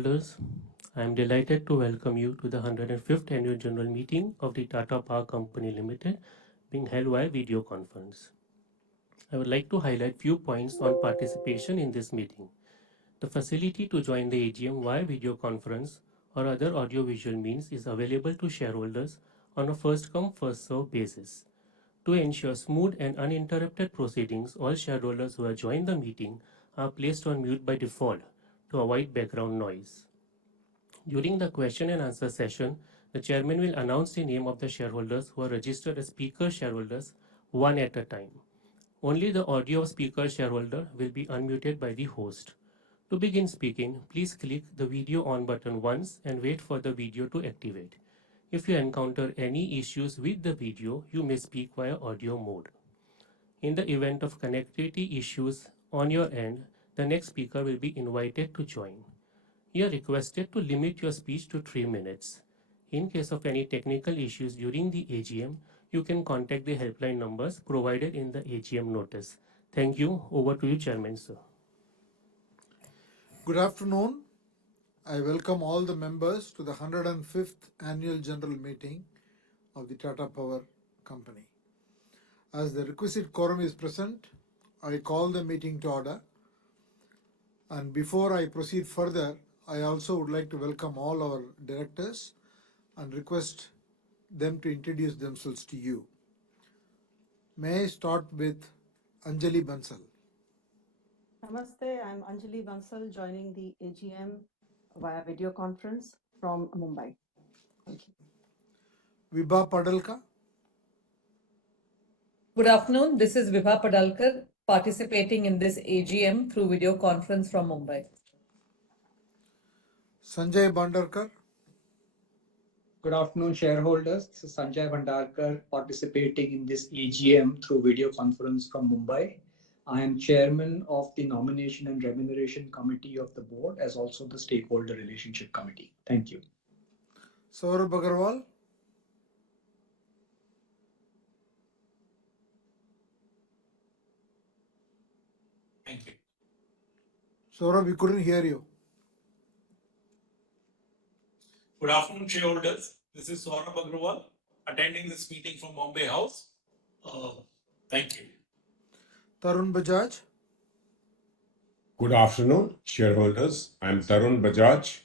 Shareholders, I am delighted to welcome you to the 105th Annual General Meeting of the Tata Power Company Limited, being held via video conference. I would like to highlight few points on participation in this meeting. The facility to join the AGM via video conference or other audio-visual means is available to shareholders on a first-come, first-served basis. To ensure smooth and uninterrupted proceedings, all shareholders who have joined the meeting are placed on mute by default to avoid background noise. During the question and answer session, the chairman will announce the name of the shareholders who are registered as speaker shareholders one at a time. Only the audio of speaker shareholder will be unmuted by the host. To begin speaking, please click the video on button once and wait for the video to activate. If you encounter any issues with the video, you may speak via audio mode. In the event of connectivity issues on your end, the next speaker will be invited to join. You are requested to limit your speech to 3 minutes. In case of any technical issues during the AGM, you can contact the helpline numbers provided in the AGM notice. Thank you. Over to you, Chairman, sir. Good afternoon. I welcome all the members to the 105th Annual General Meeting of the Tata Power Company. As the requisite quorum is present, I call the meeting to order. And before I proceed further, I also would like to welcome all our directors and request them to introduce themselves to you. May I start with Anjali Bansal. Namaste, I'm Anjali Bansal joining the AGM via video conference from Mumbai. Thank you. Vibha Padalka. Good afternoon, this is Vibha Padalkar participating in this AGM through video conference from Mumbai. Sanjay Bandarkar. Good afternoon, shareholders. This is Sanjay Bhandarkar participating in this AGM through video conference from Mumbai. I am chairman of the Nomination and Remuneration Committee of the board, as also the Stakeholder Relationship Committee. Thank you. Saurabh Agarwal. Thank you. Saurabh, we couldn't hear you. Good afternoon, shareholders. This is Saurabh Agrawal attending this meeting from Bombay House. Thank you. Tarun Bajaj. Good afternoon, shareholders. I'm Tarun Bajaj,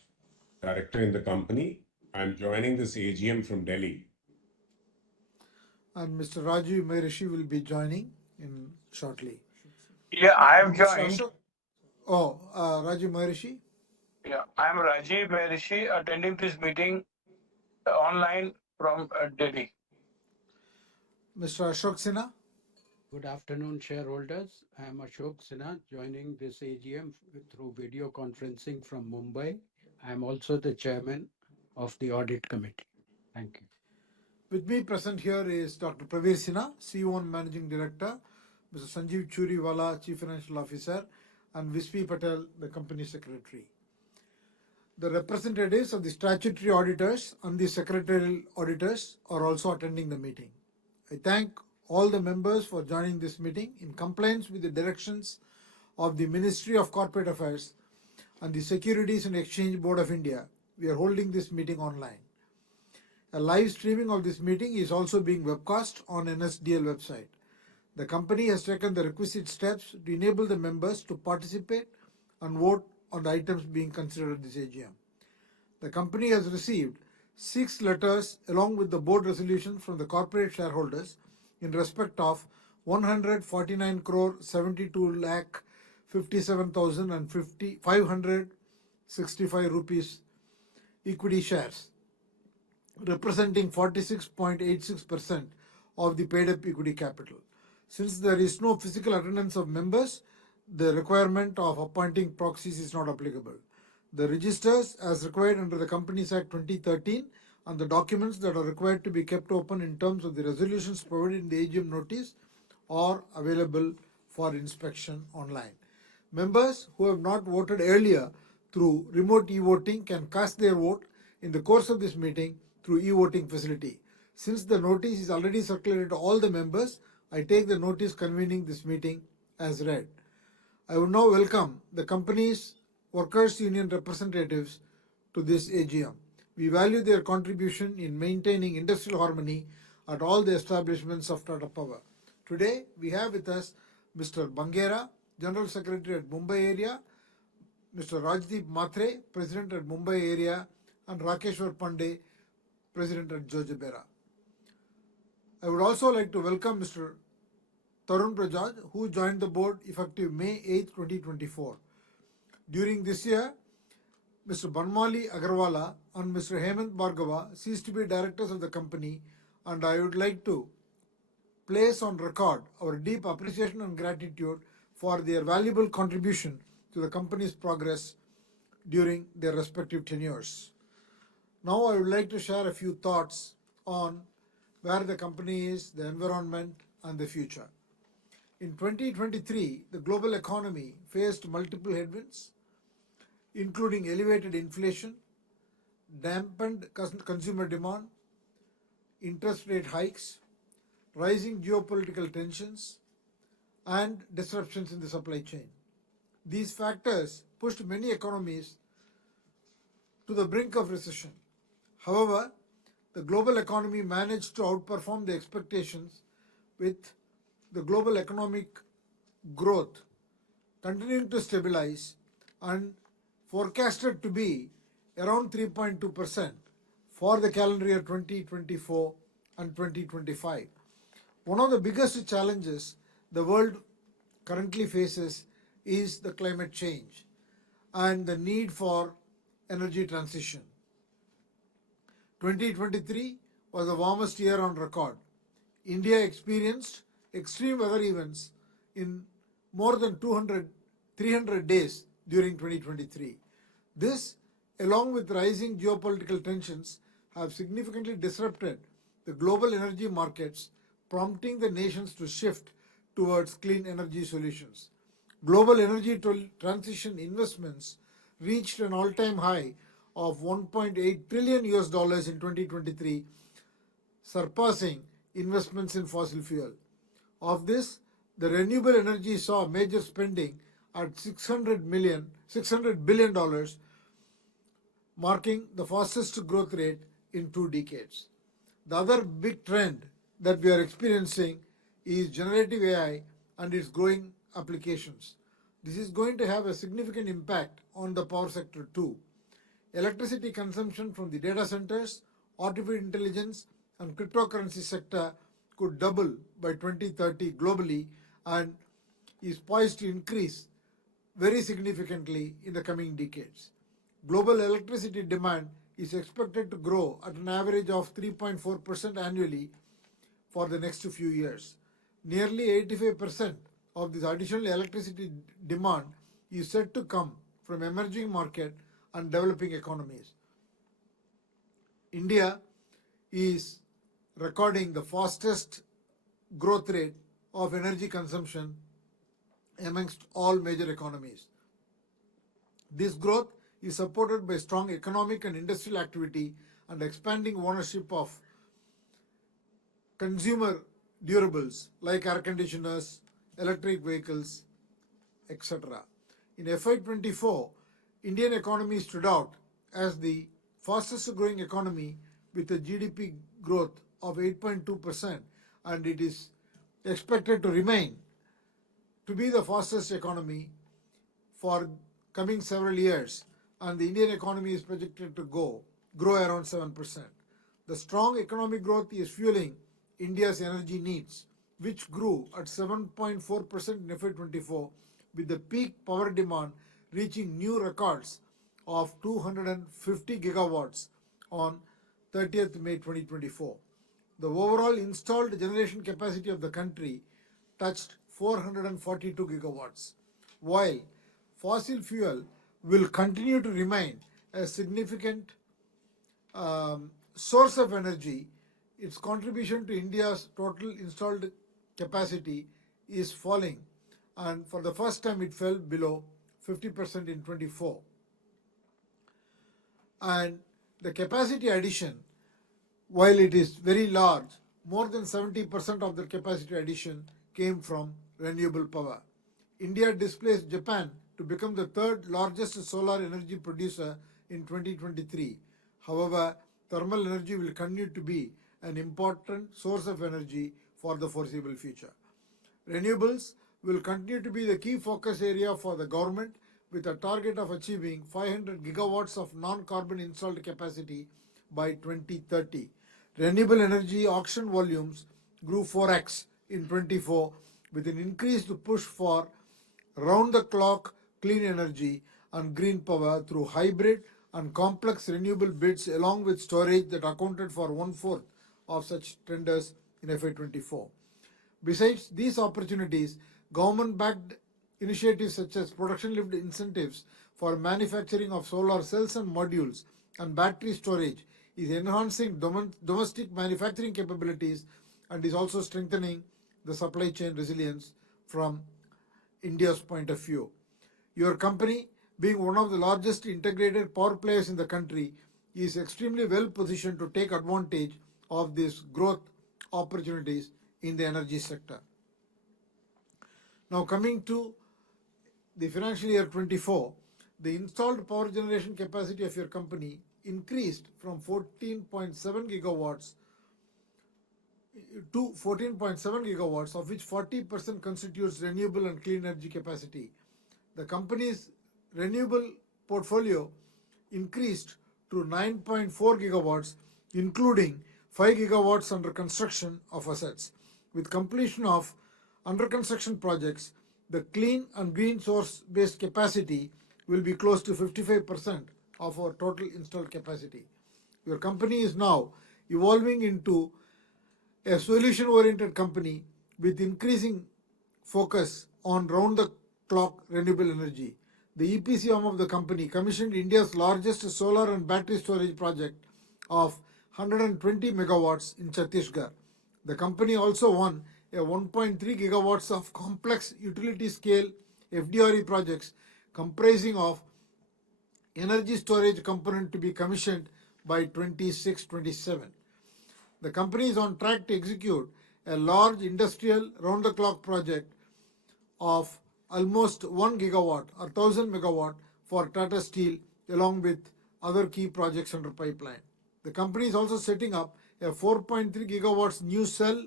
director in the company. I'm joining this AGM from Delhi. And Mr. Rajiv Maharishi will be joining in shortly. Yeah, I am joined. Rajiv Maharishi. Yeah, I am Rajiv Maharishi attending this meeting online from Delhi. Mr. Ashok Sinha. Good afternoon, shareholders. I am Ashok Sinha joining this AGM through video conferencing from Mumbai. I am also the chairman of the audit committee. Thank you. With me present here is Dr. Praveer Sinha, CEO and Managing Director, Mr. Sanjeev Churiwala, Chief Financial Officer, and Vispi Patel, the Company Secretary. The representatives of the statutory auditors and the secretarial auditors are also attending the meeting. I thank all the members for joining this meeting in compliance with the directions of the Ministry of Corporate Affairs and the Securities and Exchange Board of India. We are holding this meeting online. A live streaming of this meeting is also being webcast on NSDL website. The company has taken the requisite steps to enable the members to participate and vote on the items being considered at this AGM. The company has received 6 letters along with the board resolution from the corporate shareholders in respect of 149 crore 72 lakh 57,565 rupees equity shares, representing 46.86% of the paid up equity capital. Since there is no physical attendance of members, the requirement of appointing proxies is not applicable. The registers as required under the Companies Act 2013 and the documents that are required to be kept open in terms of the resolutions provided in the AGM notice are available for inspection online. Members who have not voted earlier through remote e-voting can cast their vote in the course of this meeting through e-voting facility. Since the notice is already circulated to all the members, I take the notice convening this meeting as read. I would now welcome the company's workers' union representatives to this AGM. We value their contribution in maintaining industrial harmony at all the establishments of Tata Power. Today, we have with us Mr. Bangera, General Secretary at Mumbai area, Mr. Rajdeep Matre, President at Mumbai area, and Rakeshwar Pandey, President at Jojibera. I would also like to welcome Mr. Tarun Bajaj, who joined the board effective May 8, 2024. During this year, Mr. Banmali Agarwala and Mr. Hemant Bhargava ceased to be directors of the company, and I would like to place on record our deep appreciation and gratitude for their valuable contribution to the company's progress during their respective tenures. Now I would like to share a few thoughts on where the company is, the environment, and the future. In 2023, the global economy faced multiple headwinds, including elevated inflation, dampened consumer demand, interest rate hikes, rising geopolitical tensions, and disruptions in the supply chain. These factors pushed many economies to the brink of recession. However, the global economy managed to outperform the expectations, with the global economic growth continuing to stabilize and forecasted to be around 3.2% for the calendar year 2024 and 2025. One of the biggest challenges the world currently faces is the climate change and the need for energy transition. 2023 was the warmest year on record. India experienced extreme weather events in more than 300 days during 2023. This, along with rising geopolitical tensions, have significantly disrupted the global energy markets, prompting the nations to shift towards clean energy solutions. Global energy transition investments reached an all-time high of $1.8 trillion in 2023, surpassing investments in fossil fuel. Of this, the renewable energy saw major spending at $600 billion, marking the fastest growth rate in 2 decades. The other big trend that we are experiencing is generative AI and its growing applications. This is going to have a significant impact on the power sector too. Electricity consumption from the data centers, artificial intelligence, and cryptocurrency sector could double by 2030 globally and is poised to increase very significantly in the coming decades. Global electricity demand is expected to grow at an average of 3.4% annually for the next few years. Nearly 85% of this additional electricity demand is said to come from emerging market and developing economies. India is recording the fastest growth rate of energy consumption amongst all major economies. This growth is supported by strong economic and industrial activity and expanding ownership of consumer durables like air conditioners, electric vehicles, etc. In FY24, Indian economy stood out as the fastest growing economy with a GDP growth of 8.2%, and it is expected to remain to be the fastest economy for coming several years, and the Indian economy is projected to grow around 7%. The strong economic growth is fueling India's energy needs, which grew at 7.4% in FY24, with the peak power demand reaching new records of 250 gigawatts on 30th May 2024. The overall installed generation capacity of the country touched 442 gigawatts. While fossil fuel will continue to remain a significant source of energy, its contribution to India's total installed capacity is falling, and for the first time it fell below 50% in 24. And the capacity addition, while it is very large, more than 70% of the capacity addition came from renewable power. India displaced Japan to become the third largest solar energy producer in 2023. However, thermal energy will continue to be an important source of energy for the foreseeable future. Renewables will continue to be the key focus area for the government, with a target of achieving 500 gigawatts of non-carbon installed capacity by 2030. Renewable energy auction volumes grew 4x in 24, with an increased push for round-the-clock clean energy and green power through hybrid and complex renewable bids, along with storage that accounted for 1/4 of such tenders in FY24. Besides these opportunities, government-backed initiatives such as production-linked incentives for manufacturing of solar cells and modules and battery storage is enhancing domestic manufacturing capabilities and is also strengthening the supply chain resilience from India's point of view. Your company, being one of the largest integrated power players in the country, is extremely well positioned to take advantage of these growth opportunities in the energy sector. Now coming to the financial year 24, the installed power generation capacity of your company increased from 14.7 gigawatts to 14.7 gigawatts, of which 40% constitutes renewable and clean energy capacity. The company's renewable portfolio increased to 9.4 gigawatts, including 5 gigawatts under construction of assets. With completion of under construction projects, the clean and green source-based capacity will be close to 55% of our total installed capacity. Your company is now evolving into a solution-oriented company with increasing focus on round-the-clock renewable energy. The EPC arm of the company commissioned India's largest solar and battery storage project of 120 megawatts in Chhattisgarh. The company also won a 1.3 gigawatts of complex utility-scale FDRE projects comprising of energy storage component to be commissioned by 26-27. The company is on track to execute a large industrial round-the-clock project of almost 1 gigawatt or 1000 megawatt for Tata Steel, along with other key projects under pipeline. The company is also setting up a 4.3 gigawatts new cell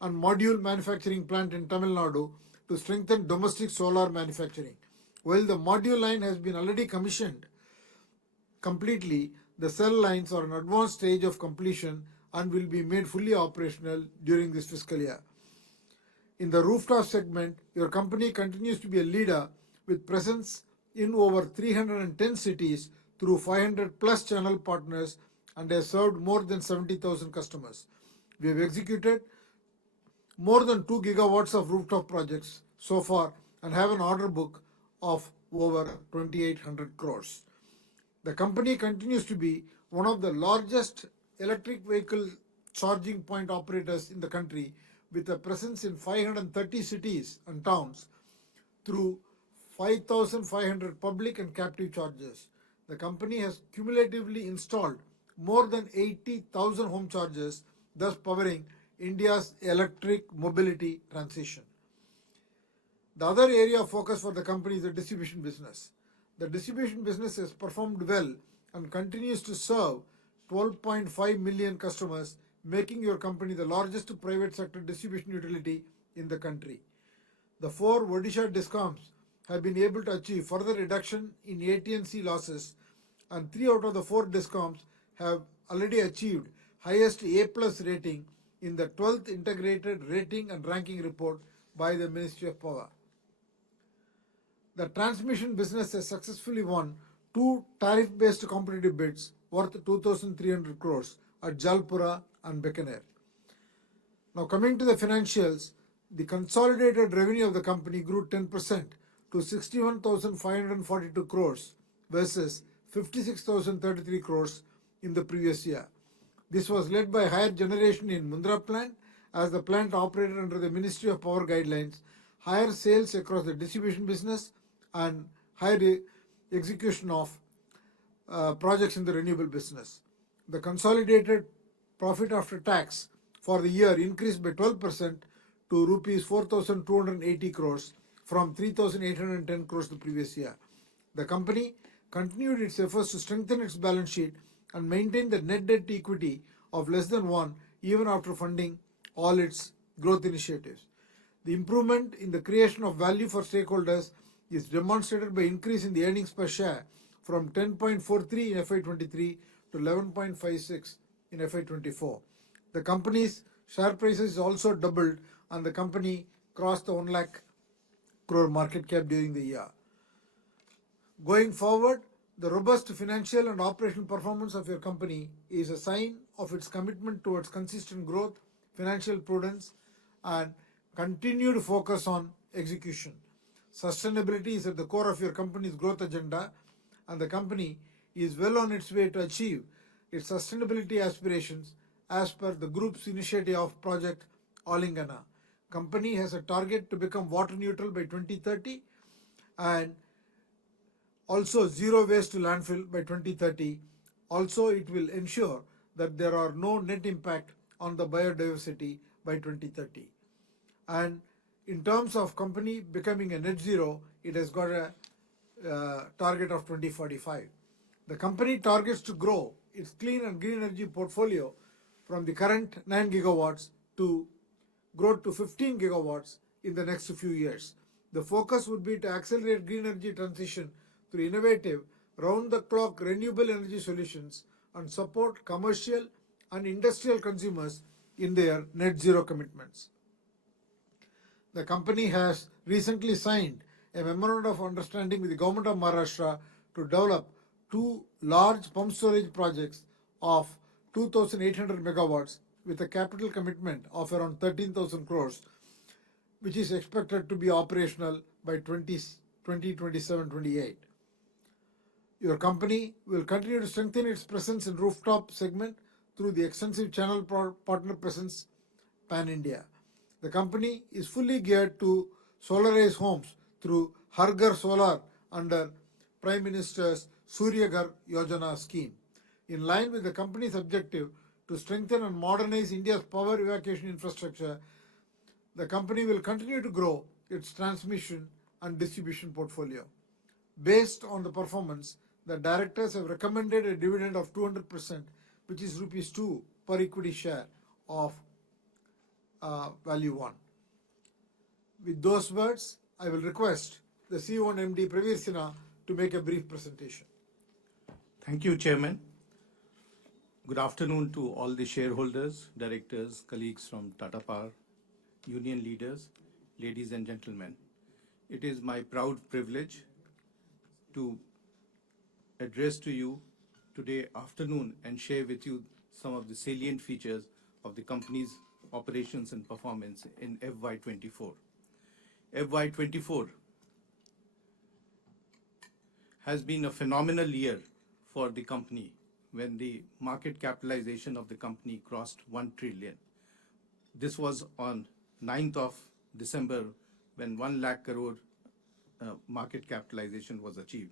and module manufacturing plant in Tamil Nadu to strengthen domestic solar manufacturing. While the module line has been already commissioned completely, the cell lines are in advanced stage of completion and will be made fully operational during this fiscal year. In the rooftop segment, your company continues to be a leader with presence in over 310 cities through 500 plus channel partners and has served more than 70,000 customers. We have executed more than 2 gigawatts of rooftop projects so far and have an order book of over 2,800 crores. The company continues to be one of the largest electric vehicle charging point operators in the country, with a presence in 530 cities and towns through 5,500 public and captive chargers. The company has cumulatively installed more than 80,000 home chargers, thus powering India's electric mobility transition. The other area of focus for the company is the distribution business. The distribution business has performed well and continues to serve 12.5 million customers, making your company the largest private sector distribution utility in the country. The 4 Odisha discoms have been able to achieve further reduction in AT&C losses, and 3 out of the 4 discoms have already achieved highest A+ rating in the 12th Integrated Rating and Ranking Report by the Ministry of Power. The transmission business has successfully won 2 tariff-based competitive bids worth 2,300 crores at Jalpura and Bikaner. Now coming to the financials, the consolidated revenue of the company grew 10% to 61,542 crores versus 56,033 crores in the previous year. This was led by higher generation in Mundra plant, as the plant operated under the Ministry of Power guidelines, higher sales across the distribution business, and higher execution of projects in the renewable business. The consolidated profit after tax for the year increased by 12% to rupees 4,280 crores from 3,810 crores the previous year. The company continued its efforts to strengthen its balance sheet and maintain the net debt to equity of less than 1 even after funding all its growth initiatives. The improvement in the creation of value for stakeholders is demonstrated by increase in the earnings per share from 10.43 in FY23 to 11.56 in FY24. The company's share prices also doubled and the company crossed the 1 lakh crore market cap during the year. Going forward, the robust financial and operational performance of your company is a sign of its commitment towards consistent growth, financial prudence, and continued focus on execution. Sustainability is at the core of your company's growth agenda, and the company is well on its way to achieve its sustainability aspirations as per the group's initiative of Project Alingana. Company has a target to become water neutral by 2030 and also zero waste to landfill by 2030. Also, it will ensure that there are no net impact on the biodiversity by 2030. And in terms of company becoming a net zero, it has got a target of 2045. The company targets to grow its clean and green energy portfolio from the current 9 gigawatts to grow to 15 gigawatts in the next few years. The focus would be to accelerate green energy transition through innovative, round-the-clock renewable energy solutions and support commercial and industrial consumers in their net zero commitments. The company has recently signed a memorandum of understanding with the government of Maharashtra to develop 2 large pump storage projects of 2,800 megawatts with a capital commitment of around 13,000 crores, which is expected to be operational by 2027-28. Your company will continue to strengthen its presence in rooftop segment through the extensive channel partner presence pan-India. The company is fully geared to solarize homes through Har Ghar Solar under Prime Minister's Surya Ghar Yojana scheme. In line with the company's objective to strengthen and modernize India's power evacuation infrastructure, the company will continue to grow its transmission and distribution portfolio. Based on the performance, the directors have recommended a dividend of 200%, which is rupees 2 per equity share of value 1. With those words, I will request the CEO and MD Pravir Sinha to make a brief presentation. Thank you, Chairman. Good afternoon to all the shareholders, directors, colleagues from Tata Power, union leaders, ladies and gentlemen. It is my proud privilege to address to you today afternoon and share with you some of the salient features of the company's operations and performance in FY24. FY24 has been a phenomenal year for the company when the market capitalization of the company crossed 1 trillion. This was on 9th of December when 1 lakh crore market capitalization was achieved.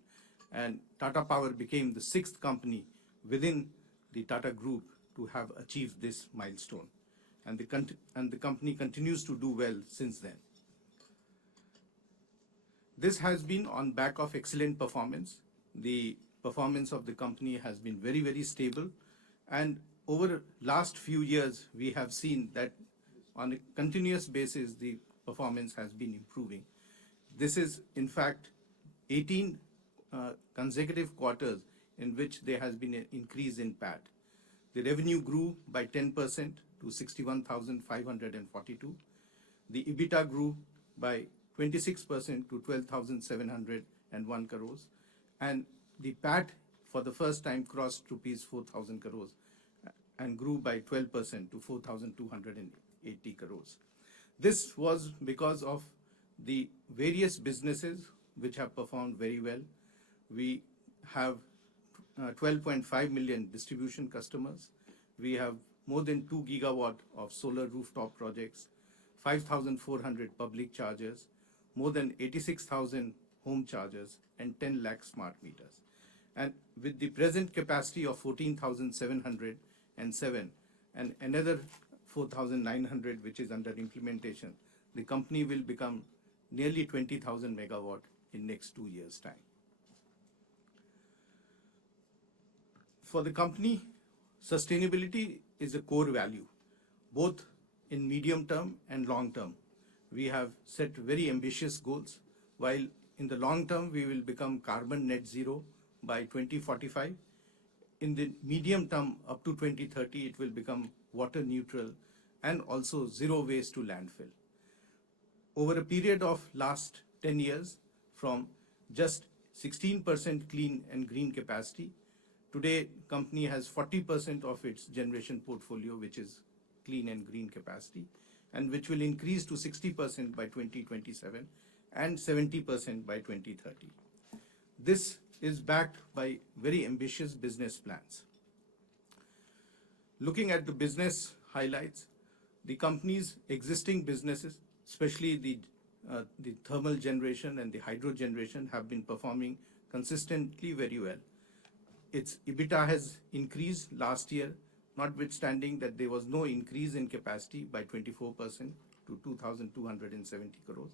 And Tata Power became the 6th company within the Tata Group to have achieved this milestone. And the company continues to do well since then. This has been on back of excellent performance. The performance of the company has been very, very stable. And over last few years, we have seen that on a continuous basis, the performance has been improving. This is, in fact, 18 consecutive quarters in which there has been an increase in PAT. The revenue grew by 10% to 61,542. The EBITDA grew by 26% to 12,701 crores. And the PAT for the first time crossed rupees 4,000 crores and grew by 12% to 4,280 crores. This was because of the various businesses which have performed very well. We have 12.5 million distribution customers. We have more than 2 gigawatt of solar rooftop projects, 5,400 public chargers, more than 86,000 home chargers, and 10 lakh smart meters. And with the present capacity of 14,707 and another 4,900 which is under implementation, the company will become nearly 20,000 megawatt in next 2 years' time. For the company, sustainability is a core value, both in medium term and long term. We have set very ambitious goals, while in the long term, we will become carbon net zero by 2045. In the medium term, up to 2030, it will become water neutral and also zero waste to landfill. Over a period of last 10 years, from just 16% clean and green capacity, today company has 40% of its generation portfolio, which is clean and green capacity, and which will increase to 60% by 2027 and 70% by 2030. This is backed by very ambitious business plans. Looking at the business highlights, the company's existing businesses, especially the thermal generation and the hydro generation, have been performing consistently very well. Its EBITDA has increased last year, notwithstanding that there was no increase in capacity by 24% to 2,270 crores,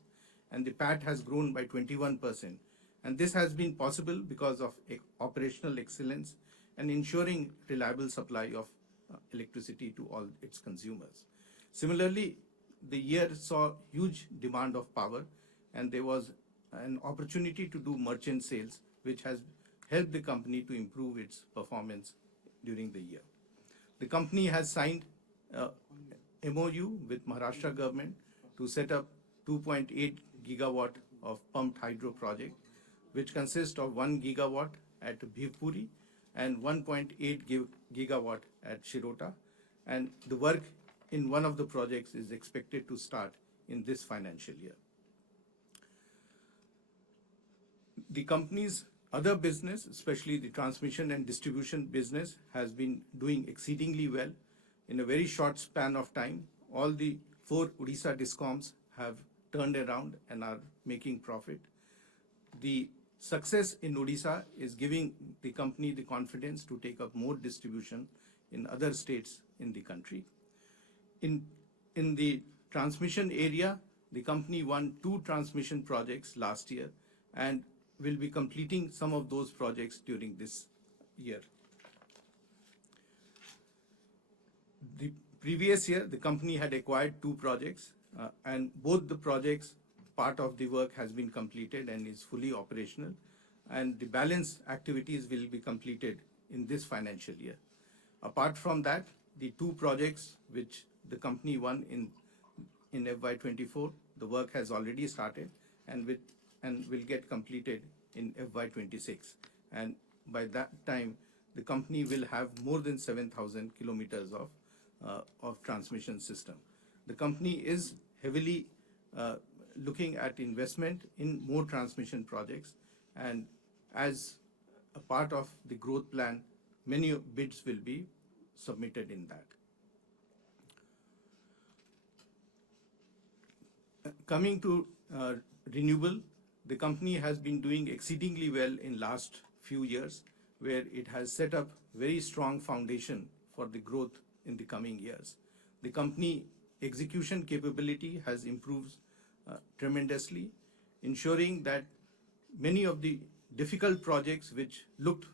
and the PAT has grown by 21%. And this has been possible because of operational excellence and ensuring reliable supply of electricity to all its consumers. Similarly, the year saw huge demand of power, and there was an opportunity to do merchant sales, which has helped the company to improve its performance during the year. The company has signed a MOU with Maharashtra government to set up 2.8 gigawatt of pumped hydro project, which consists of 1 gigawatt at Bhivpuri and 1.8 gigawatt at Shirota. And the work in one of the projects is expected to start in this financial year. The company's other business, especially the transmission and distribution business, has been doing exceedingly well. In a very short span of time, all the 4 Odisha discoms have turned around and are making profit. The success in Odisha is giving the company the confidence to take up more distribution in other states in the country. In the transmission area, the company won 2 transmission projects last year and will be completing some of those projects during this year. The previous year, the company had acquired 2 projects, and both the projects, part of the work has been completed and is fully operational, and the balance activities will be completed in this financial year. Apart from that, the 2 projects which the company won in FY24, the work has already started and will get completed in FY26. And by that time, the company will have more than 7,000 kilometers of transmission system. The company is heavily looking at investment in more transmission projects, and as a part of the growth plan, many bids will be submitted in that. Coming to renewable, the company has been doing exceedingly well in last few years, where it has set up very strong foundation for the growth in the coming years. The company execution capability has improved tremendously, ensuring that many of the difficult projects which looked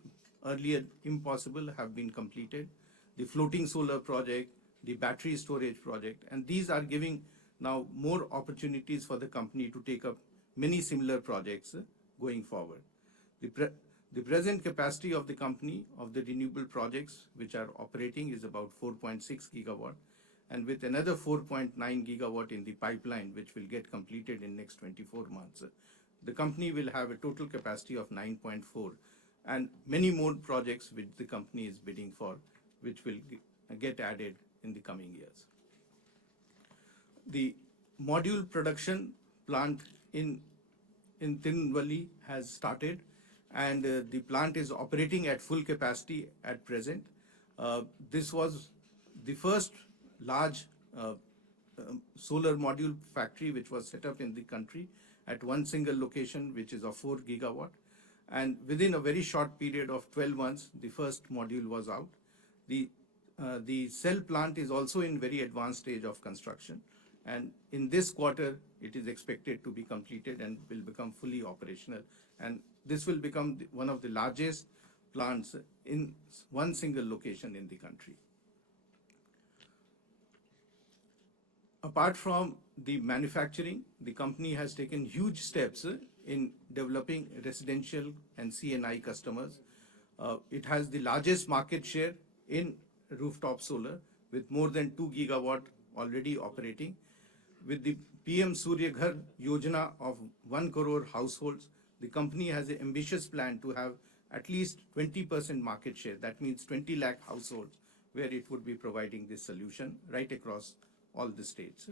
earlier impossible have been completed. The floating solar project, the battery storage project, and these are giving now more opportunities for the company to take up many similar projects going forward. The present capacity of the company of the renewable projects which are operating is about 4.6 gigawatt, and with another 4.9 gigawatt in the pipeline, which will get completed in next 24 months, the company will have a total capacity of 9.4, and many more projects which the company is bidding for, which will get added in the coming years. The module production plant in Tirunelveli has started, and the plant is operating at full capacity at present. This was the first large solar module factory which was set up in the country at one single location, which is of 4 gigawatt. And within a very short period of 12 months, the first module was out. The cell plant is also in very advanced stage of construction, And in this quarter, it is expected to be completed and will become fully operational. And this will become one of the largest plants in one single location in the country. Apart from the manufacturing, the company has taken huge steps in developing residential and C&I customers. It has the largest market share in rooftop solar with more than 2 gigawatt already operating. With the PM Surya Ghar Yojana of 1 crore households, the company has an ambitious plan to have at least 20% market share. That means 20 lakh households where it would be providing this solution right across all the states.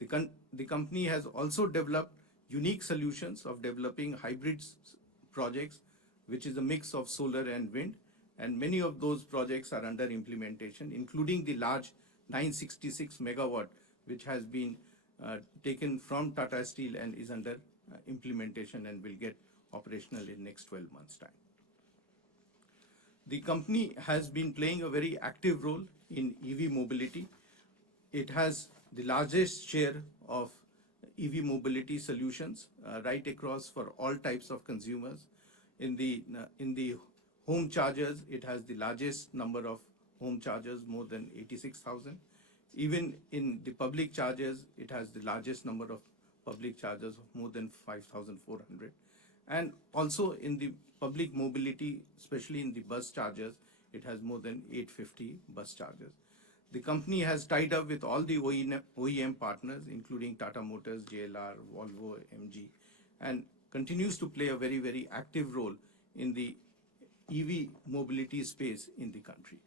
The company has also developed unique solutions of developing hybrid projects, which is a mix of solar and wind. And many of those projects are under implementation, including the large 966 megawatt, which has been taken from Tata Steel and is under implementation and will get operational in next 12 months' time. The company has been playing a very active role in EV mobility. It has the largest share of EV mobility solutions right across for all types of consumers. In the home chargers, it has the largest number of home chargers, more than 86,000. Even in the public chargers, it has the largest number of public chargers of more than 5,400. And also in the public mobility, especially in the bus chargers, it has more than 850 bus chargers. The company has tied up with all the OEM partners, including Tata Motors, JLR, Volvo, MG, and continues to play a very, very active role in the EV mobility space in the country.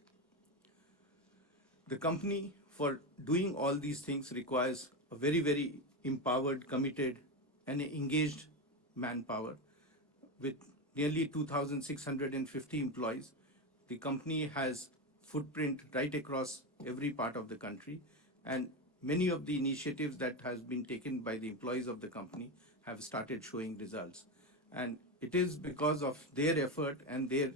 The company, for doing all these things, requires a very, very empowered, committed, and engaged manpower. With nearly 2,650 employees, the company has footprint right across every part of the country, and many of the initiatives that has been taken by the employees of the company have started showing results. And it is because of their effort and their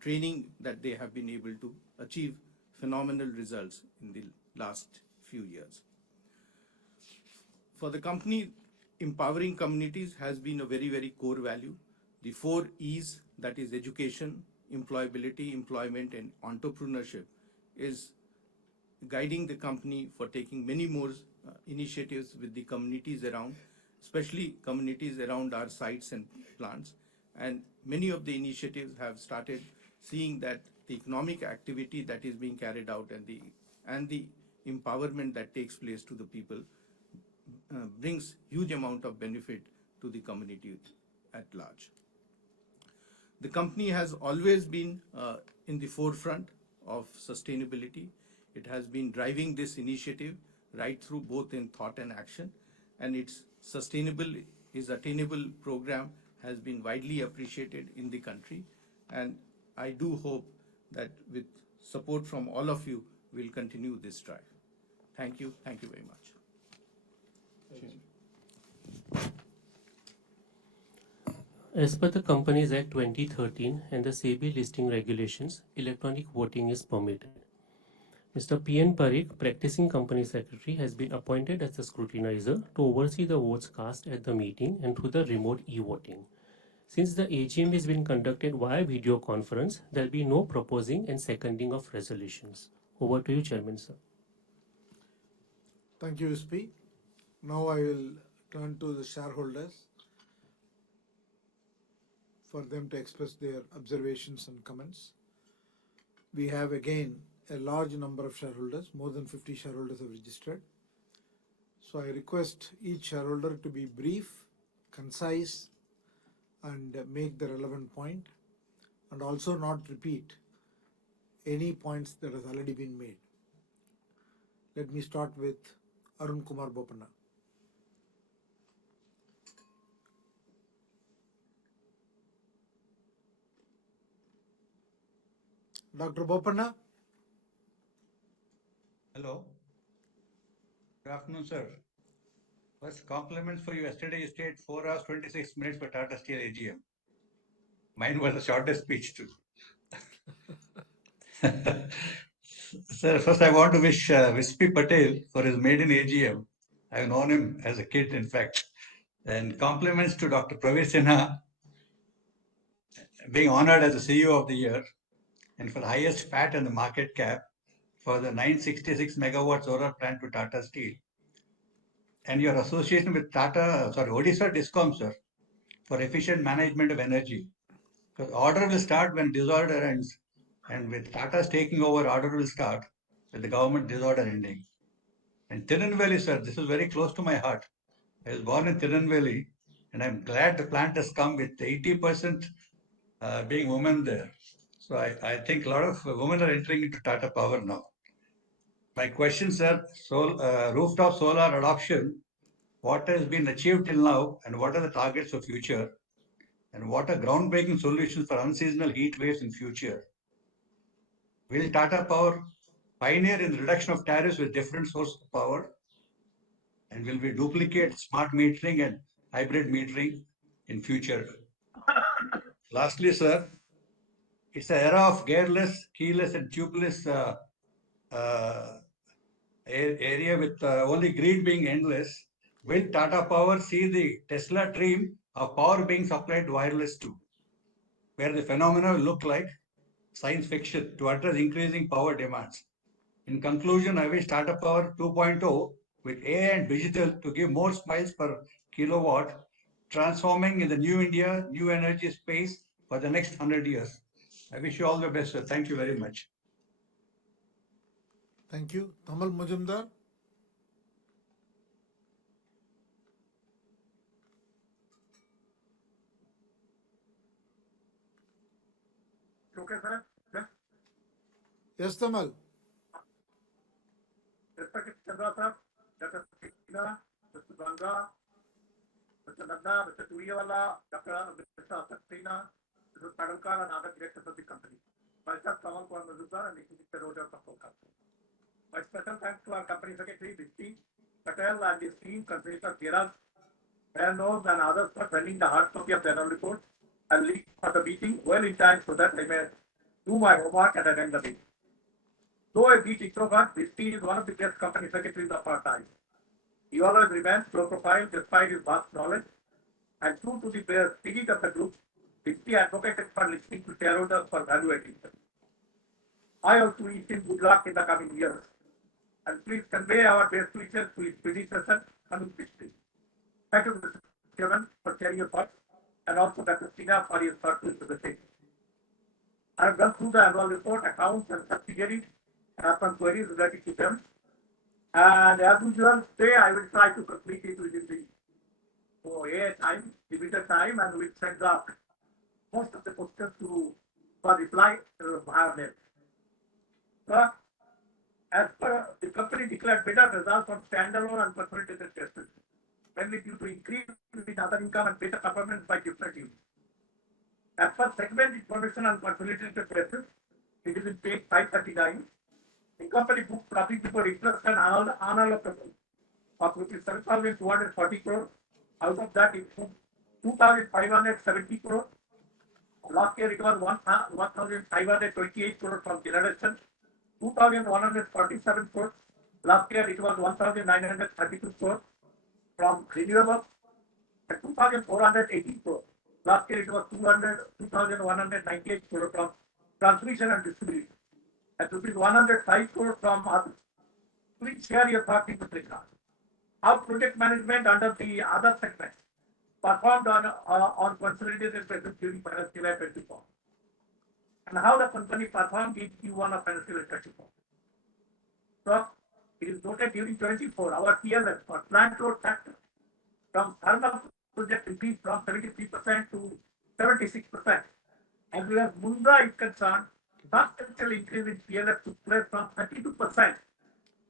training that they have been able to achieve phenomenal results in the last few years. For the company, empowering communities has been a very, very core value. The 4 E's, that is education, employability, employment, and entrepreneurship, is guiding the company for taking many more initiatives with the communities around, especially communities around our sites and plants. And many of the initiatives have started seeing that the economic activity that is being carried out and the empowerment that takes place to the people brings huge amount of benefit to the community at large. The company has always been in the forefront of sustainability. It has been driving this initiative right through both in thought and action, and its sustainable is attainable program has been widely appreciated in the country. And I do hope that with support from all of you, we'll continue this drive. Thank you. Thank you very much. As per the Companies Act 2013 and the SEBI listing regulations, electronic voting is permitted. Mr. P.N. Parikh, practicing company secretary, has been appointed as the scrutinizer to oversee the votes cast at the meeting and through the remote e-voting. Since the AGM is being conducted via video conference, there will be no proposing and seconding of resolutions. Over to you, Chairman, sir. Thank you, SP. Now I will turn to the shareholders for them to express their observations and comments. We have again a large number of shareholders, more than 50 shareholders have registered. So I request each shareholder to be brief, concise, and make the relevant point, and also not repeat any points that has already been made. Let me start with Arun Kumar Bopanna. Dr. Bopanna? Hello. Good afternoon, sir. First, compliments for you. Yesterday, you stayed 4 hours, 26 minutes for Tata Steel AGM. Mine was the shortest speech, too. Sir, first I want to wish Vispi Patel for his maiden AGM. I've known him as a kid, in fact. And compliments to Dr. Praveer Sinha, being honored as the CEO of the year, and for the highest PAT in the market cap for the 966 megawatt solar plant to Tata Steel. And your association with Odisha Discom, sir, for efficient management of energy. Because order will start when disorder ends. And with Tata's taking over, order will start with the government disorder ending. And Tirunelveli, sir, this is very close to my heart. I was born in Tirunelveli, and I'm glad the plant has come with 80% being women there. So I think a lot of women are entering into Tata Power now. My question, sir, rooftop solar adoption, what has been achieved till now, and what are the targets for future? And what are groundbreaking solutions for unseasonal heat waves in future? Will Tata Power pioneer in the reduction of tariffs with different sources of power? And will we duplicate smart metering and hybrid metering in future? Lastly, sir, it's an era of gearless, keyless, and tubeless area with only greed being endless. Will Tata Power see the Tesla dream of power being supplied wireless too, where the phenomena will look like science fiction to address increasing power demands? In conclusion, I wish Tata Power 2.0 with AI and digital to give more smiles per kilowatt, transforming in the new India, new energy space for the next 100 years. I wish you all the best, sir. Thank you very much. Thank you. Tamal Mujumdar. Okay, sir. Yeah. Yes, Tamal. Respected Chandra, sir, Dr. Sina, Mr. Ganga, Mr. Nanda, Mr. Turiwala, Mr. Saxena, Mr. Padalkar, and other directors of the company. Myself, Kamal Kumar Mazumdar, and the shareholder of the whole company. My special thanks to our company secretary, Vispi Patel, and his team, consisting of Giras, Bernos, and others for sending the hard copy of the annual report and link for the meeting well in time so that I may do my homework and attend the meeting. Though a bit introvert, Vispi is one of the best company secretaries of our time. He always remains low profile despite his vast knowledge, and true to the spirit of the group, Vispi advocated for listening to shareholders for value addition. I also wish him good luck in the coming years, and please convey our best wishes to his predecessor, Anup Vispi. Thank you, Mr. Chairman, for sharing your thoughts, and also Dr. Sina for his thoughts to the same. I have gone through the annual report, accounts, and subsidiaries, and have some queries related to them. And as usual, today I will try to complete it within the OA time, limited time, and we'll send out most of the questions for reply via mail. So, as per the company declared better results on standalone and consolidated basis, mainly due to increase in other income and better performance by different units. As per segment information on consolidated basis, it is in page 539. The company booked profit before interest and unallocable of rupees 7,240 crore. Out of that, it booked 2,570 crore. Last year, it was 1,528 crore from generation, 2,147 crore. Last year, it was 1,932 crore from renewable, and 2,480 crore. Last year, it was 2,198 crore from transmission and distribution, and rupees 105 crore from others. Please share your thoughts in this regard. How project management under the other segment performed on consolidated basis during financial year 24, and how the company performed in Q1 of financial year 24. So, it is noted during 24, our PLF or plant load factor from thermal project increased from 73% to 76%. As well as Mundra is concerned, substantial increase in PLF took place from 32%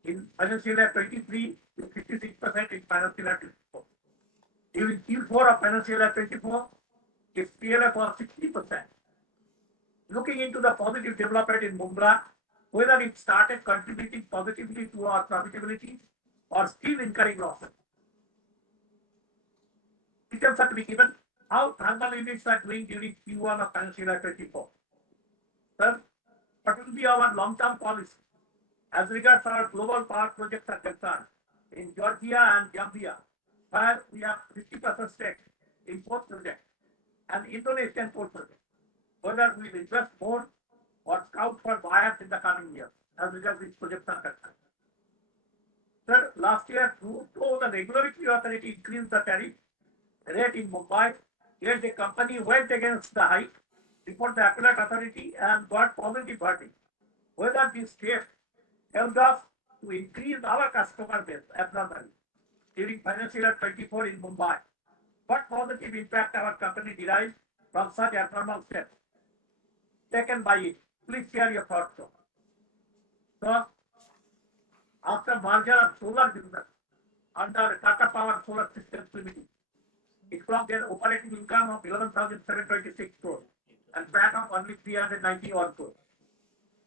in financial year 23 to 56% in financial year 24. During Q4 of financial year 24, its PLF was 60%. Looking into the positive development in Mundra, whether it started contributing positively to our profitability or still incurring losses. Details are to be given how thermal units are doing during Q1 of financial year 24. Sir, what will be our long-term policy As regards our global power projects are concerned, in Georgia and Gambia, where we have 50% stake in both projects, and Indonesian coal project, whether we will invest more or scout for buyers in the coming years, as regards these projects are concerned. Sir, last year, though the regulatory authority increased the tariff rate in Mumbai, yet the company went against the hike before the appellate authority and got positive verdict. Whether this step helped us to increase our customer base abnormally during financial year 24 in Mumbai. What positive impact our company derived from such abnormal steps taken by it? Please share your thoughts. So, after merger of solar business under Tata Power Solar Systems Limited, it clocked an operating income of 11,726 crores and PAT of only 391 crores,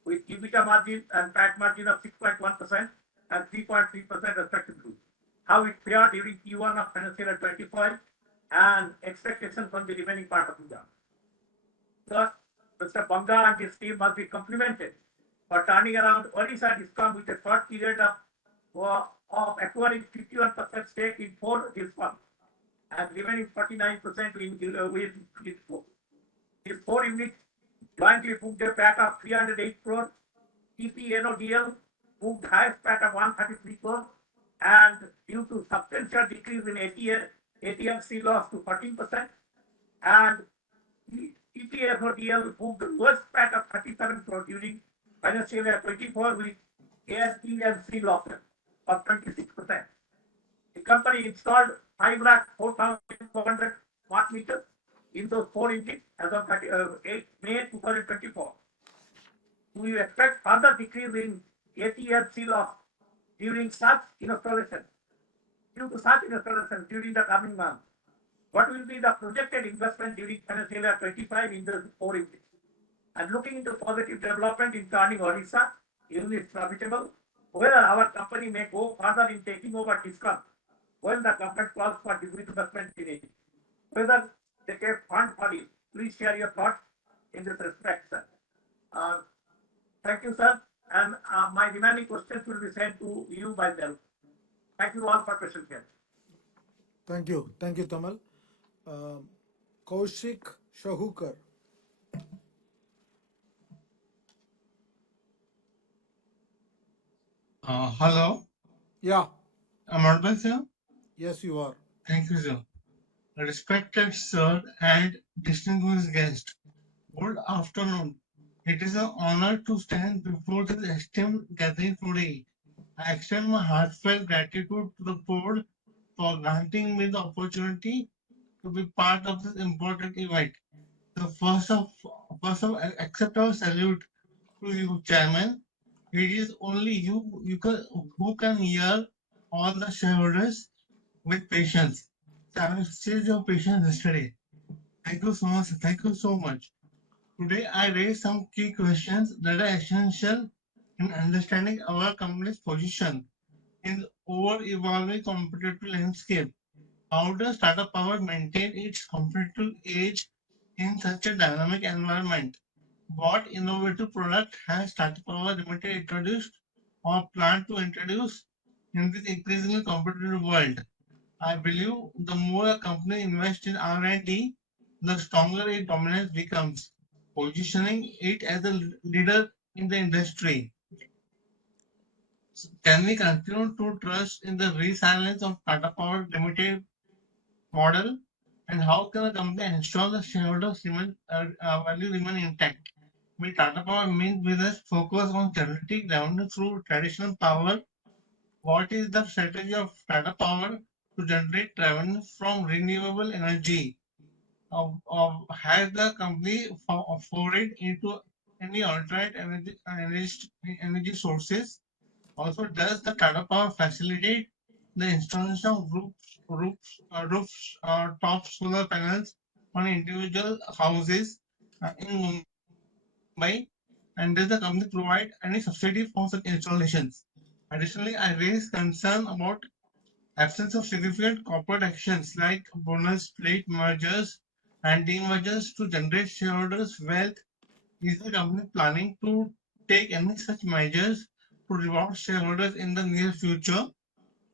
with EBITDA margin and PAT margin of 6.1% and 3.3% respectively. How it fared during Q1 of financial year 25 and expectations from the remaining part of the year. Thus, Mr. Banga and his team must be complimented for turning around Odisha Discom with a short period of acquiring 51% stake in 4 Discoms and remaining 49% with Disco. These 4 units jointly booked a PAT of 308 crores. TPNODL booked highest PAT of 133 crores, and due to substantial decrease in ATMC loss to 14%, and TPNODL booked lowest PAT of 37 crores during financial year 24 with ATMC losses of 26%. The company installed 5,04,400 smart meters in those 4 units as of 8 May 2024. We expect further decrease in ATMC loss during such installation, during the coming months. What will be the projected investment during financial year 25 in the 4 units? And looking into positive development in turning Odisha units profitable, whether our company may go further in taking over Discom when the government calls for disinvestment in it. Whether they can fund for it. Please share your thoughts in this respect, sir. Thank you, sir. And my remaining questions will be sent to you by them. Thank you all for questions here. Thank you, Tamal. Kaushik Shahukar. Hello. Yeah. I'm audible, sir? Yes, you are. Thank you, sir. Respected sir and distinguished guest, good afternoon. It is an honor to stand before this esteemed gathering today. I extend my heartfelt gratitude to the board for granting me the opportunity to be part of this important event. The first of accept our salute to you, Chairman. It is only who can hear all the shareholders with patience. So I will still your patience yesterday. Thank you so much. Thank you so much. Today I raise some key questions that are essential in understanding our company's position in over evolving competitive landscape. How does Tata Power maintain its competitive edge in such a dynamic environment? What innovative product has Tata Power Limited introduced or plan to introduce in this increasingly competitive world? I believe the more a company invests in R&D, the stronger its dominance becomes, positioning it as a leader in the industry. Can we continue to trust in the resilience of Tata Power Limited model? And how can a company ensure the shareholders value remain intact? Will Tata Power main business focus on generating revenue through traditional power? What is the strategy of Tata Power to generate revenue from renewable energy? Has the company forayed into any alternate energy sources? Also, does the Tata Power facilitate the installation of top solar panels on individual houses in Mumbai? And does the company provide any subsidy for such installations? Additionally, I raise concern about absence of significant corporate actions like bonus plate mergers and demergers to generate shareholders' wealth. Is the company planning to take any such measures to reward shareholders in the near future.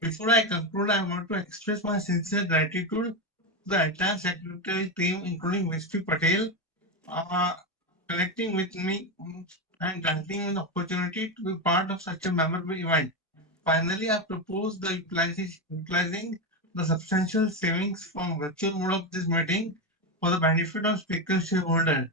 Before I conclude, I want to express my sincere gratitude to the entire secretary team, including Vishnu Patel, uh, connecting with me and granting me the opportunity to be part of such a memorable event. Finally, I propose the utilizing the substantial savings from virtual mode of this meeting for the benefit of speaker shareholder.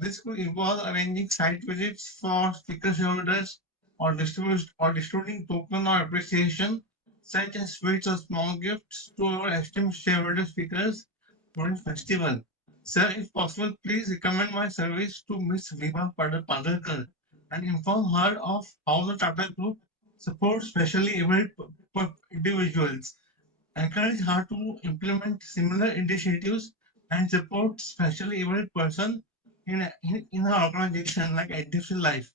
This could involve arranging site visits for speaker shareholders or distributing token or appreciation such as sweets or small gifts to our esteemed shareholder speakers during festival. Sir, if possible, please recommend my service to Ms. Viva Padalkar and inform her of how the Tata Group supports specially abled individuals. Encourage her to implement similar initiatives and support specially abled person in her organization like HDFC Life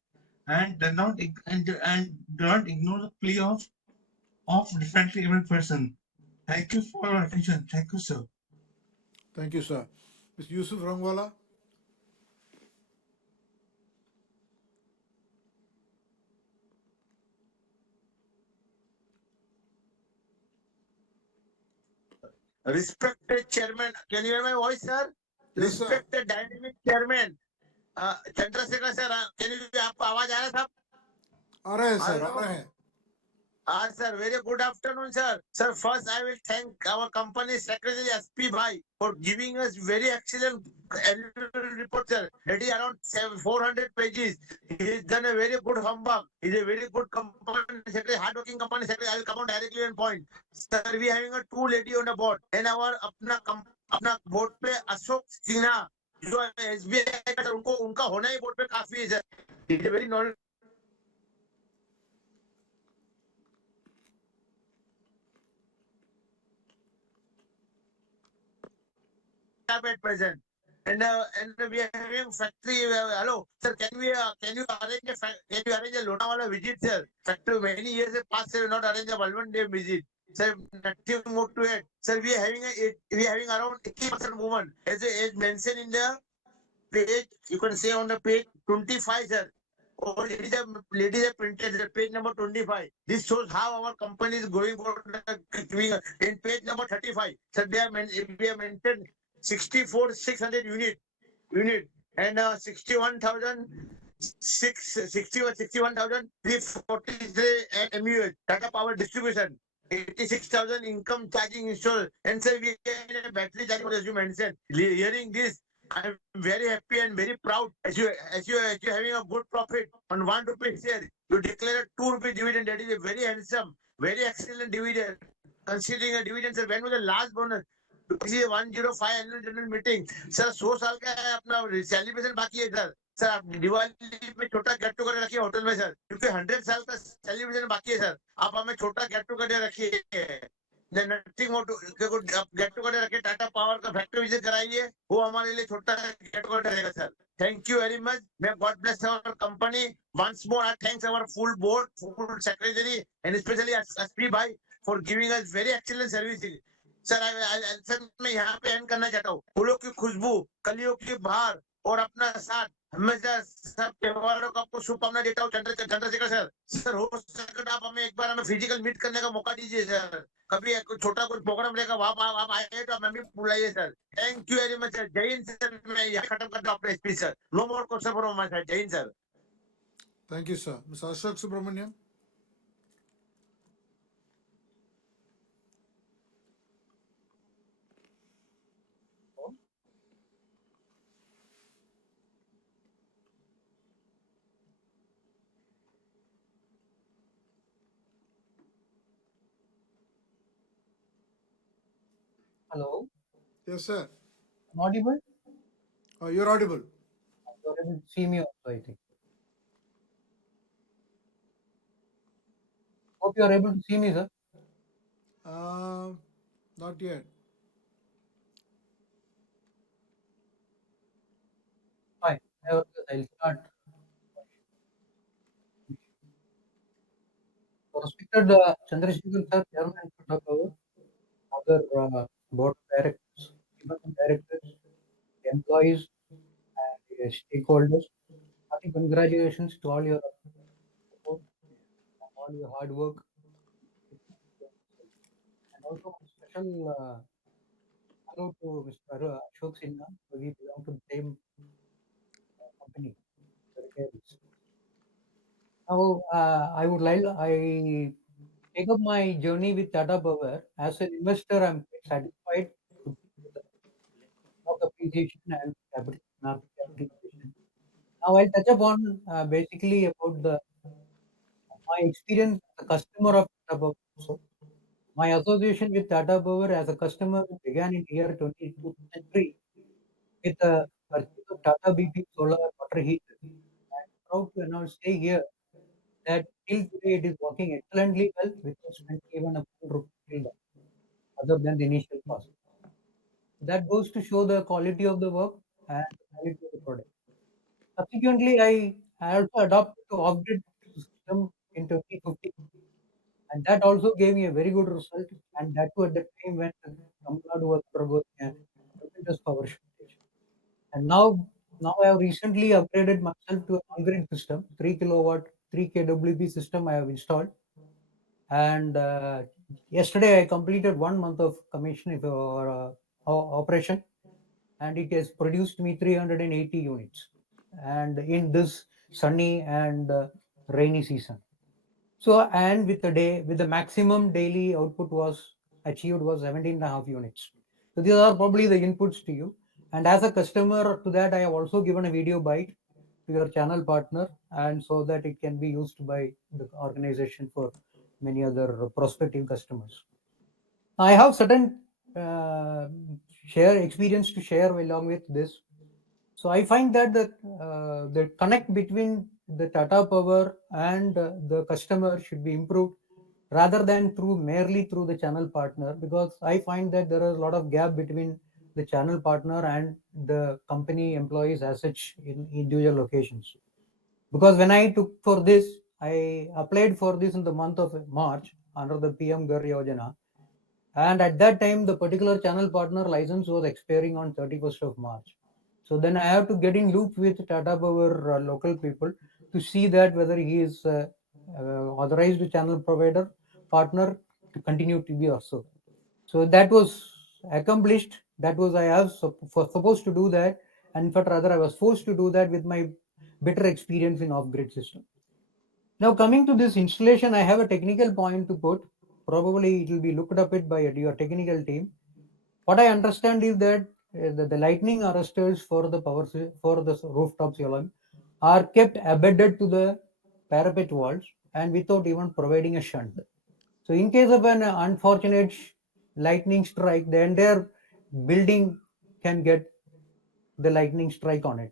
and do not ignore the plea of differently abled person. Thank you for your attention. Thank you, sir. Thank you, sir. Mr. Yusuf Rangwala. Respected chairman, can you hear my voice, sir? Yes, sir. Respected dynamic chairman, Chandrashekhar sir, can you आपको आवाज आ रहा था? आ रहा है sir, आ रहा है. Sir, very good afternoon, sir. Sir, first I will thank our company secretary SP Bhai for giving us very excellent annual report, sir. It is around 400 pages. He has done a very good humbug. He is a very good company secretary, hardworking company secretary. I will come on directly on point. Sir, we are having a two lady on the board and our अपना board पे अशोक सिन्हा जो SBI का उनको उनका होना ही board पे काफी है sir. He is a very knowledgeable at present. And we are having factory. Hello, sir. Can you arrange a Lonavala visit, sir? Factory many years have passed. Sir, not arrange a one day visit. Sir, nothing more to it. Sir, we are having around 80% women as mentioned in the page. You can say on the page 25, sir. Oh, ladies are printed at page number 25. This shows how our company is going for in page number 35. Sir, we have mentioned 600 unit and 61,343 MUH Tata Power Distribution. 86,000 income charging installed. And sir, we have a battery charging, as you mentioned. Hearing this, I'm very happy and very proud as you having a good profit on 1 rupee share. You declare a 2 rupee dividend. That is a very handsome, very excellent dividend. Considering a dividend, sir, when was the last bonus? 105 annual general meeting sir 100 साल का है अपना celebration बाकी है sir. Sir आप दिवाली में छोटा get together रखिए होटल में सर क्योंकि 100 साल का सेलिब्रेशन बाकी है सर. आप हमें छोटा गेट टुगेदर रखिए. नथिंग मोर गेट टुगेदर रखिए. टाटा पावर का फैक्ट्री विजिट कराइए. वो हमारे लिए छोटा गेट टुगेदर रहेगा sir. Thank you very much. May God bless our company. Once more, I thanks our full board, full secretary, and especially SP Bhai for giving us very excellent services. Sir sir मैं यहाँ पे and करना चाहता हूँ. फूलों की खुशबू, कलियों की बहार और अपना साथ हमेशा सब त्योहारों को आपको शुभकामना देता हूँ. चंद्रशेखर सर, सर हो सके तो आप हमें एक बार हमें फिजिकल मीट करने का मौका दीजिए सर. कभी छोटा कोई प्रोग्राम रहेगा वहाँ आप आए तो हमें भी बुलाइए sir. Thank you very much sir. जय हिंद सर. मैं यहाँ खत्म करता हूँ अपने speech sir. No more question from my side. जय हिंद sir. Thank you, sir. Mr. Ashok Subramaniam. Hello, Yes, sir. I'm audible? You're audible. You're able to see me also, I think. Hope you are able to see me, sir. Not yet. Fine. Nevertheless, I'll start. So, respected Chandrasekhar sir, Chairman of our other board of directors, independent directors, employees, and stakeholders. Hearty congratulations to all your support. all your hard work. And also special hello to Mr. Ashok Sinha. We belong to the same company, the retailers. Now, I take up my journey with Tata Power. As an investor, I'm satisfied to be with the stock appreciation and capital market capitalization. Now, I'll touch upon basically about my experience as a customer of Tata Power. So, my association with Tata Power as a customer began in year 2003 with the purchase of Tata BP solar water heater. I'm proud to announce stay here that till today it is working excellently well without spending even a ₹1 till now, other than the initial cost. That goes to show the quality of the work and the quality of the product. Subsequently, I also adopted to off-grid system in 2015, and that also gave me a very good result. And that too at the time when Tamil Nadu was undergoing a tremendous power shortage. And now I have recently upgraded myself to an on-grid system, 3 kilowatt, 3 kWp system I have installed. And yesterday I completed 1 month of commissioning for operation, and it has produced me 380 units. And in this sunny and rainy season. So, and with the maximum daily output was achieved was 17.5 units. So these are probably the inputs to you. And as a customer to that, I have also given a video bite to your channel partner, and so that it can be used by the organization for many other prospective customers. I have certain share experience to share along with this. So I find that the connect between the Tata Power and the customer should be improved rather than merely through the channel partner, because I find that there is a lot of gap between the channel partner and the company employees as such in individual locations. Because when I took for this, I applied for this in the month of March under the PM Gar Yojana, and at that time the particular channel partner license was expiring on 31st of March. So then I have to get in loop with Tata Power local people to see that whether he is authorized channel provider partner to continue to be also. So that was accomplished. That was I was supposed to do that, and in fact rather I was forced to do that with my better experience in off-grid system. Now coming to this installation, I have a technical point to put. Probably it will be looked up it by your technical team. What I understand is that the lightning arresters for the for the rooftop solar are kept embedded to the parapet walls and without even providing a shunt. So in case of an unfortunate lightning strike, the entire building can get the lightning strike on it.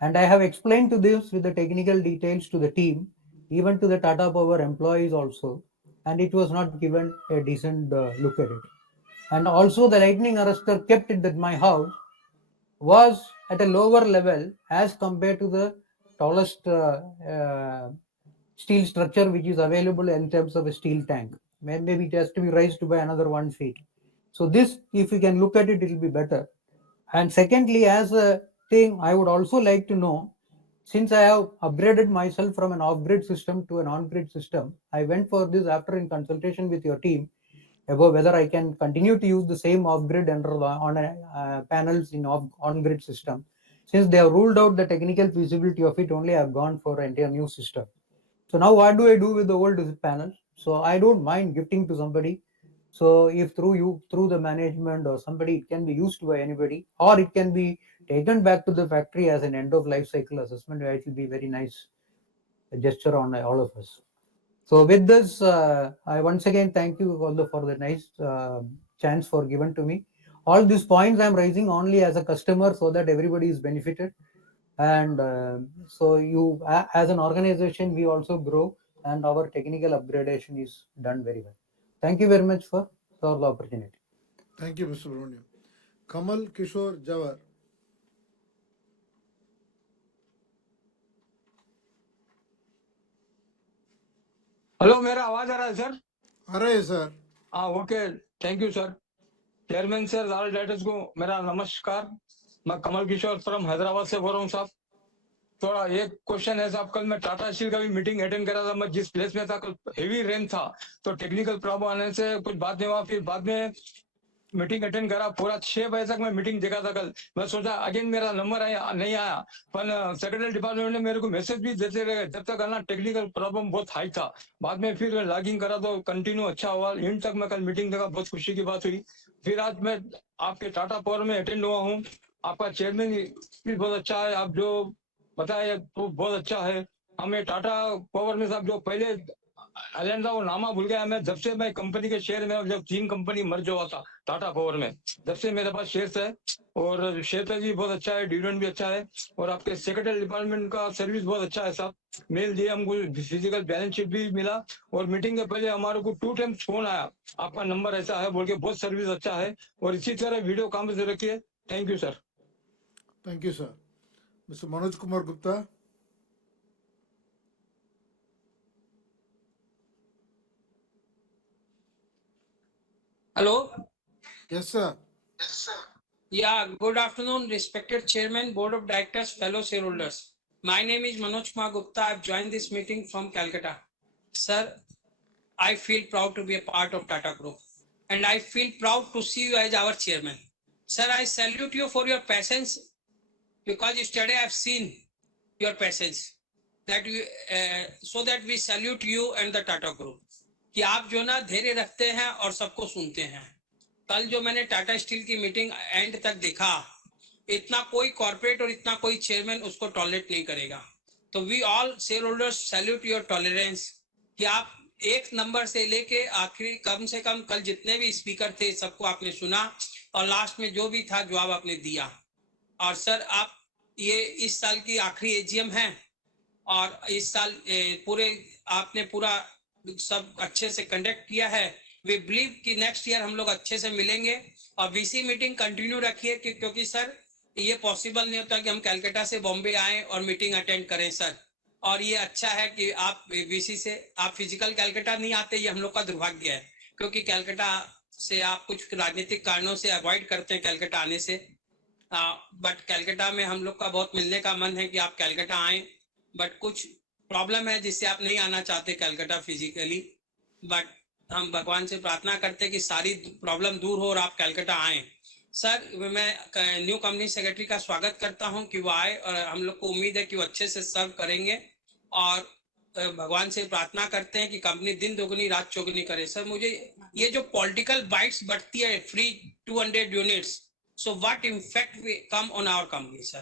And I have explained to this with the technical details to the team, even to the Tata Power employees also, and it was not given a decent look at it. And also the lightning arrestor kept it at my house was at a lower level as compared to the tallest steel structure which is available in terms of a steel tank. Maybe it has to be raised by another 1 feet. So this, if you can look at it, it will be better. And secondly, as a thing, I would also like to know, since I have upgraded myself from an off-grid system to an on-grid system, I went for this after in consultation with your team about whether I can continue to use the same off-grid on panels in on-grid system. Since they have ruled out the technical feasibility of it, only I have gone for an entire new system. So now what do I do with the old panels? So I don't mind gifting to somebody. So if through the management or somebody, it can be used by anybody, or it can be taken back to the factory as an end of life cycle assessment, where it will be very nice gesture on all of us. So with this, I once again thank you for the nice chance for given to me. All these points I'm raising only as a customer so that everybody is benefited. And so you, as an organization, we also grow and our technical upgradation is done very well. Thank you very much for the opportunity. Thank you, Mr. Brahmanyam. Kamal Kishore Jawar. Hello मेरा आवाज आ रहा है sir आ रहा है sir हाँ okay thank you sir chairman sir all directors को मेरा नमस्कार मैं कमल किशोर फ्रॉम हैदराबाद से बोल रहा हूँ साहब थोड़ा एक क्वेश्चन है साहब, कल मैं टाटा स्टील का भी मीटिंग अटेंड करा था, मैं जिस प्लेस में था कल हेवी रेन था, तो टेक्निकल प्रॉब्लम आने से कुछ बात नहीं हुआ। फिर बाद में मीटिंग अटेंड करा, पूरा 6 बजे तक मैं मीटिंग देखा था कल। मैं सोचा अगेन मेरा नंबर आया नहीं आया, पर सेक्रेटरी डिपार्टमेंट ने मेरे को मैसेज भी देते रहे जब तक ना टेक्निकल प्रॉब्लम बहुत हाई था। बाद में फिर लॉगिंग करा तो कंटिन्यू अच्छा हुआ, एंड तक मैं कल मीटिंग देखा, बहुत खुशी की बात हुई। फिर आज मैं आपके टाटा पावर में अटेंड हुआ हूँ। आपका चेयरमैन भी बहुत अच्छा है, आप जो बताए वो बहुत अच्छा है। हमें टाटा पावर में साहब जो पहले आइलैंड था वो नामा भूल गया मैं, जब से मैं कंपनी के शेयर में, जब 3 कंपनी मर्ज हुआ था टाटा पावर में, जब से मेरे पास शेयर्स है, और शेयर पे भी बहुत अच्छा है, डिविडेंड भी अच्छा है, और आपके सेक्रेटरी डिपार्टमेंट का सर्विस बहुत अच्छा है साहब। मेल दिए हमको, फिजिकल बैलेंस शीट भी मिला, और मीटिंग के पहले हमारे को 2 टाइम्स फोन आया, आपका नंबर ऐसा है बोल के, बहुत सर्विस अच्छा है, और इसी तरह वीडियो काम से रखिए। Thank you sir. Thank you, sir. Mr. Manoj Kumar Gupta. Hello. Yes, sir. Yeah, good afternoon, respected Chairman, Board of Directors, fellow shareholders. My name is Manoj Kumar Gupta. I've joined this meeting from Calcutta. Sir, I feel proud to be a part of Tata Group, and I feel proud to see you as our chairman. Sir, I salute you for your patience, because yesterday I've seen your patience. That you, so that we salute you and the Tata Group. कि आप जो ना धैर्य रखते हैं और सबको सुनते हैं। कल जो मैंने टाटा स्टील की मीटिंग एंड तक देखा, इतना कोई कॉर्पोरेट और इतना कोई चेयरमैन उसको टॉलरेट नहीं करेगा। तो we all share holders salute your tolerance, कि आप एक नंबर से लेके आखिरी, कम से कम कल जितने भी स्पीकर थे सबको आपने सुना, और लास्ट में जो भी था जवाब आपने दिया। और सर आप ये इस साल की आखिरी एजीएम है, और इस साल पूरे आपने पूरा सब अच्छे से कंडक्ट किया है। वी बिलीव कि नेक्स्ट ईयर हम लोग अच्छे से मिलेंगे, और वीसी मीटिंग कंटिन्यू रखिए, क्योंकि सर ये पॉसिबल नहीं होता कि हम कलकत्ता से बॉम्बे आए और मीटिंग अटेंड करें सर। और ये अच्छा है कि आप वीसी से, आप फिजिकल कलकत्ता नहीं आते, ये हम लोग का दुर्भाग्य है, क्योंकि कलकत्ता से आप कुछ राजनीतिक कारणों से अवॉइड करते हैं कलकत्ता आने से। बट कलकत्ता में हम लोग का बहुत मिलने का मन है कि आप कलकत्ता आए, बट कुछ प्रॉब्लम है जिससे आप नहीं आना चाहते कलकत्ता फिजिकली। बट हम भगवान से प्रार्थना करते हैं कि सारी प्रॉब्लम दूर हो और आप कलकत्ता आए। सर मैं न्यू कंपनी सेक्रेटरी का स्वागत करता हूं कि वो आए, और हम लोग को उम्मीद है कि वो अच्छे से सर्व करेंगे, और भगवान से प्रार्थना करते हैं कि कंपनी दिन दोगुनी रात चौगुनी करे। सर मुझे ये जो पॉलिटिकल बाइट्स बढ़ती है, free 200 units, so what impact will come on our company, sir?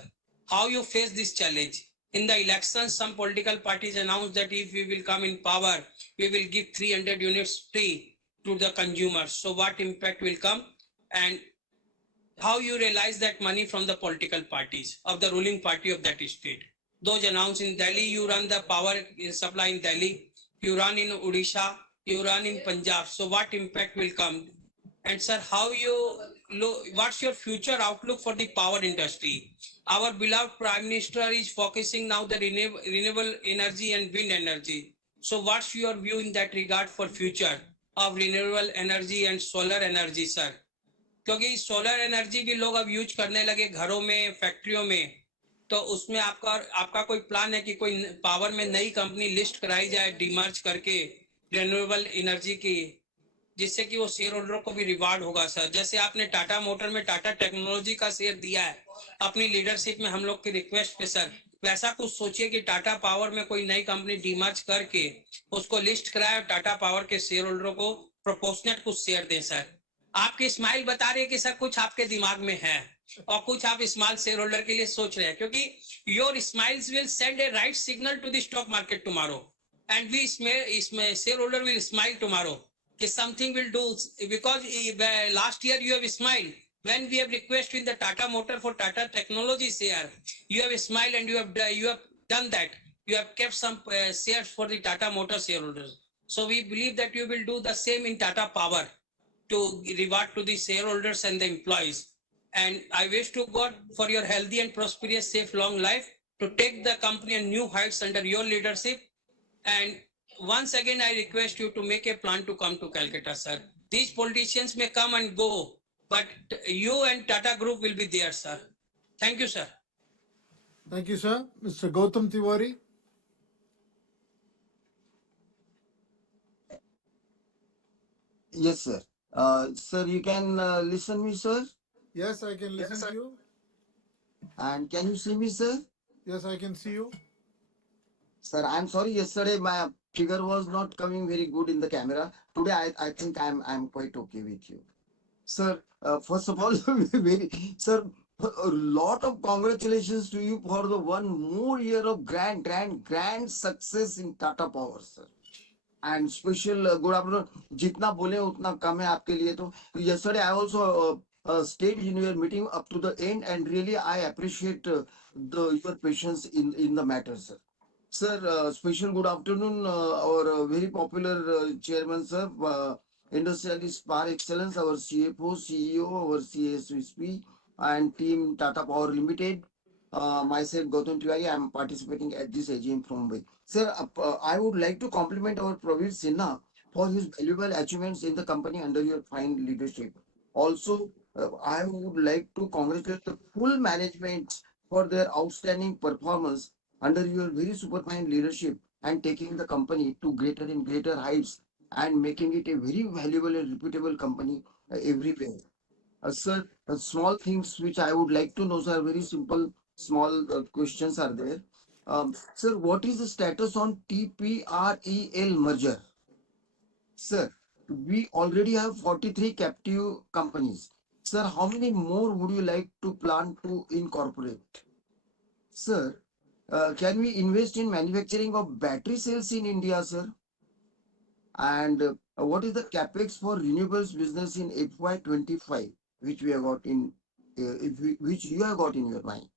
How you face this challenge? In the elections, some political parties announced that if we will come in power, we will give 300 units free to the consumers. So what impact will come, and how you realize that money from the political parties of the ruling party of that state? Those announced in Delhi, you run the power supply in Delhi, you run in Odisha, you run in Punjab. So what impact will come? And sir, how you look, what's your future outlook for the power industry? Our beloved Prime Minister is focusing now the renewable energy and wind energy. So what's your view in that regard for future of renewable energy and solar energy, sir? क्योंकि solar energy भी लोग अब use करने लगे घरों में, फैक्ट्रियों में, तो उसमें आपका कोई प्लान है कि कोई पावर में नई कंपनी लिस्ट कराई जाए डीमर्ज करके रिन्यूएबल एनर्जी की, जिससे कि वो शेयर होल्डरों को भी रिवार्ड होगा सर? जैसे आपने टाटा मोटर में टाटा टेक्नोलॉजी का शेयर दिया है अपनी लीडरशिप में हम लोग की रिक्वेस्ट पे सर, वैसा कुछ सोचिए कि टाटा पावर में कोई नई कंपनी डीमर्ज करके उसको लिस्ट कराए और टाटा पावर के शेयर होल्डरों को प्रोपोर्शनेट कुछ शेयर दें सर। आपकी स्माइल बता रही है कि सर कुछ आपके दिमाग में है, और कुछ आप स्मॉल शेयर होल्डर के लिए सोच रहे हैं, क्योंकि your smiles will send a right signal to the stock market tomorrow, and we share holder will smile tomorrow कि something will do, because last year you have smiled when we have requested in the Tata Motor for Tata Technology share. You have smiled and you have done that. You have kept some shares for the Tata Motor shareholders. So we believe that you will do the same in Tata Power to reward to the shareholders and the employees. And I wish to God for your healthy and prosperous, safe, long life to take the company on new heights under your leadership. And once again, I request you to make a plan to come to Calcutta, sir. These politicians may come and go, but you and Tata Group will be there, sir. Thank you, sir. Thank you, sir. Mr. Gautam Tiwari. Yes, sir. Sir, you can listen me, sir. Yes, I can listen to you. And can you see me, sir? Yes, I can see you. Sir, I'm sorry. Yesterday my figure was not coming very good in the camera. Today I think I'm quite okay with you, sir. First of all, very sir. A lot of congratulations to you for the one more year of grand success in Tata Power, sir. And special good afternoon. जितना बोले उतना कम है आपके लिए तो. Yesterday I also stayed in your meeting up to the end, and really I appreciate your patience in the matter, sir. Sir, special good afternoon, our very popular chairman, sir, industrialist par excellence, our CFO, CEO, our CSVP, and team Tata Power Limited. Myself, Gautam Tiwari, I am participating at this AGM from Mumbai. Sir, I would like to compliment our Pravir Sinha for his valuable achievements in the company under your fine leadership. Also, I would like to congratulate the full management for their outstanding performance under your very superfine leadership and taking the company to greater and greater heights and making it a very valuable and reputable company everywhere. Sir, small things which I would like to know, sir, very simple, small questions are there. Sir, what is the status on TPREL merger? Sir, we already have 43 captive companies. Sir, how many more would you like to plan to incorporate? Sir, can we invest in manufacturing of battery cells in India, sir? And what is the capex for renewables business in FY25, which we have got in, which you have got in your mind?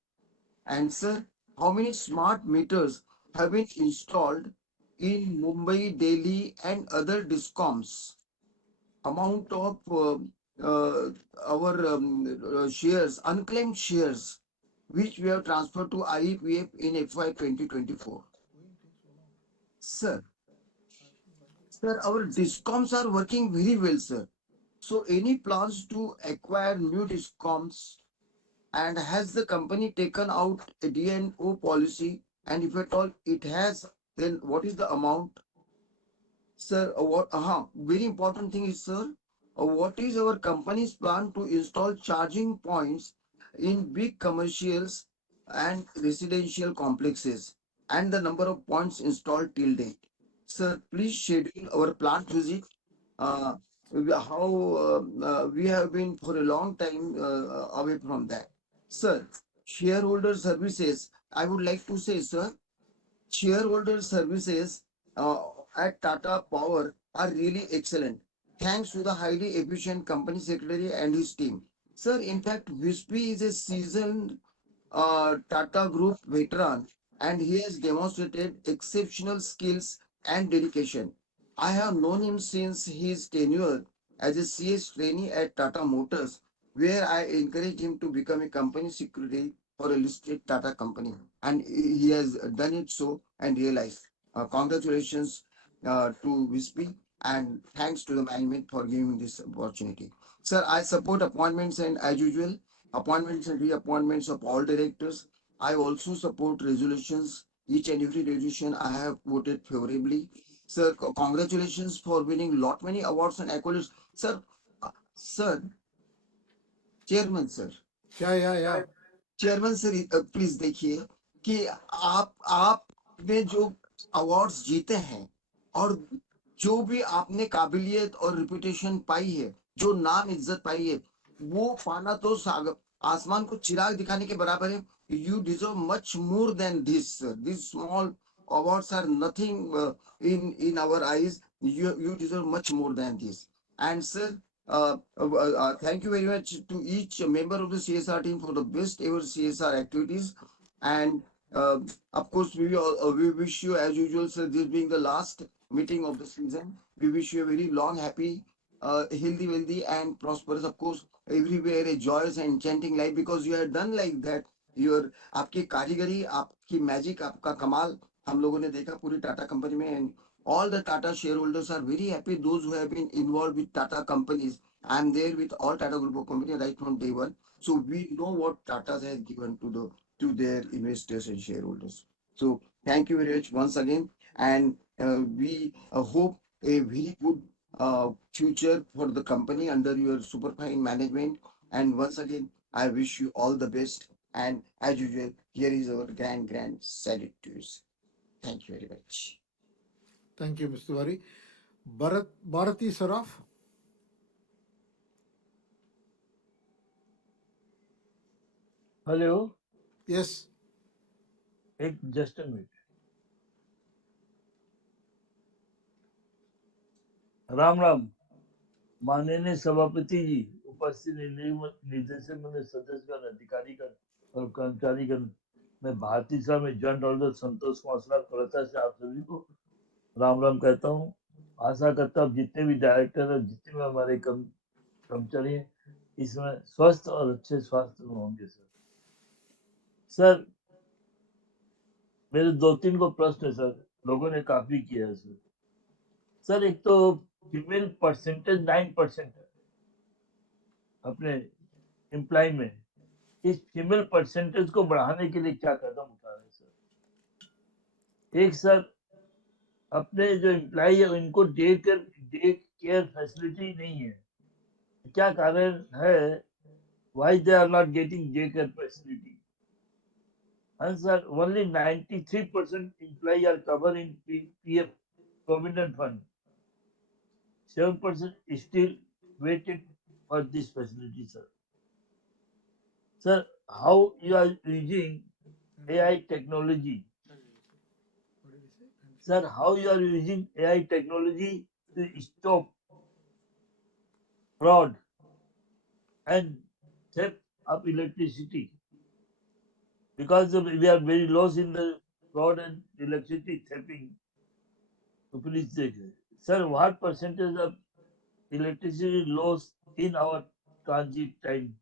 And sir, how many smart meters have been installed in Mumbai, Delhi, and other discoms? Amount of our shares, unclaimed shares, which we have transferred to IEPF in FY 2024. Sir, sir, our discoms are working very well, sir. So, any plans to acquire new discoms? And has the company taken out a D&O policy? And if at all it has, then what is the amount? Sir, very important thing is, sir, what is our company's plan to install charging points in big commercials and residential complexes, and the number of points installed till date? Sir, please schedule our plant visit. Uh, how we have been for a long time away from that. Sir, shareholder services, I would like to say, sir, shareholder services uh, at Tata Power are really excellent. Thanks to the highly efficient company secretary and his team. Sir, in fact, Wispy is a seasoned Tata Group veteran, and he has demonstrated exceptional skills and dedication. I have known him since his tenure as a CS trainee at Tata Motors, where I encouraged him to become a company secretary for a listed Tata company, and he has done it so and realized. Congratulations to Wispy, and thanks to the management for giving me this opportunity. Sir, I support appointments and, as usual, appointments and reappointments of all directors. I also support resolutions. Each and every resolution I have voted favorably. Sir, congratulations for winning lot many awards and accolades. Sir, sir, chairman, sir. Yeah. Chairman sir, please देखिए कि आपने जो awards जीते हैं और जो भी आपने काबिलियत और रिपुटेशन पाई है, जो नाम इज्जत पाई है, वो पाना तो आसमान को चिराग दिखाने के बराबर है. You deserve much more than this. This small awards are nothing in our eyes. You deserve much more than this. And sir, thank you very much to each member of the CSR team for the best ever CSR activities. And of course, we wish you, as usual, sir, this being the last meeting of the season, we wish you a very long, happy, healthy, wealthy, and prosperous. Of course, everywhere a joyous and enchanting life, because you have done like that. Your आपकी कारीगरी, आपकी magic, आपका कमाल हम लोगों ने देखा पूरी टाटा कंपनी में. And all the Tata shareholders are very happy. Those who have been involved with Tata companies, I am there with all Tata Group of companies right from day one. So we know what Tata has given to the to their investors and shareholders. So thank you very much once again, and we hope a very good future for the company under your superfine management. And once again, I wish you all the best. And as usual, here is our grand salute to you. Thank you very much. Thank you, Mr. Tiwari. Bharati Saraf. Hello. Yes. Just a minute. Ram Ram माननीय सभापति जी, उपस्थित निदेशक मंडल सदस्यगण, अधिकारीगण और कर्मचारीगण, मैं भारतीय सभा में जॉइंट ऑर्डर संतोष कुमार कोलकाता से आप सभी को राम राम कहता हूँ। आशा करता हूँ जितने भी डायरेक्टर और जितने भी हमारे कर्मचारी हैं इसमें स्वस्थ और अच्छे स्वास्थ्य में होंगे। सर मेरे 2-3 को प्रश्न है सर, लोगों ने काफी किया है सर। सर एक तो फीमेल परसेंटेज 9% है अपने एम्प्लॉय में, इस फीमेल परसेंटेज को बढ़ाने के लिए क्या कदम उठा रहे हैं सर? एक सर अपने जो एम्प्लॉय है उनको डे केयर फैसिलिटी नहीं है, क्या कारण है? Why they are not getting day care facility? Answer: only 93% employees are covered in PF Provident Fund. 7% is still waited for this facility, sir. Sir, how you are using AI technology? Sir, how you are using AI technology to stop fraud and theft of electricity? Because we are very low in the fraud and electricity thefting. So please check. Sir, what percentage of electricity loss in our transit time?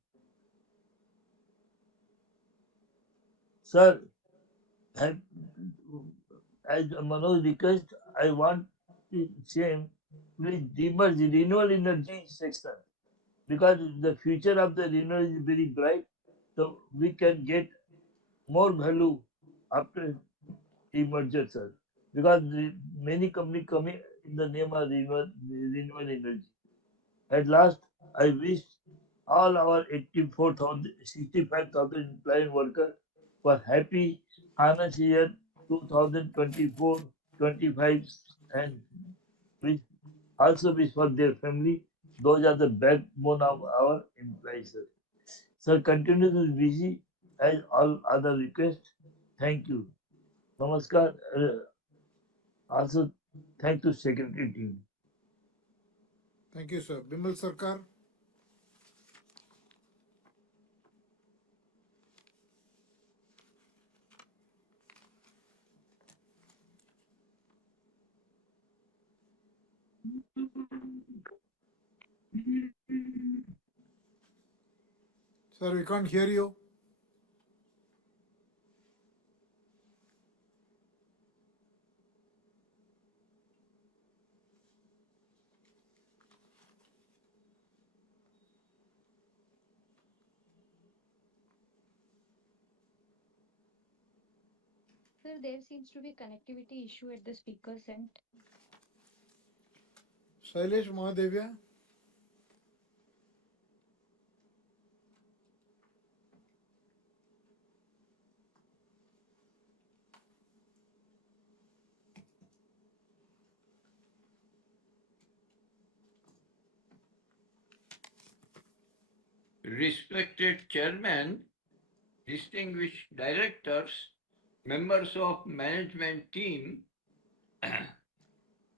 Sir, as Manoj request, I want to say, please demerge the renewable energy section, because the future of the renewable is very bright, so we can get more value after demerger, sir. Because many companies coming in the name of renewable energy. At last, I wish all our 84,000, 65,000 employee workers were happy financial year 2024-25, and wish also wish for their family. Those are the backbone of our employees. Sir, sir continue to be busy as all other requests. Thank you. Namaskar. Also, thank to secretary team. Thank you, sir. Bimal Sarkar. Sir, we can't hear you. Sir, there seems to be connectivity issue at the speaker's end. Shailesh Mahadevia. Respected Chairman, distinguished directors, members of management team,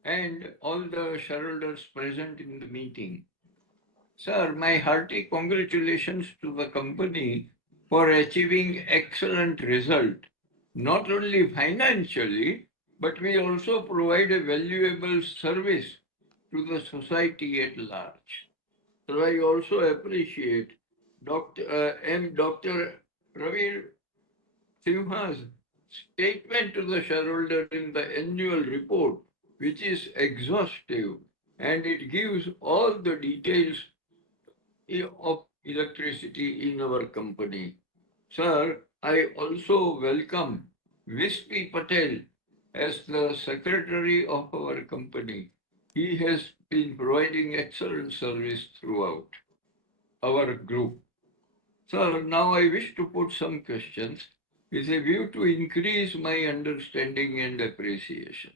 and all the shareholders present in the meeting. Sir, my hearty congratulations to the company for achieving excellent result, not only financially, but we also provide a valuable service to the society at large. So I also appreciate Dr. Pravir Simha's statement to the shareholder in the annual report, which is exhaustive and it gives all the details of electricity in our company. Sir, I also welcome Vispi Patel as the secretary of our company. He has been providing excellent service throughout our group. Sir, now I wish to put some questions with a view to increase my understanding and appreciation.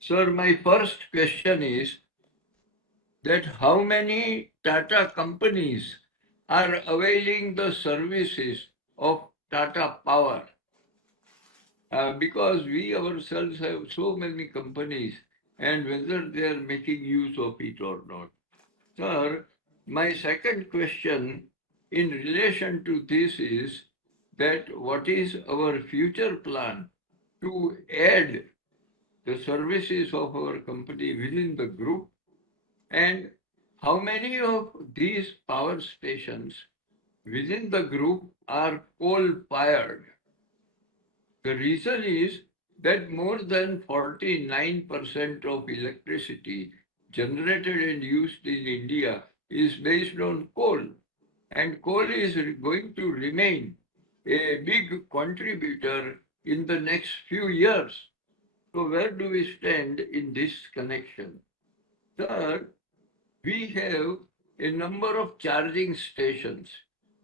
Sir, my first question is that how many Tata companies are availing the services of Tata Power? Because we ourselves have so many companies and whether they are making use of it or not. Sir, my second question in relation to this is that what is our future plan to add the services of our company within the group, and how many of these power stations within the group are coal-fired? The reason is that more than 49% of electricity generated and used in India is based on coal, and coal is going to remain a big contributor in the next few years. So where do we stand in this connection? Third, we have a number of charging stations.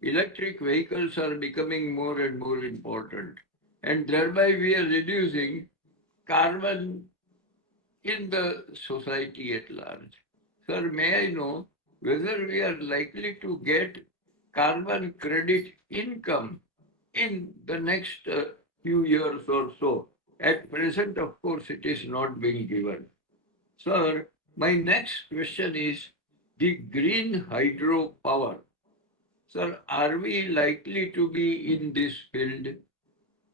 Electric vehicles are becoming more and more important, and thereby we are reducing carbon in the society at large. Sir, may I know whether we are likely to get carbon credit income in the next few years or so? At present, of course, it is not being given. Sir, my next question is the green hydro power. Sir, are we likely to be in this field?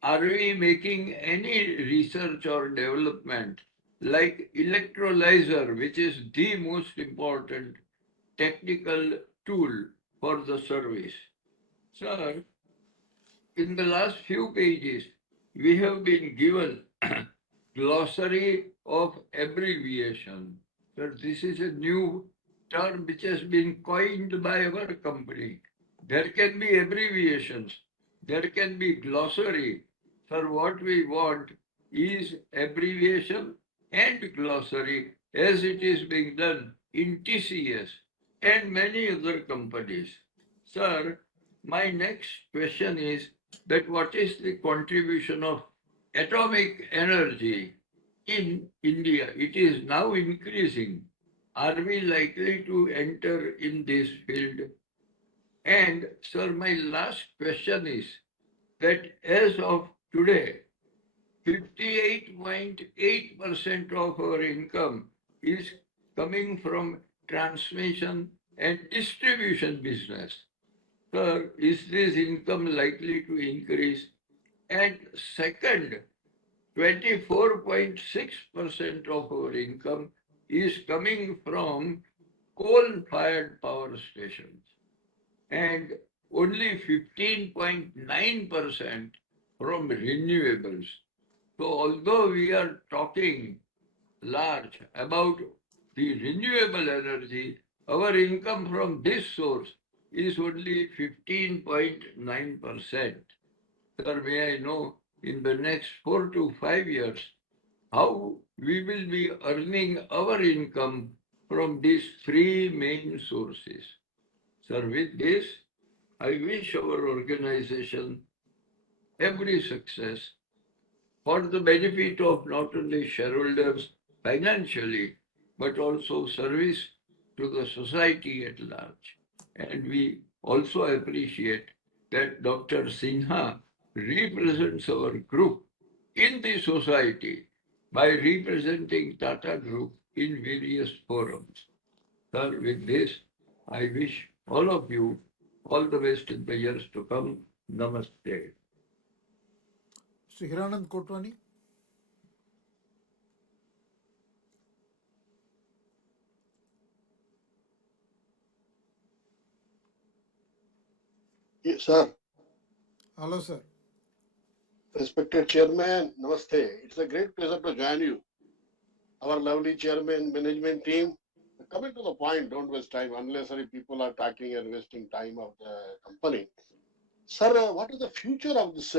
Are we making any research or development like electrolyzer, which is the most important technical tool for the service? Sir, in the last few pages, we have been given glossary of abbreviation. Sir, this is a new term which has been coined by our company. There can be abbreviations, there can be glossary. Sir, what we want is abbreviation and glossary as it is being done in TCS and many other companies. Sir, my next question is that what is the contribution of atomic energy in India? It is now increasing. Are we likely to enter in this field? And sir, my last question is that as of today, 58.8% of our income is coming from transmission and distribution business. Sir, is this income likely to increase? And second, 24.6% of our income is coming from coal-fired power stations, and only 15.9% from renewables. So although we are talking large about the renewable energy, our income from this source is only 15.9%. Sir, may I know in the next 4 to 5 years how we will be earning our income from these three main sources? Sir, with this, I wish our organization every success for the benefit of not only shareholders financially, but also service to the society at large. And we also appreciate that Dr. Sinha represents our group in the society by representing Tata Group in various forums. Sir, with this, I wish all of you all the best in the years to come. Namaste. Mr. Hiranand Kotwani. Yes, sir. Hello, sir. Respected Chairman, Namaste. It's a great pleasure to join you. Our lovely Chairman, management team. Coming to the point, don't waste time. Unnecessary people are talking and wasting time of the company. Sir, what is the future of this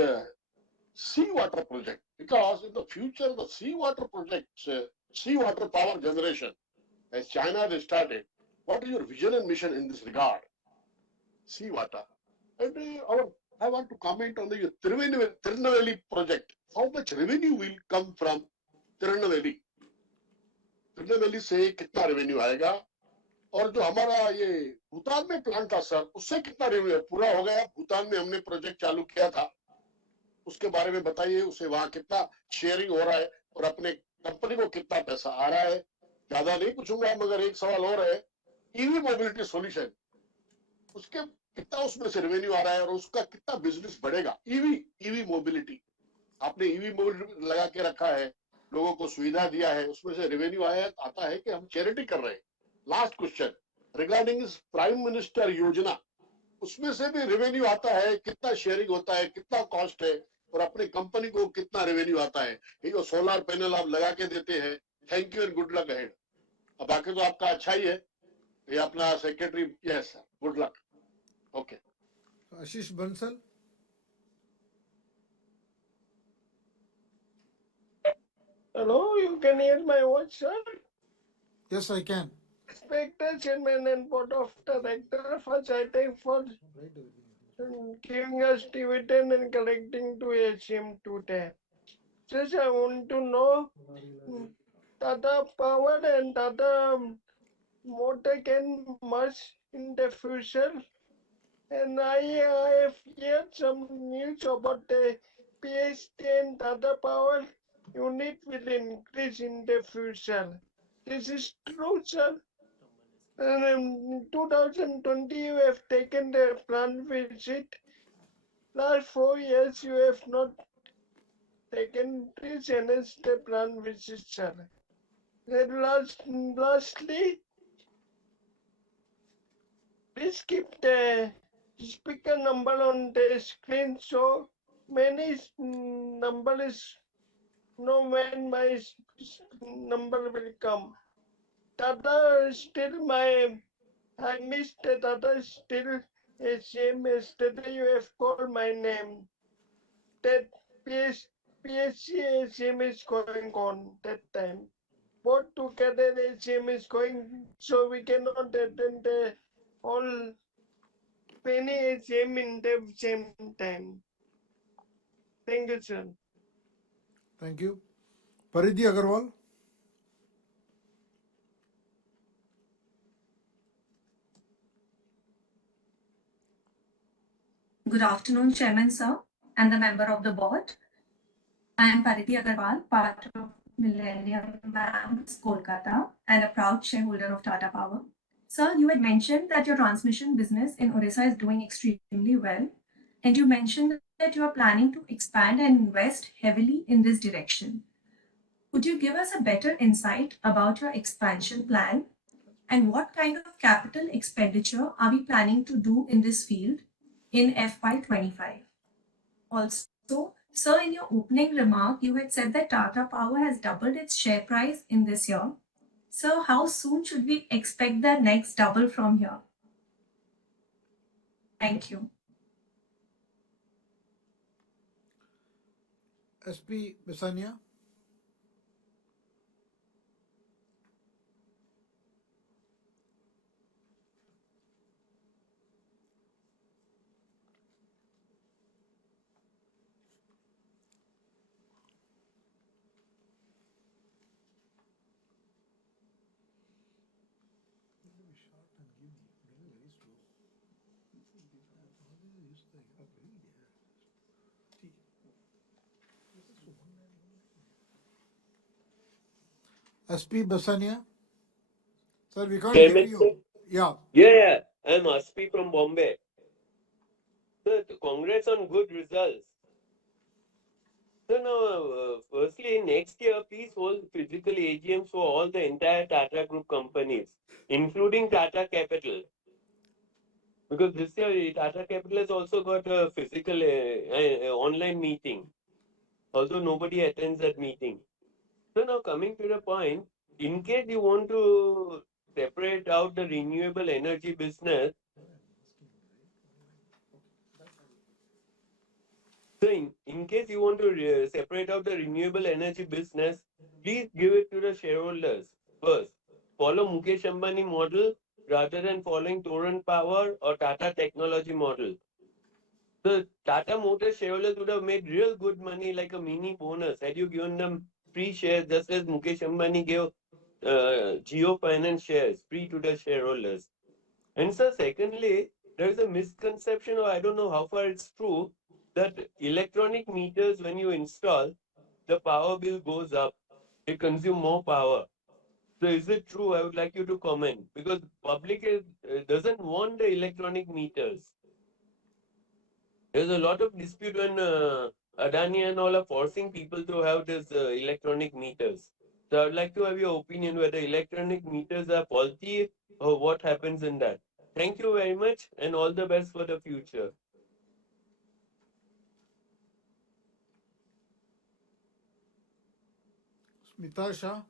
seawater project? Because in the future, the seawater projects, seawater power generation, as China has started, what is your vision and mission in this regard? Seawater. And I want to comment on the Tirunelveli project. How much revenue will come from Tirunelveli? Tirunelveli से कितना revenue आएगा? और जो हमारा ये भूटान में plant था sir, उससे कितना रेवेन्यू पूरा हो गया? भूटान में हमने प्रोजेक्ट चालू किया था, उसके बारे में बताइए, उसे वहां कितना शेयरिंग हो रहा है और अपने कंपनी को कितना पैसा आ रहा है? ज्यादा नहीं पूछूंगा, मगर एक सवाल और है, ईवी मोबिलिटी सॉल्यूशन, उसके कितना उसमें से रेवेन्यू आ रहा है और उसका कितना बिजनेस बढ़ेगा? ईवी मोबिलिटी, आपने ईवी मोबिलिटी लगा के रखा है, लोगों को सुविधा दिया है, उसमें से रेवेन्यू आया आता है कि हम चैरिटी कर रहे हैं? लास्ट क्वेश्चन रिगार्डिंग इस प्राइम मिनिस्टर योजना, उसमें से भी रेवेन्यू आता है? कितना शेयरिंग होता है, कितना कॉस्ट है और अपनी कंपनी को कितना रेवेन्यू आता है? ये जो सोलर पैनल आप लगा के देते हैं, thank you and good luck ahead. अब बाकी तो आपका अच्छा ही है, ये अपना secretary, yes sir, good luck. Okay. Ashish Bansal. Hello, you can hear my voice, sir? Yes, I can. Respected Chairman and Board of Directors, first I thank for giving us dividend and collecting to AGM today. Just I want to know Tata Power and Tata Motor can merge in the future. And I have heard some news about the PST and Tata Power unit will increase in the future. This is true, sir. And in 2020, you have taken the plant visit. Last 4 years, you have not taken this enhance the plant visit, sir. Then lastly, please keep the speaker number on the screen so many number is know when my number will come. Tata still I missed the Tata still same yesterday you have called my name. That PSC AGM is going on that time. Both together AGM is going, so we cannot attend the all many AGM in the same time. Thank you, sir. Thank you. Paridhi Agarwal. Good afternoon, Chairman, sir, and the member of the board. I am Paridhi Agarwal, part of Millennium Banks, Kolkata, and a proud shareholder of Tata Power. Sir, you had mentioned that your transmission business in Odisha is doing extremely well, and you mentioned that you are planning to expand and invest heavily in this direction. Could you give us a better insight about your expansion plan and what kind of capital expenditure are we planning to do in this field in FY25? Also, sir, in your opening remark, you had said that Tata Power has doubled its share price in this year. So, how soon should we expect the next double from here? Thank you. SP Besania. SP Basania. Sir, we can't hear you. Yeah. Yeah, I'm Aspi from Bombay. Sir, congrats on good results. So now, firstly, next year, please hold physical AGMs for all the entire Tata Group companies, including Tata Capital. Because this year, Tata Capital has also got a physical online meeting, although nobody attends that meeting. So now, coming to the point, in case you want to separate out the renewable energy business, So in case you want to separate out the renewable energy business, please give it to the shareholders first. Follow Mukesh Ambani model rather than following Torrent Power or Tata Technology model. The Tata Motors shareholders would have made real good money like a mini bonus had you given them free shares just as Mukesh Ambani gave Geo Finance shares free to the shareholders. And so secondly, there is a misconception, or I don't know how far it's true, that electronic meters, when you install, the power bill goes up. They consume more power. So is it true? I would like you to comment because public doesn't want the electronic meters. There's a lot of dispute when Adani and all are forcing people to have these electronic meters. So I would like to have your opinion whether electronic meters are faulty or what happens in that. Thank you very much and all the best for the future. Smita Shah.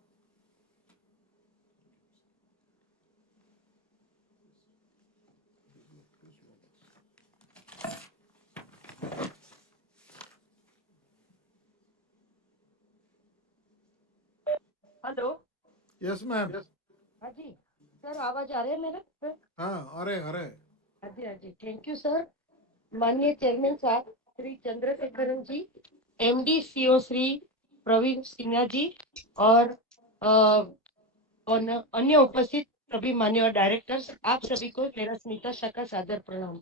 Hello Yes, ma'am. हाँ जी sir आवाज आ रहा है मेरा हाँ, अरे हाँ जी thank you sir माननीय chairman साहब श्री चंद्रशेखरन जी एमडी सीओ श्री प्रवीण सिन्हा जी और अन्य उपस्थित सभी मान्य डायरेक्टर्स आप सभी को मेरा स्मिता शाह का सादर प्रणाम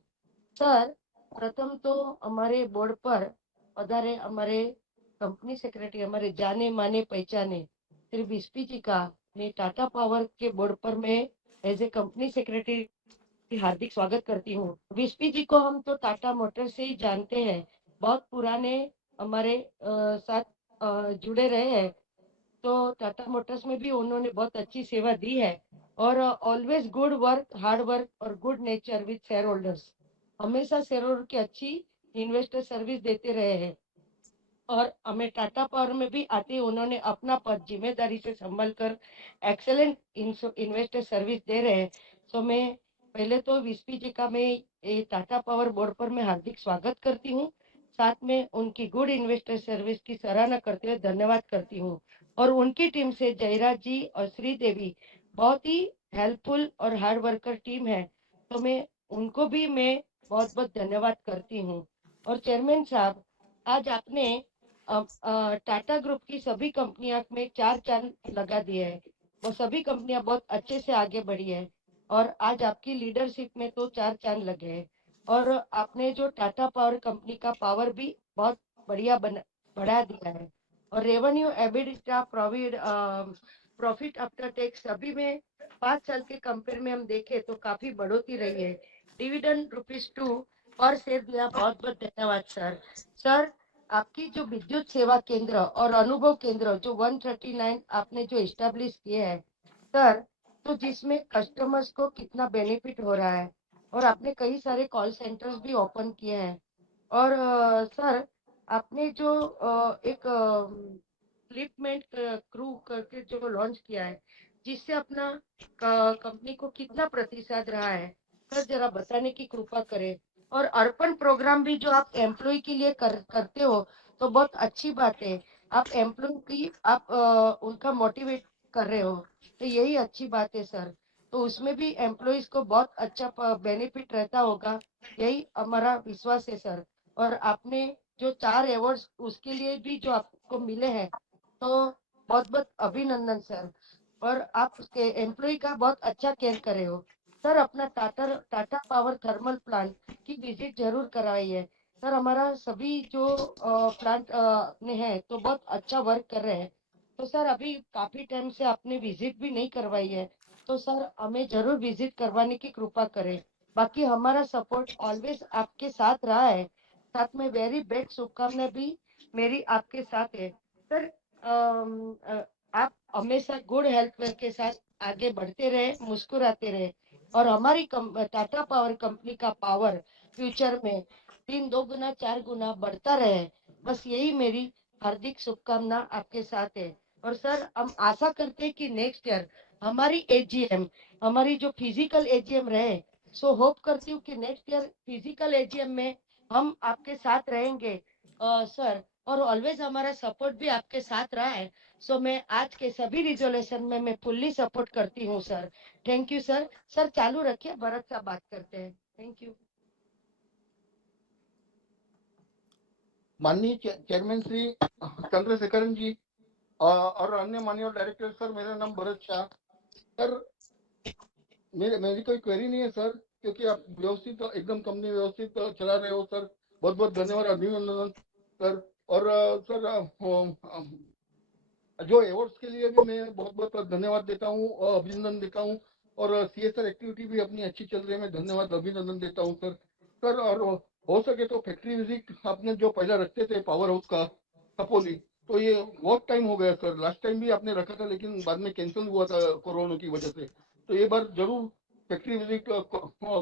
सर प्रथम तो हमारे बोर्ड पर पधारे हमारे कंपनी सेक्रेटरी हमारे जाने माने पहचाने श्री बिस्पी जी का मैं टाटा पावर के बोर्ड पर मैं एज ए कंपनी सेक्रेटरी हार्दिक स्वागत करती हूँ बिस्पी जी को हम तो टाटा मोटर से ही जानते हैं बहुत पुराने हमारे साथ जुड़े रहे हैं तो टाटा मोटर्स में भी उन्होंने बहुत अच्छी सेवा दी है और always good work hard work और good nature with share holders हमेशा शेयर होल्डर की अच्छी इन्वेस्टर सर्विस देते रहे हैं और हमें टाटा पावर में भी आते उन्होंने अपना पद जिम्मेदारी से संभाल कर एक्सेलेंट इन्वेस्टर सर्विस दे रहे हैं तो मैं पहले तो विस्पी जी का मैं टाटा पावर बोर्ड पर मैं हार्दिक स्वागत करती हूँ साथ में उनकी गुड इन्वेस्टर सर्विस की सराहना करते हुए धन्यवाद करती हूँ और उनकी टीम से जयराज जी और श्रीदेवी बहुत ही हेल्पफुल और हार्ड वर्कर टीम है तो मैं उनको भी मैं बहुत बहुत धन्यवाद करती हूँ और चेयरमैन साहब आज आपने टाटा ग्रुप की सभी कंपनियां में 4 चांद लगा दिए है वो सभी कंपनियां बहुत अच्छे से आगे बढ़ी है और आज आपकी लीडरशिप में तो 4 चांद लगे हैं और आपने जो टाटा पावर कंपनी का पावर भी बहुत बढ़िया बढ़ा दिया है और रेवेन्यू एबिडिटा प्रॉफिट आफ्टर टैक्स सभी में 5 साल के कंपेयर में हम देखें तो काफी बढ़ोतरी रही है डिविडेंड ₹2 पर शेयर दिया बहुत बहुत धन्यवाद सर आपकी जो विद्युत सेवा केंद्र और अनुभव केंद्र जो 139 आपने जो इस्टेब्लिश किए हैं सर तो जिसमें कस्टमर्स को कितना बेनिफिट हो रहा है और आपने कई सारे कॉल सेंटर्स भी ओपन किए हैं और सर आपने जो एक फ्लिपमेंट क्रू करके जो लॉन्च किया है जिससे अपना कंपनी को कितना प्रतिशत रहा है सर जरा बताने की कृपा करें और अर्पण प्रोग्राम भी जो आप एम्प्लॉय के लिए करते हो तो बहुत अच्छी बात है आप एम्प्लॉय की आप उनका मोटिवेट कर रहे हो तो यही अच्छी बात है सर तो उसमें भी एम्प्लॉयज को बहुत अच्छा बेनिफिट रहता होगा यही हमारा विश्वास है सर और आपने जो 4 अवार्ड्स उसके लिए भी जो आपको मिले हैं तो बहुत बहुत अभिनंदन सर और आप उसके एम्प्लॉय का बहुत अच्छा केयर करे हो सर अपना टाटा पावर थर्मल प्लांट की विजिट जरूर करवाइए सर हमारा सभी जो प्लांट में है तो बहुत अच्छा वर्क कर रहे हैं तो सर अभी काफी टाइम से आपने विजिट भी नहीं करवाई है तो सर हमें जरूर विजिट करवाने की कृपा करें बाकी हमारा सपोर्ट ऑलवेज आपके साथ रहा है साथ में वेरी बेस्ट शुभकामनाएं भी मेरी आपके साथ है सर आप हमेशा गुड हेल्थ के साथ आगे बढ़ते रहे मुस्कुराते रहे और हमारी टाटा पावर कंपनी का पावर फ्यूचर में 3 2 गुना 4 गुना बढ़ता रहे बस यही मेरी हार्दिक शुभकामना आपके साथ है और सर हम आशा करते हैं कि नेक्स्ट ईयर हमारी एजीएम हमारी जो फिजिकल एजीएम रहे सो होप करती हूँ कि नेक्स्ट ईयर फिजिकल एजीएम में हम आपके साथ रहेंगे सर, और ऑलवेज हमारा सपोर्ट भी आपके साथ रहा है। सो मैं आज के सभी रिजोल्यूशन में मैं फुल्ली सपोर्ट करती हूँ sir. Thank you sir. Sir चालू रखिए, भरत साहब बात करते हैं। Thank you. माननीय चेयरमैन श्री चंद्रशेखरन जी और अन्य माननीय डायरेक्टर सर, मेरा नाम भरत शाह सर। मेरी कोई क्वेरी नहीं है सर, क्योंकि आप व्यवस्थित एकदम कंपनी व्यवस्थित चला रहे हो सर। बहुत बहुत धन्यवाद, अभिनंदन सर। और सर जो अवार्ड्स के लिए भी मैं बहुत बहुत धन्यवाद देता हूँ और अभिनंदन देता हूँ। और सीएसआर एक्टिविटी भी अपनी अच्छी चल रही है, मैं धन्यवाद अभिनंदन देता हूँ सर। सर और हो सके तो फैक्ट्री विजिट आपने जो पहला रखते थे पावर हाउस का सपोली, तो ये बहुत टाइम हो गया सर। लास्ट टाइम भी आपने रखा था, लेकिन बाद में कैंसिल हुआ था कोरोना की वजह से। तो ये बार जरूर फैक्ट्री विजिट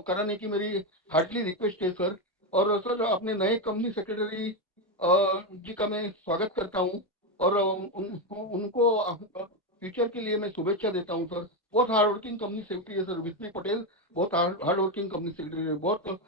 कराने की मेरी हार्डली रिक्वेस्ट है सर। और सर अपने नए कंपनी सेक्रेटरी जी का मैं स्वागत करता हूँ और उनको फ्यूचर के लिए मैं शुभेच्छा देता हूँ सर। बहुत हार्ड वर्किंग कंपनी सेक्रेटरी है सर विस्मी पटेल, बहुत हार्ड वर्किंग कंपनी सेक्रेटरी है, बहुत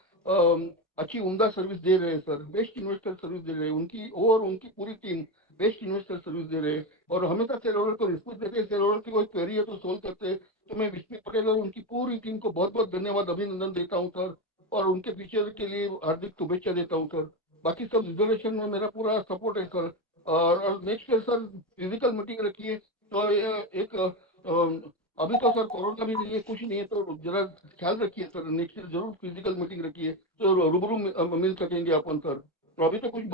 अच्छी उम्दा सर्विस दे रहे हैं सर। बेस्ट इन्वेस्टर सर्विस दे रहे हैं उनकी और उनकी पूरी टीम बेस्ट इन्वेस्टर सर्विस दे रहे हैं और हमेशा शेयर होल्डर को रिस्पेक्ट देते हैं। शेयर होल्डर की कोई क्वेरी है तो सोल्व करते हैं। तो मैं विस्मी पटेल और उनकी पूरी टीम को बहुत बहुत धन्यवाद अभिनंदन देता हूँ सर और उनके फ्यूचर के लिए हार्दिक शुभेच्छा देता हूँ सर। बाकी सब रिजोल्यूशन में मेरा पूरा सपोर्ट है सर। और next year sir physical meeting रखिए। तो एक अभी तो सर कोरोना भी नहीं है, कुछ नहीं है, तो जरा ख्याल रखिए सर। नेक्स्ट ईयर जरूर फिजिकल मीटिंग रखिए तो रूबरू मिल सकेंगे अपन सर। तो अभी तो कुछ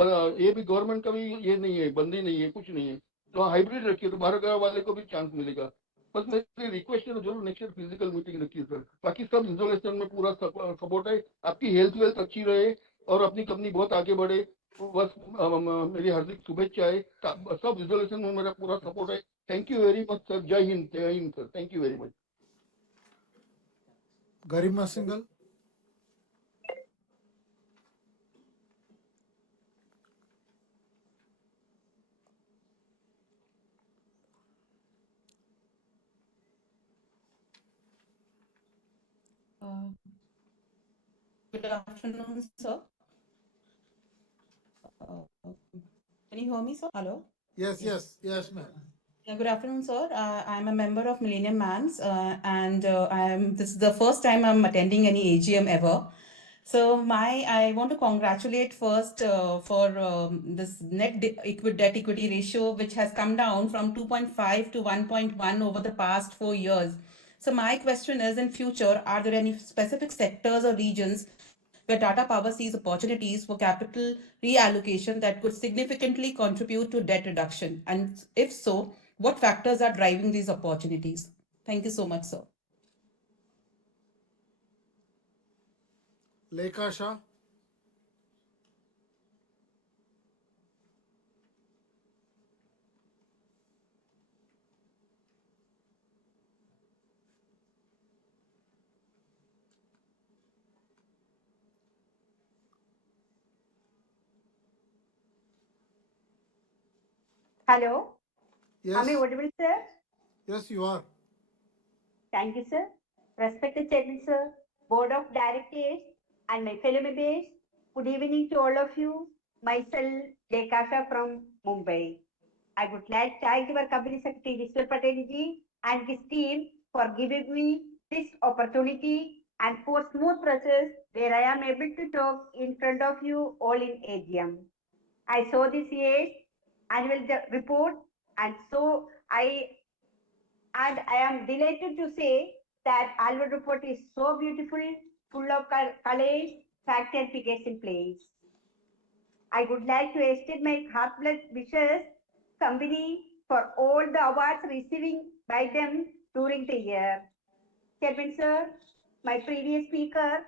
ये भी गवर्नमेंट का भी ये नहीं है, बंदी नहीं है, कुछ नहीं है। तो हाइब्रिड रखिए तो बाहर गाँव वाले को भी चांस मिलेगा। बस मेरी रिक्वेस्ट है तो जरूर नेक्स्ट ईयर फिजिकल मीटिंग रखिए सर। बाकी सब रिजोल्यूशन में पूरा सपोर्ट है। आपकी हेल्थ वेल्थ अच्छी रहे और अपनी कंपनी बहुत आगे बढ़े, तो बस मेरी हार्दिक शुभेच्छा है। सब रिजोल्यूशन में मेरा पूरा सपोर्ट है। Thank you very much sir. जय हिंद sir. Thank you very much. Garima Singal. Good afternoon, sir. Can you hear me, sir? Hello? Yes, yes, ma'am. Yeah, good afternoon, sir. I'm a member of Millennium Mans, and this is the first time I'm attending any AGM ever. So I want to congratulate first for this debt equity ratio, which has come down from 2.5 to 1.1 over the past 4 years. So my question is, in future, are there any specific sectors or regions where Tata Power sees opportunities for capital reallocation that could significantly contribute to debt reduction? And if so, what factors are driving these opportunities? Thank you so much, sir. Lekha Shah. Hello. Am I Yes, audible, sir? yes, you are. Thank you, sir. Respected Chairman, sir, Board of Directors, and my fellow members, good evening to all of you. Myself, Dekasha from Mumbai. I would like to thank our Company Secretary, Mr. Patel ji, and his team for giving me this opportunity and for smooth process where I am able to talk in front of you all in AGM. I saw this year's annual report, and so I am delighted to say that annual report is so beautiful, full of colors, facts and figures in place. I would like to extend my heartfelt wishes company for all the awards receiving by them during the year. Chairman sir, my previous speaker,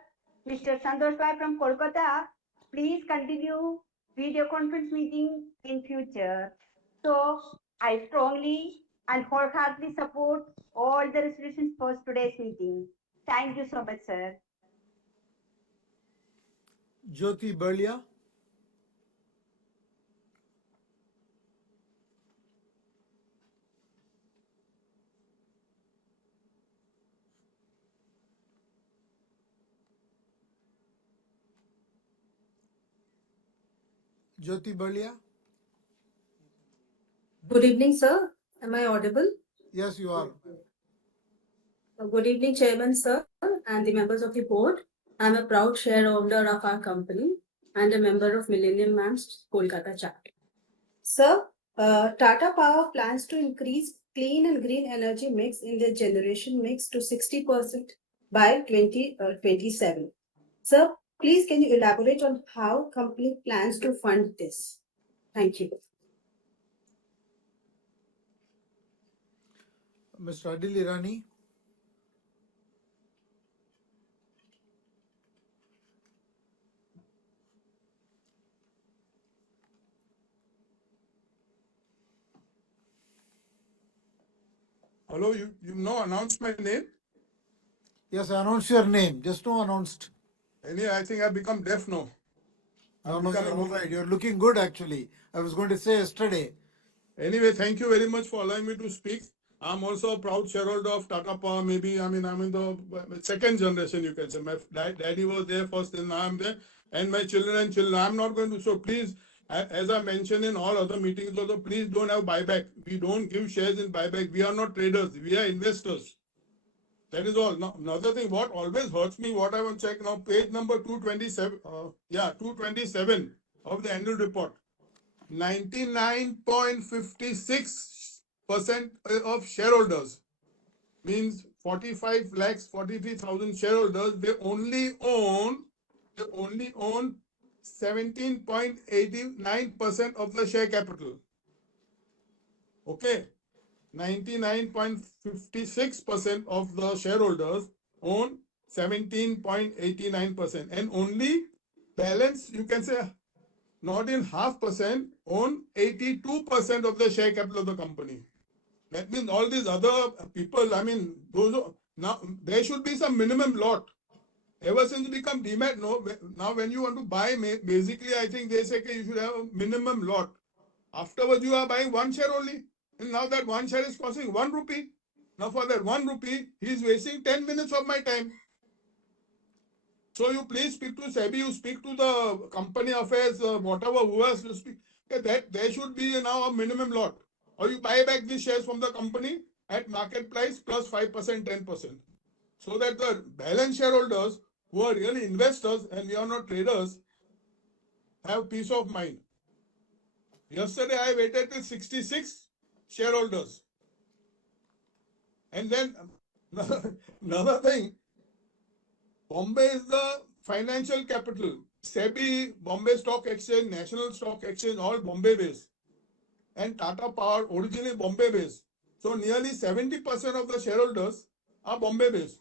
Mr. Santosh Pai from Kolkata, please continue video conference meeting in future. So I strongly and wholeheartedly support all the resolutions for today's meeting. Thank you so much, sir. Jyoti Berlia. Jyoti Balia. Good evening, sir. Am I audible? Yes, you are. Good evening, Chairman, sir, and the members of the board. I'm a proud shareholder of our company and a member of Millennium Mams Kolkata chapter. Sir, Tata Power plans to increase clean and green energy mix in their generation mix to 60% by 2027. Sir, please can you elaborate on how company plans to fund this? Thank you. Mr. Adil Irani. Hello, you now announced my name? Yes, I announced your name. Just now announced. Anyway, I think I've become deaf now. No, you're all right. You're looking good actually. I was going to say yesterday. Anyway, thank you very much for allowing me to speak. I'm also a proud shareholder of Tata Power. Maybe, I'm in the second generation, you can say. My daddy was there first, and now I'm there. And my children. I'm not going to, so please, as I mentioned in all other meetings also, please don't have buyback. We don't give shares in buyback. We are not traders. We are investors. That is all. Now, another thing, what always hurts me, what I want to check now, page number 227, 227 of the annual report. 99.56% of shareholders, means 45 lakhs 43,000 shareholders, they only own 17.89% of the share capital. Okay. 99.56% of the shareholders own 17.89%, and only balance, you can say, not in 0.5%, own 82% of the share capital of the company. That means all these other people, now there should be some minimum lot. Ever since it become demat, no, now when you want to buy, basically I think they say you should have a minimum lot. Afterwards you are buying one share only. And now that one share is costing 1 rupee. Now for that 1 rupee, he is wasting 10 minutes of my time. So you please speak to SEBI, you speak to the company affairs, whatever, who has to speak. Okay, that there should be now a minimum lot. Or you buy back these shares from the company at market price plus 5%, 10%. So that the balance shareholders who are really investors and we are not traders have peace of mind. Yesterday I waited till 66 shareholders. And then another thing, Bombay is the financial capital. SEBI, Bombay Stock Exchange, National Stock Exchange, all Bombay based. And Tata Power, originally Bombay based. So nearly 70% of the shareholders are Bombay based.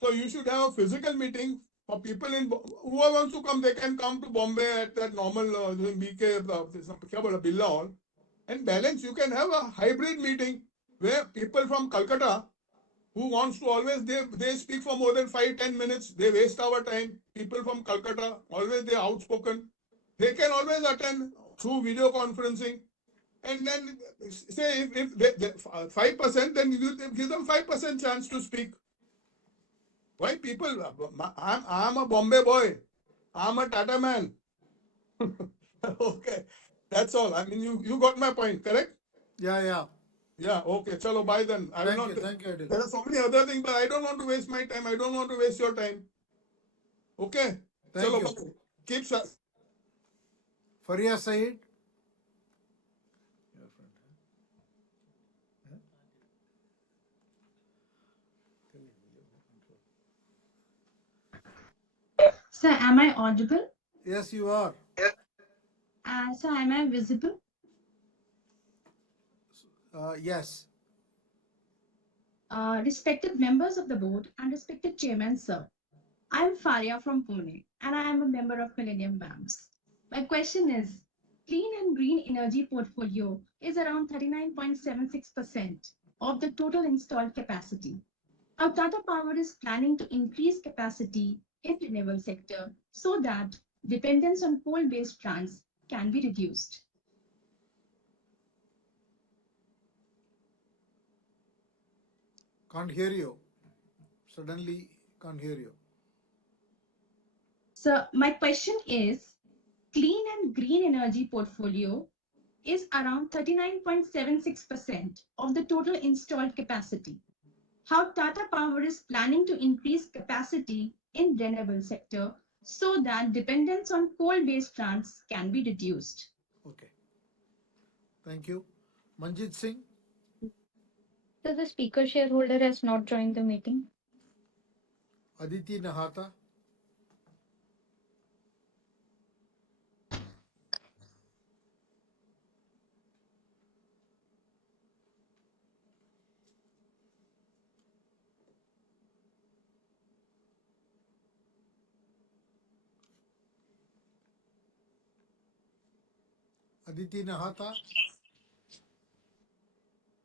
So you should have a physical meeting for people in who wants to come, they can come to Bombay at that normal BK Billa Hall. And balance, you can have a hybrid meeting where people from Calcutta who wants to always, they speak for more than 5-10 minutes, they waste our time. People from Calcutta, always they are outspoken. They can always attend through video conferencing. And then say if they 5%, then you give them 5% chance to speak. Why people? I'm a Bombay boy. I'm a Tata man. Okay, that's all. I mean, you got my point, correct? Yeah. Yeah, okay. Chalo, bye then. I will not. Thank you, Adil. There are so many other things, but I don't want to waste my time. I don't want to waste your time. Okay. Thank Chalo, you. bye. Keep Faria Said. Sir, am I audible? Yes, you are. Sir, am I visible? Yes. Respected members of the board and respected chairman, sir. I am Faria from Pune and I am a member of Millennium Mams. My question is, clean and green energy portfolio is around 39.76% of the total installed capacity. Now, Tata Power is planning to increase capacity in renewable sector so that dependence on coal-based plants can be reduced. Can't hear you. Suddenly can't hear you. So my question is, clean and green energy portfolio is around 39.76% of the total installed capacity. How Tata Power is planning to increase capacity in renewable sector so that dependence on coal-based plants can be reduced. Okay. Thank you. Manjit Singh. So the speaker shareholder has not joined the meeting. Aditi Nahata. Aditi Nahata.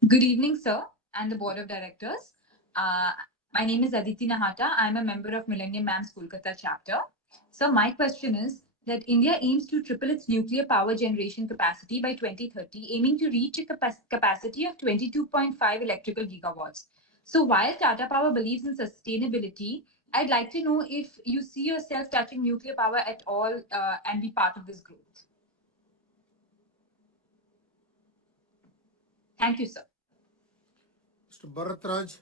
Good evening, sir, and the board of directors. My name is Aditi Nahata. I'm a member of Millennium Mams Kolkata chapter. So my question is that India aims to triple its nuclear power generation capacity by 2030, aiming to reach a capacity of 22.5 electrical gigawatts. So while Tata Power believes in sustainability, I'd like to know if you see yourself touching nuclear power at all and be part of this growth. Thank you, sir. Mr. Bharat Raj.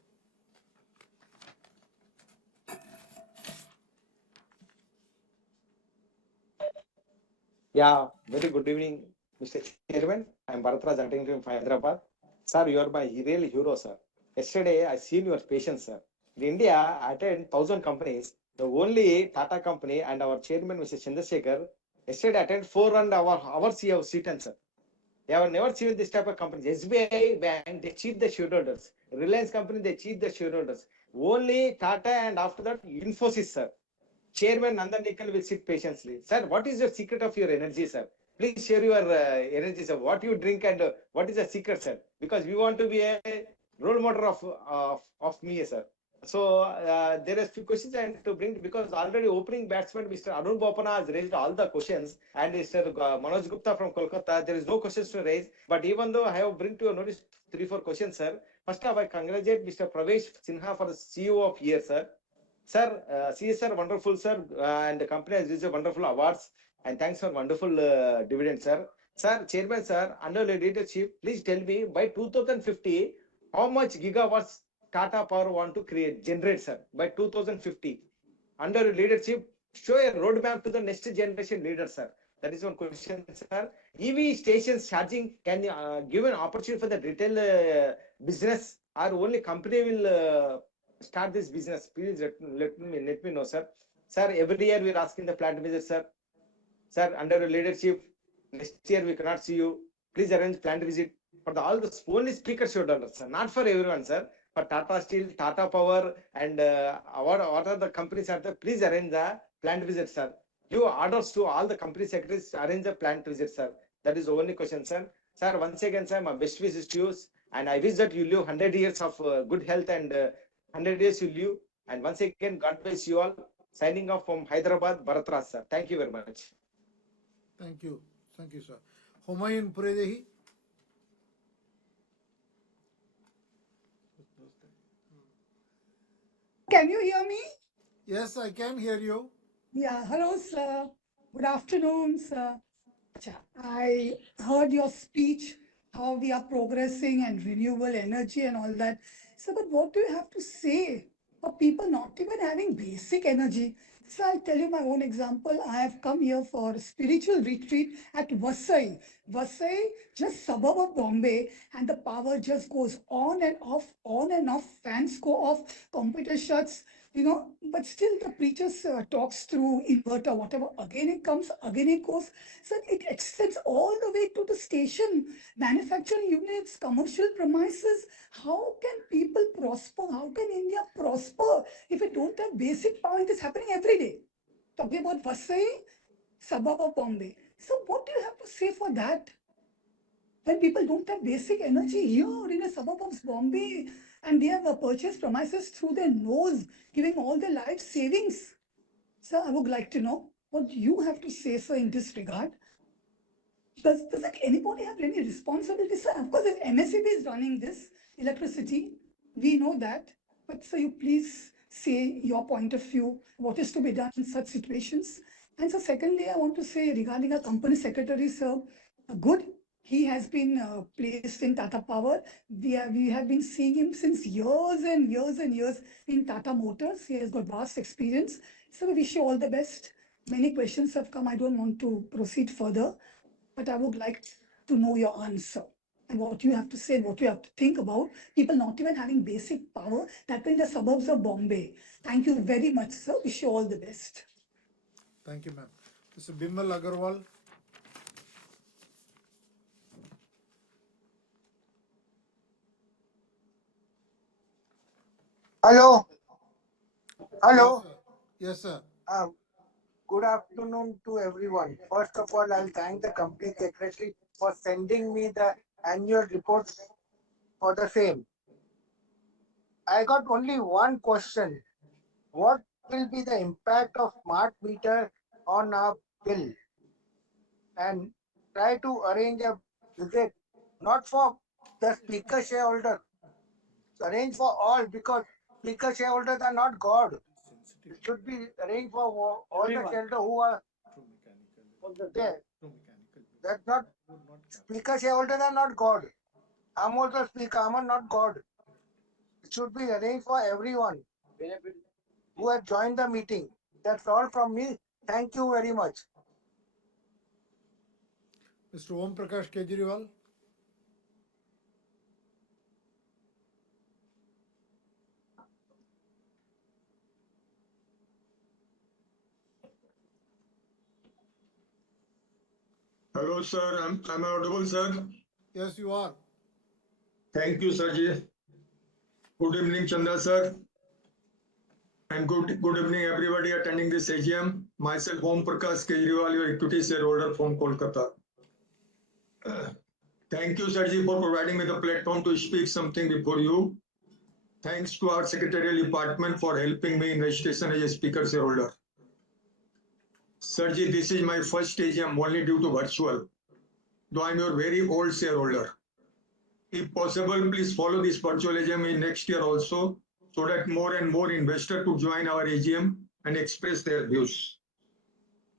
Yeah, very good evening, Mr. Chairman. I'm Bharatraj attending from Hyderabad. Sir, you are my real hero, sir. Yesterday, I seen your patience, sir. In India, I attend 1,000 companies. The only Tata company and our chairman, Mr. Chandrasekhar, yesterday attend 4.5 hours he have sit, sir. They have never seen this type of companies. SBI Bank, they cheat the shareholders. Reliance company, they cheat the shareholders. Only Tata and after that, Infosys, sir. Chairman Nandan Nikhil will sit patiently. Sir, what is the secret of your energy, sir? Please share your energy, sir. What you drink and what is the secret, sir? Because we want to be a role model of me, sir. So there are few questions I have to bring because already opening batsman Mr. Arun Bopana has raised all the questions and Mr. Manoj Gupta from Kolkata, there is no questions to raise. But even though I have bring to your notice 3-4 questions, sir. First of all, I congratulate Mr. Pravesh Sinha for the CEO of year, sir. Sir, CSR wonderful, sir, and the company has received wonderful awards. And thanks for wonderful dividend, sir. Sir, Chairman, sir, under the leadership, please tell me by 2050, how much gigawatts Tata Power want to generate, sir, by 2050. Under your leadership, show a roadmap to the next generation leader, sir. That is one question, sir. EV stations charging can give an opportunity for the retail business, or only company will start this business? Please let me know, sir. Sir, every year we are asking the plant visit, sir. Sir, under your leadership, next year we cannot see you. Please arrange plant visit for all the only speaker shareholders, sir. Not for everyone, sir. For Tata Steel, Tata Power, and what are the companies are there? Please arrange the plant visit, sir. Give orders to all the company secretaries, arrange the plant visit, sir. That is the only question, sir. Sir, once again, sir, my best wishes to you, and I wish that you live 100 years of good health and 100 years you live. And once again, God bless you all. Signing off from Hyderabad, Bharatraj, sir. Thank you very much. Thank you. Thank you, sir. Humayun Puredehi. Can you hear me? Yes, I can hear you. Yeah, hello, sir. Good afternoon, sir. I heard your speech, how we are progressing and renewable energy and all that. So, but what do you have to say for people not even having basic energy? So I'll tell you my own example. I have come here for a spiritual retreat at Vasai. Vasai, just suburb of Bombay, and the power just goes on and off, on and off. Fans go off, computer shuts, but still the preacher talks through inverter, whatever. Again it comes, again it goes. So it extends all the way to the station, manufacturing units, commercial premises. How can people prosper? How can India prosper if we don't have basic power? It is happening every day. Talking about Vasai, suburb of Bombay. So what do you have to say for that? When people don't have basic energy here in a suburb of Bombay, and they have purchased premises through their nose, giving all their life savings. Sir, I would like to know what you have to say, sir, in this regard. Does anybody have any responsibility, sir? Of course, if MSCB is running this electricity, we know that. But sir, you please say your point of view, what is to be done in such situations. And so secondly, I want to say regarding our company secretary, sir, good. He has been placed in Tata Power. We have been seeing him since years and years and years in Tata Motors. He has got vast experience. So we wish you all the best. Many questions have come. I don't want to proceed further, but I would like to know your answer and what you have to say, what you have to think about people not even having basic power, that in the suburbs of Bombay. Thank you very much, sir. Wish you all the best. Thank you, ma'am. Mr. Bimal Agarwal. Hello. Hello. Yes, sir. Good afternoon to everyone. First of all, I'll thank the company secretary for sending me the annual report for the same. I got only one question. What will be the impact of smart meter on our bill? And try to arrange a visit, not for the speaker shareholder, arrange for all, because speaker shareholders are not God. It should be arranged for all the shareholders who are there. That's not, speaker shareholders are not God. I'm also speaker, I'm not God. It should be arranged for everyone who has joined the meeting. That's all from me. Thank you very much. Mr. Om Prakash Kejriwal. Hello, sir. I'm audible, sir. Yes, you are. Thank you, sir. Good evening, Chandra, sir. And good evening, everybody attending this AGM. Myself, Om Prakash Kejriwal, your equity shareholder from Kolkata. Thank you, Sirji, for providing me the platform to speak something before you. Thanks to our secretarial department for helping me in registration as a speaker shareholder. Sirji, this is my first AGM only due to virtual, though I'm your very old shareholder. If possible, please follow this virtual AGM in next year also, so that more and more investors could join our AGM and express their views.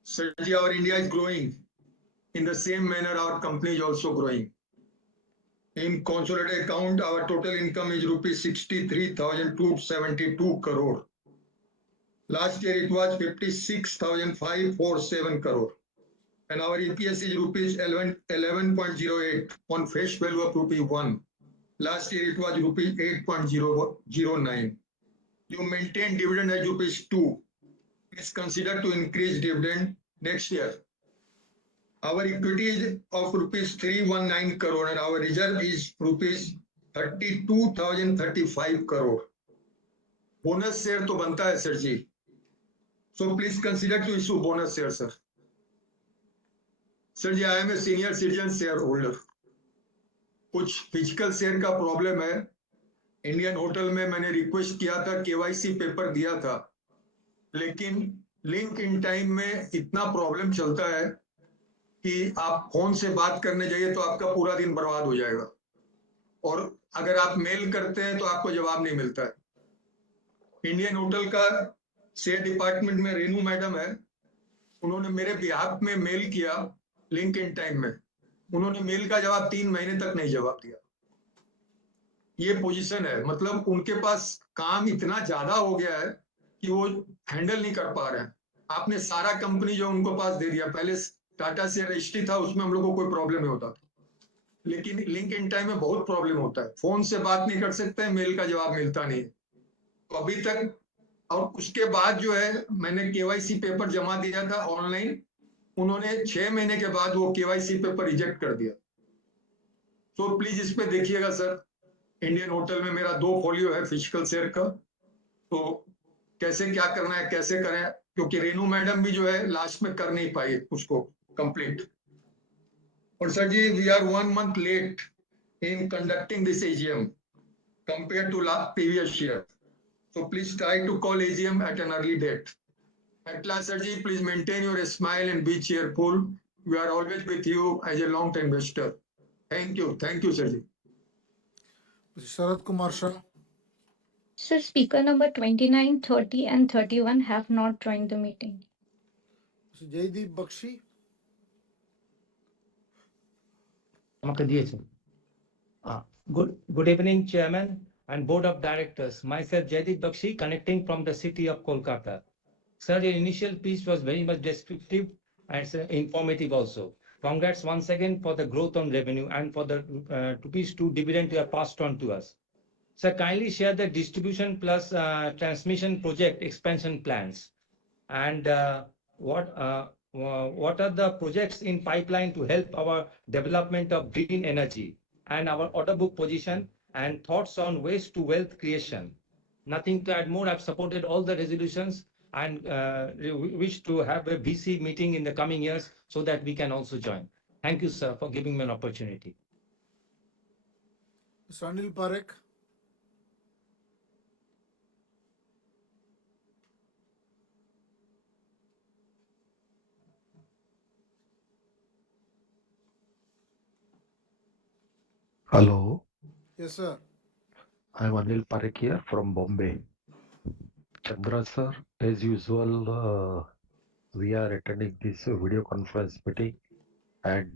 Sirji, our India is growing. In the same manner, our company is also growing. In consolidated account, our total income is rupees 63,272 crore. Last year, it was 56,547 crore. And our EPS is rupees 11.08 on face value of rupee 1. Last year, it was rupees 8.009. You maintain dividend at rupees 2. Please consider to increase dividend next year. Our equity is of rupees 319 crore and our reserve is rupees 32,035 crore. Bonus share तो बनता है sir ji. So please consider to issue bonus share, sir. Sir ji, I am a senior citizen shareholder. कुछ physical share का problem है. Indian hotel में मैंने request किया था, केवाईसी पेपर दिया था, लेकिन लिंक इन टाइम में इतना प्रॉब्लम चलता है कि आप फोन से बात करने जाइए तो आपका पूरा दिन बर्बाद हो जाएगा, और अगर आप मेल करते हैं तो आपको जवाब नहीं मिलता है. इंडियन होटल का शेयर डिपार्टमेंट में रेनू मैडम है, उन्होंने मेरे बिहाफ में मेल किया लिंक इन टाइम में, उन्होंने मेल का जवाब 3 महीने तक नहीं जवाब दिया. ये पोजीशन है, मतलब उनके पास काम इतना ज्यादा हो गया है कि वो हैंडल नहीं कर पा रहे हैं. आपने सारा कंपनी जो उनको पास दे दिया. पहले टाटा से रजिस्ट्री था, उसमें हम लोग को कोई प्रॉब्लम नहीं होता था, लेकिन लिंक इन टाइम में बहुत प्रॉब्लम होता है. फोन से बात नहीं कर सकते, मेल का जवाब मिलता नहीं. तो अभी तक, और उसके बाद जो है मैंने केवाईसी पेपर जमा दिया था ऑनलाइन, उन्होंने 6 महीने के बाद वो केवाईसी पेपर रिजेक्ट कर दिया. तो प्लीज इस पे देखिएगा सर. इंडियन होटल में मेरा 2 फोलियो है फिजिकल शेयर का, तो कैसे क्या करना है, कैसे करें, क्योंकि रेनू मैडम भी जो है लास्ट में कर नहीं पाई उसको कंप्लीट. और sir ji, we are 1 month late in conducting this AGM compared to previous year. So please try to call AGM at an early date. At last, sir ji, please maintain your smile and be cheerful. We are always with you as a long-time investor. Thank you, sir ji. Sharad Kumar Shah. Sir, speaker number 29, 30, and 31 have not joined the meeting. Mr. Jaydeep Bakshi. Good evening, Chairman and Board of Directors. Myself, Jaideep Bakshi, connecting from the city of Kolkata. Sir, your initial speech was very much descriptive and informative also. Congrats once again for the growth on revenue and for the ₹2 dividend you have passed on to us. Sir, kindly share the distribution plus transmission project expansion plans. And what are the projects in pipeline to help our development of green energy and our order book position and thoughts on waste to wealth creation? Nothing to add more. I've supported all the resolutions and wish to have a VC meeting in the coming years so that we can also join. Thank you, sir, for giving me an opportunity. Mr. Anil Parekh. Hello, Yes, sir. I'm Anil Parekh here from Bombay. Chandra sir, as usual, we are attending this video conference meeting, and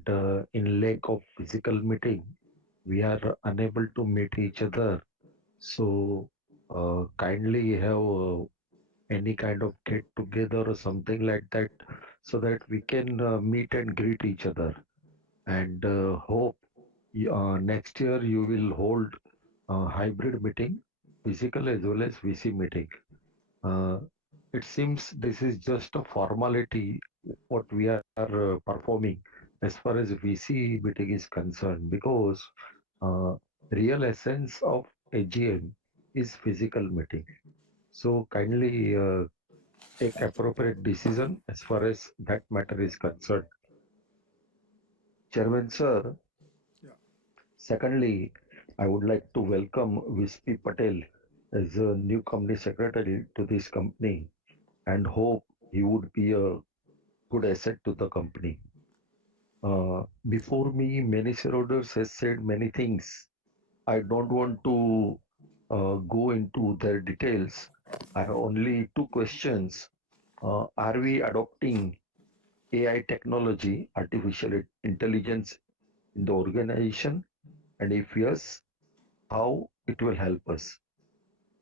in lack of physical meeting, we are unable to meet each other. So kindly have any kind of get together or something like that, so that we can meet and greet each other. And hope next year you will hold hybrid meeting, physical as well as VC meeting. It seems this is just a formality what we are performing as far as VC meeting is concerned, because real essence of AGM is physical meeting. So kindly take appropriate decision as far as that matter is concerned. Chairman sir, secondly, I would like to welcome Vispi Patel as a new company secretary to this company and hope he would be a good asset to the company. Before me, many shareholders has said many things. I don't want to go into their details. I have only two questions. Are we adopting AI technology, artificial intelligence in the organization? And if yes, how it will help us?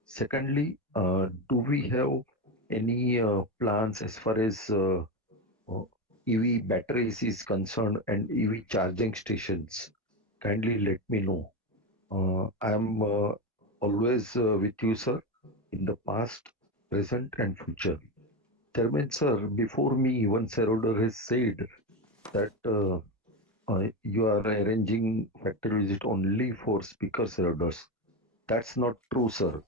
Secondly, do we have any plans as far as EV batteries is concerned and EV charging stations? Kindly let me know. I am always with you, sir, in the past, present, and future. Chairman, sir, before me, one shareholder has said that you are arranging factory visit only for speaker shareholders. That's not true, sir.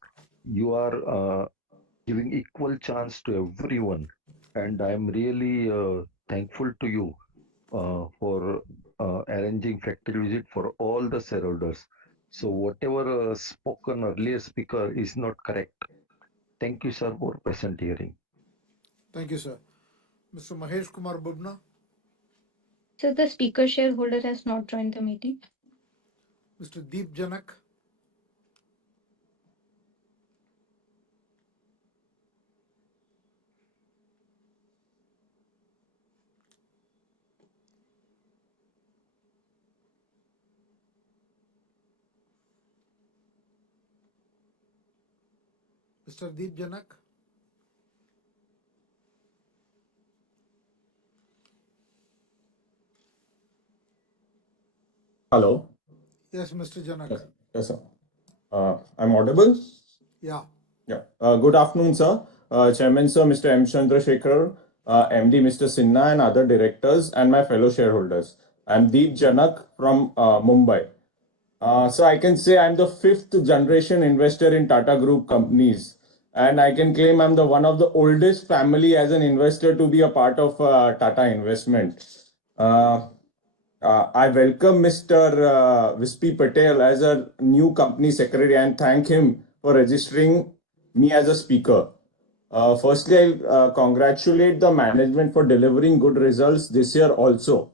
You are giving equal chance to everyone, and I am really thankful to you for arranging factory visit for all the shareholders. So whatever spoken earlier speaker is not correct. Thank you, sir, for patient hearing. Thank you, sir. Mr. Mahesh Kumar Bubna. So the speaker shareholder has not joined the meeting. Mr. Deep Janak. Mr. Deep Janak. Hello. Yes, Mr. Janak. Yes, sir. I'm audible? Yeah. Yeah. Good afternoon, sir. Chairman, sir, Mr. M. Chandrasekhar, MD, Mr. Sinha, and other directors, and my fellow shareholders. I'm Deep Janak from Mumbai. So I can say I'm the fifth generation investor in Tata Group companies. And I can claim I'm the one of the oldest family as an investor to be a part of Tata Investment. I welcome Mr. Vispi Patel as a new company secretary and thank him for registering me as a speaker. Firstly, I congratulate the management for delivering good results this year also.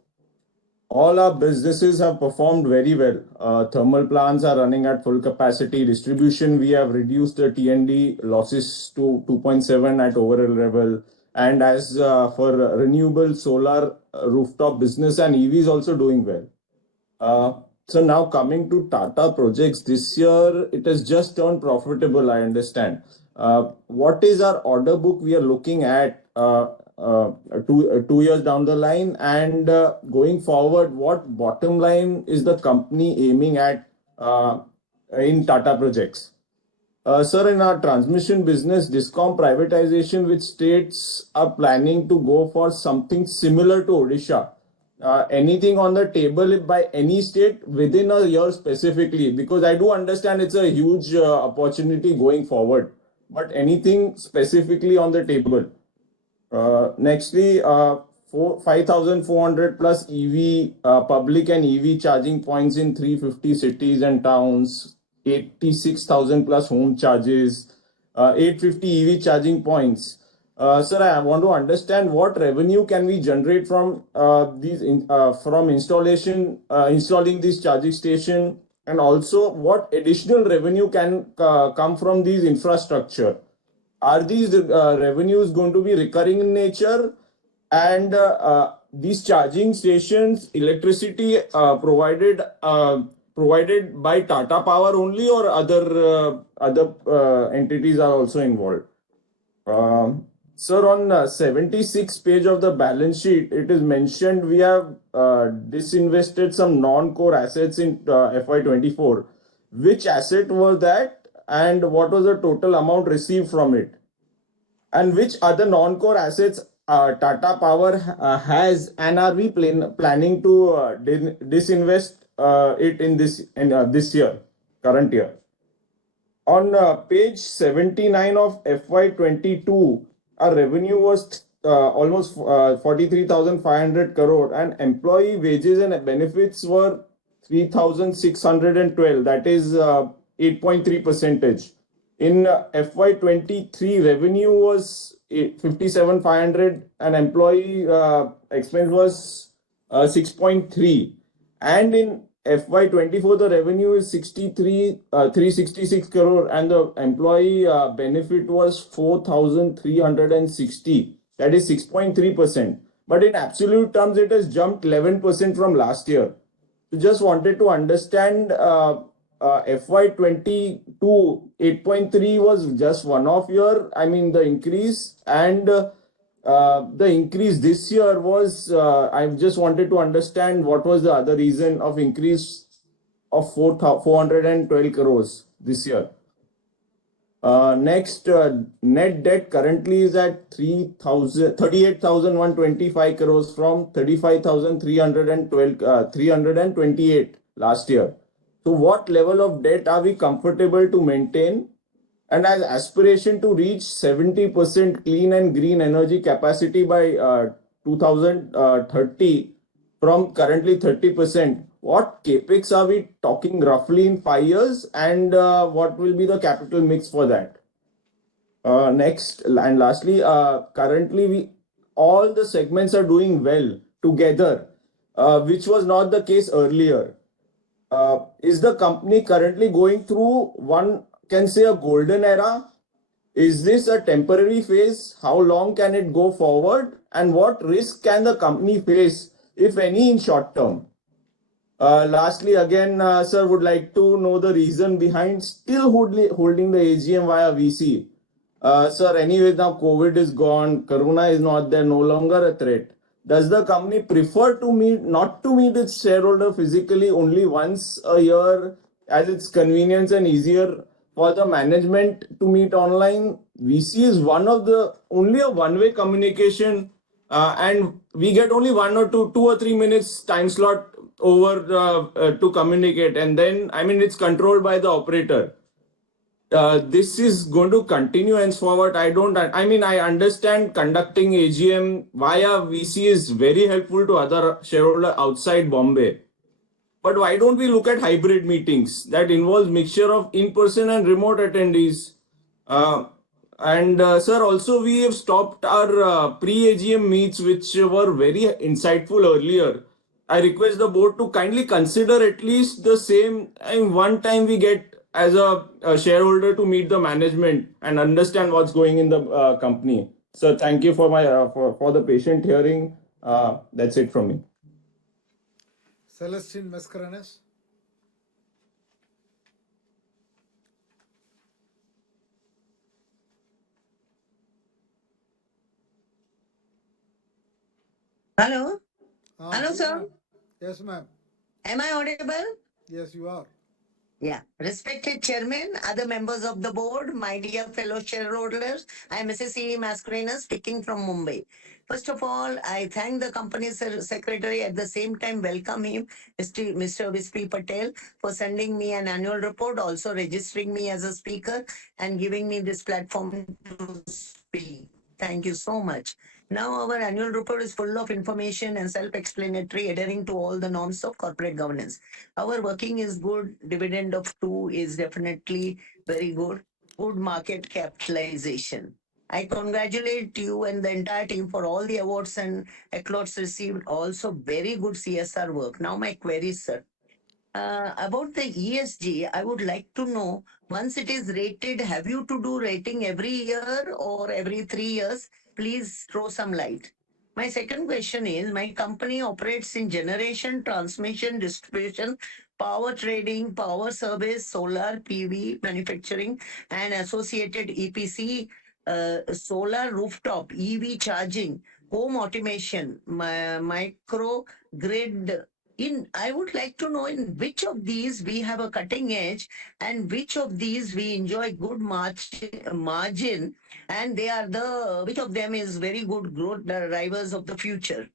All our businesses have performed very well. Thermal plants are running at full capacity. Distribution, we have reduced the T&D losses to 2.7 at overall level. and as for renewable solar rooftop business and EV is also doing well. So now coming to Tata projects, this year it has just turned profitable, I understand. What is our order book we are looking at 2 years down the line, and going forward, what bottom line is the company aiming at in Tata projects? Sir, in our transmission business, Discom privatization, which states are planning to go for something similar to Odisha. Anything on the table by any state within a year specifically? Because I do understand it's a huge opportunity going forward, but anything specifically on the table? Nextly, 5,400 plus EV public and EV charging points in 350 cities and towns, 86,000 plus home charges, 850 EV charging points. Sir, I want to understand what revenue can we generate from from installing this charging station, and also what additional revenue can come from these infrastructure. Are these revenues going to be recurring in nature? And these charging stations, electricity provided by Tata Power only, or other entities are also involved? Sir, on 76 page of the balance sheet, it is mentioned we have disinvested some non-core assets in FY24. Which asset was that, and what was the total amount received from it? And which other non-core assets Tata Power has, and are we planning to disinvest it in this year, current year? On page 79 of FY22, our revenue was almost 43,500 crore, and employee wages and benefits were 3,612. That is 8.3 percentage. In FY23, revenue was 57,500, and employee expense was 6.3. And in FY24, the revenue is 366 crore, and the employee benefit was 4,360. That is 6.3%. But in absolute terms, it has jumped 11% from last year. So just wanted to understand FY22, 8.3 was just one off year. I mean, the increase, and the increase this year was, I just wanted to understand what was the other reason of increase of 412 crores this year. Next, net debt currently is at 38,125 crores from 328 last year. So what level of debt are we comfortable to maintain? And as aspiration to reach 70% clean and green energy capacity by 2030 from currently 30%, what capex are we talking roughly in 5 years, and what will be the capital mix for that? Next and lastly, currently all the segments are doing well together, which was not the case earlier. Is the company currently going through, one can say, a golden era? Is this a temporary phase? How long can it go forward? And what risk can the company face, if any, in short term? Lastly, again, sir, would like to know the reason behind still holding the AGM via VC. Sir, anyway, now COVID is gone, Corona is not there, no longer a threat. Does the company prefer to not to meet its shareholder physically only once a year, as it's convenience and easier for the management to meet online? VC is only a one-way communication, and we get only 2 or 3 minutes time slot over to communicate, and then it's controlled by the operator. This is going to continue henceforward. I understand conducting AGM via VC is very helpful to other shareholders outside Bombay. But why don't we look at hybrid meetings that involves mixture of in-person and remote attendees? Sir, also we have stopped our pre-AGM meets, which were very insightful earlier. I request the board to kindly consider at least the same. One time we get as a shareholder to meet the management and understand what's going in the company. So thank you for my for the patient hearing. That's it from me. Celestine Mascarenas. Hello. Hello, Yes, sir. ma'am. Yes, ma'am. Am I audible? Yes, you are. Yeah. Respected Chairman, other members of the board, my dear fellow shareholders, I am Mrs. C. Mascarenas speaking from Mumbai. First of all, I thank the company secretary, at the same time welcome him, Mr. Vispi Patel, for sending me an annual report, also registering me as a speaker and giving me this platform to speak. Thank you so much. Now our annual report is full of information and self-explanatory, adhering to all the norms of corporate governance. Our working is good. Dividend of 2 is definitely very good. Good market capitalization. I congratulate you and the entire team for all the awards and accolades received. Also, very good CSR work. Now, my queries, sir. About the ESG, I would like to know, once it is rated, have you to do rating every year or every 3 years? Please throw some light. My second question is, my company operates in generation, transmission, distribution, power trading, power service, solar, PV, manufacturing, and associated EPC, solar rooftop, EV charging, home automation, micro grid. I would like to know in which of these we have a cutting edge and which of these we enjoy good margin, and they are which of them is very good growth drivers of the future.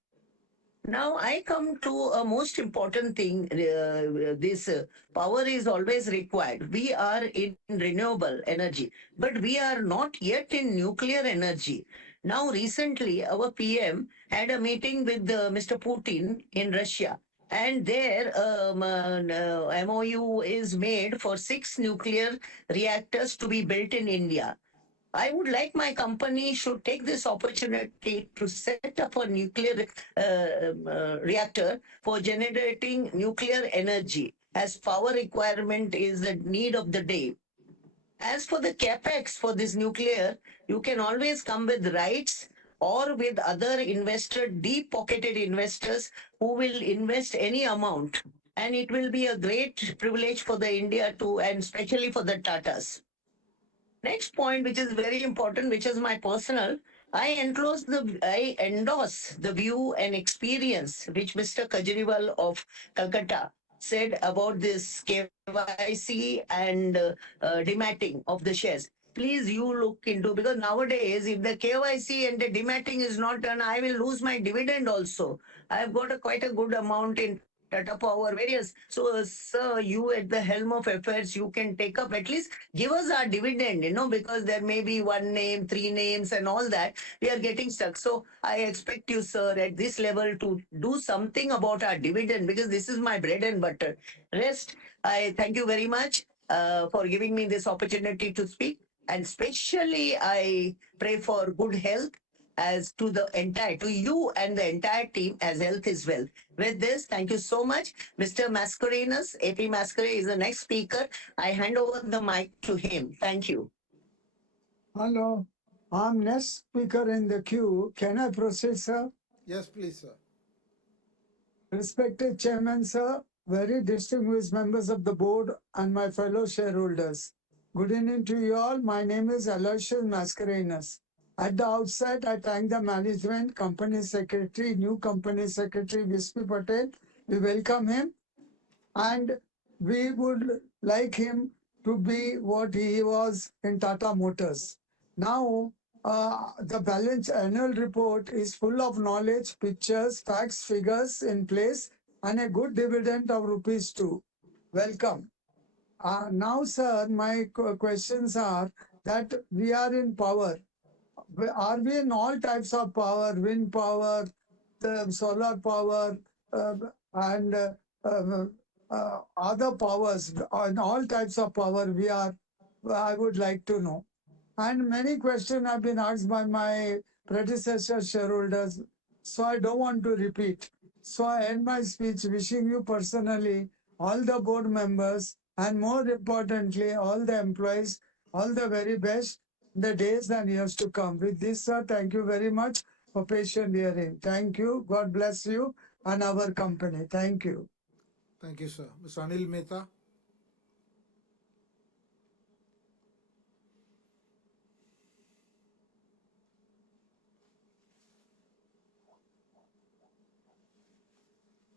Now I come to a most important thing. This power is always required. We are in renewable energy, but we are not yet in nuclear energy. Now recently, our PM had a meeting with Mr. Putin in Russia, and there MOU is made for 6 nuclear reactors to be built in India. I would like my company should take this opportunity to set up a nuclear reactor for generating nuclear energy, as power requirement is the need of the day. As for the capex for this nuclear, you can always come with rights or with other investor, deep pocketed investors who will invest any amount. And it will be a great privilege for the India to, and especially for the Tatas. Next point, which is very important, which is my personal, I endorse the view and experience which Mr. Kajriwal of Calcutta said about this KYC and dematting of the shares. Please, you look into, because nowadays, if the KYC and the dematting is not done, I will lose my dividend also. I've got quite a good amount in Tata Power, various. So, sir, you at the helm of affairs, you can take up, at least give us our dividend, because there may be one name, 3 names, and all that. We are getting stuck. So, I expect you, sir, at this level to do something about our dividend, because this is my bread and butter. Rest, I thank you very much for giving me this opportunity to speak. And especially, I pray for good health as to you and the entire team, as health is well. With this, thank you so much. Mr. Mascarenas, AP Mascare is the next speaker. I hand over the mic to him. Thank you. Hello, I'm next speaker in the queue. Can I proceed, sir? Yes, please, sir. Respected Chairman, sir, very distinguished members of the board and my fellow shareholders. Good evening to you all. My name is Aloysius Mascarenas. At the outset, I thank the management, company secretary, new company secretary, Vispi Patel. We welcome him and we would like him to be what he was in Tata Motors. Now, the balance annual report is full of knowledge, pictures, facts, figures in place, and a good dividend of rupees 2. Welcome. Now, sir, my questions are that we are in power. Are we in all types of power, wind power, the solar power, and other powers, in all types of power we are, I would like to know. And many questions have been asked by my predecessor shareholders, so I don't want to repeat. So I end my speech wishing you personally, all the board members, and more importantly, all the employees, all the very best the days and years to come. With this, sir, thank you very much for patient hearing. Thank you. God bless you and our company. Thank you. Thank you, sir. Mr. Anil Mehta.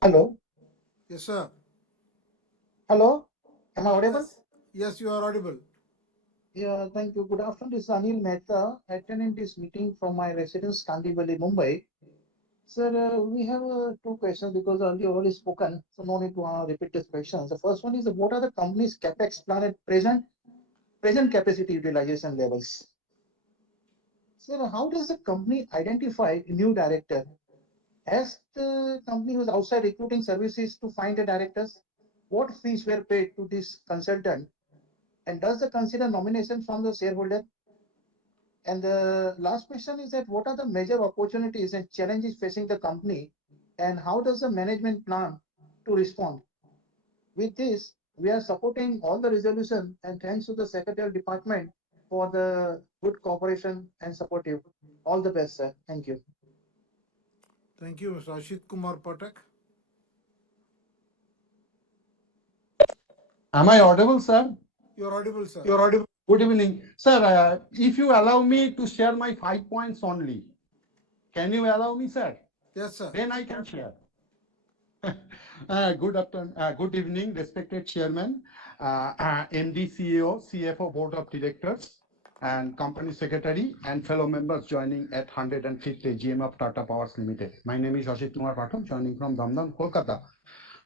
Hello. Yes, sir. Hello. Am I audible? Yes, you are audible. Yeah, thank you. Good afternoon. This is Anil Mehta, attending this meeting from my residence, Kandivali, Mumbai. Sir, we have two questions because earlier already spoken, so no need to repeat these questions. The first one is what are the company's capex plan at present capacity utilization levels? Sir, how does the company identify a new director? Has the company was outside recruiting services to find the directors? What fees were paid to this consultant? And does the consider nomination from the shareholder? And the last question is that what are the major opportunities and challenges facing the company, and how does the management plan to respond? With this, we are supporting all the resolution, and thanks to the Secretarial Department for the good cooperation and supportive. All the best, sir. Thank you. Thank you, Mr. Ashit Kumar Patak. Am I audible, sir? You are audible, sir. You're audible. Good evening. Sir, if you allow me to share my 5 points only, can you allow me, sir? Yes, sir. Then I can share. Good afternoon, good evening, respected Chairman, MD, CEO, CFO, Board of Directors, and Company Secretary, and fellow members joining at 105th AGM of Tata Powers Limited. My name is Ashit Kumar Pathak, joining from Dhamdam, Kolkata.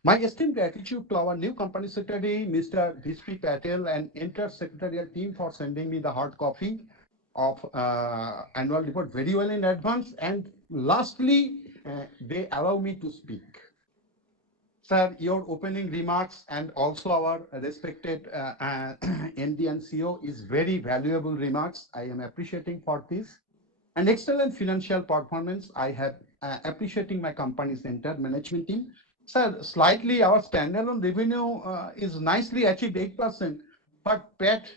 My esteemed gratitude to our new Company Secretary, Mr. Vispi Patel, and entire secretarial team for sending me the hard copy of annual report very well in advance. And lastly, they allow me to speak. Sir, your opening remarks and also our respected MD and CEO is very valuable remarks. I am appreciating for this. And excellent financial performance, I have appreciating my company's entire management team. Sir, slightly our standalone revenue is nicely achieved 8%, but PAT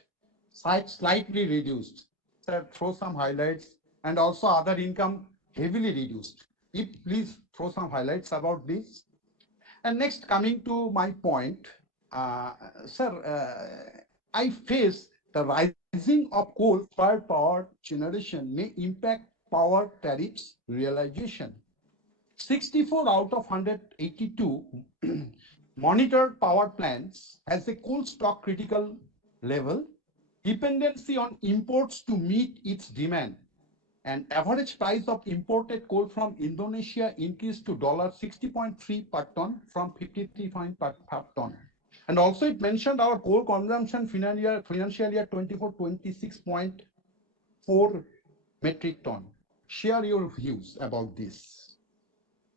slightly reduced. Sir, throw some highlights, and also other income heavily reduced. If please throw some highlights about this. And next, coming to my point, sir, I face the rising of coal-fired power generation may impact power tariffs realization. 64 out of 182 monitored power plants has a coal stock critical level, dependency on imports to meet its demand, and average price of imported coal from Indonesia increased to $60.3 per ton from 53 per ton. And also it mentioned our coal consumption financial year 24, 26.4 metric ton. Share your views about this.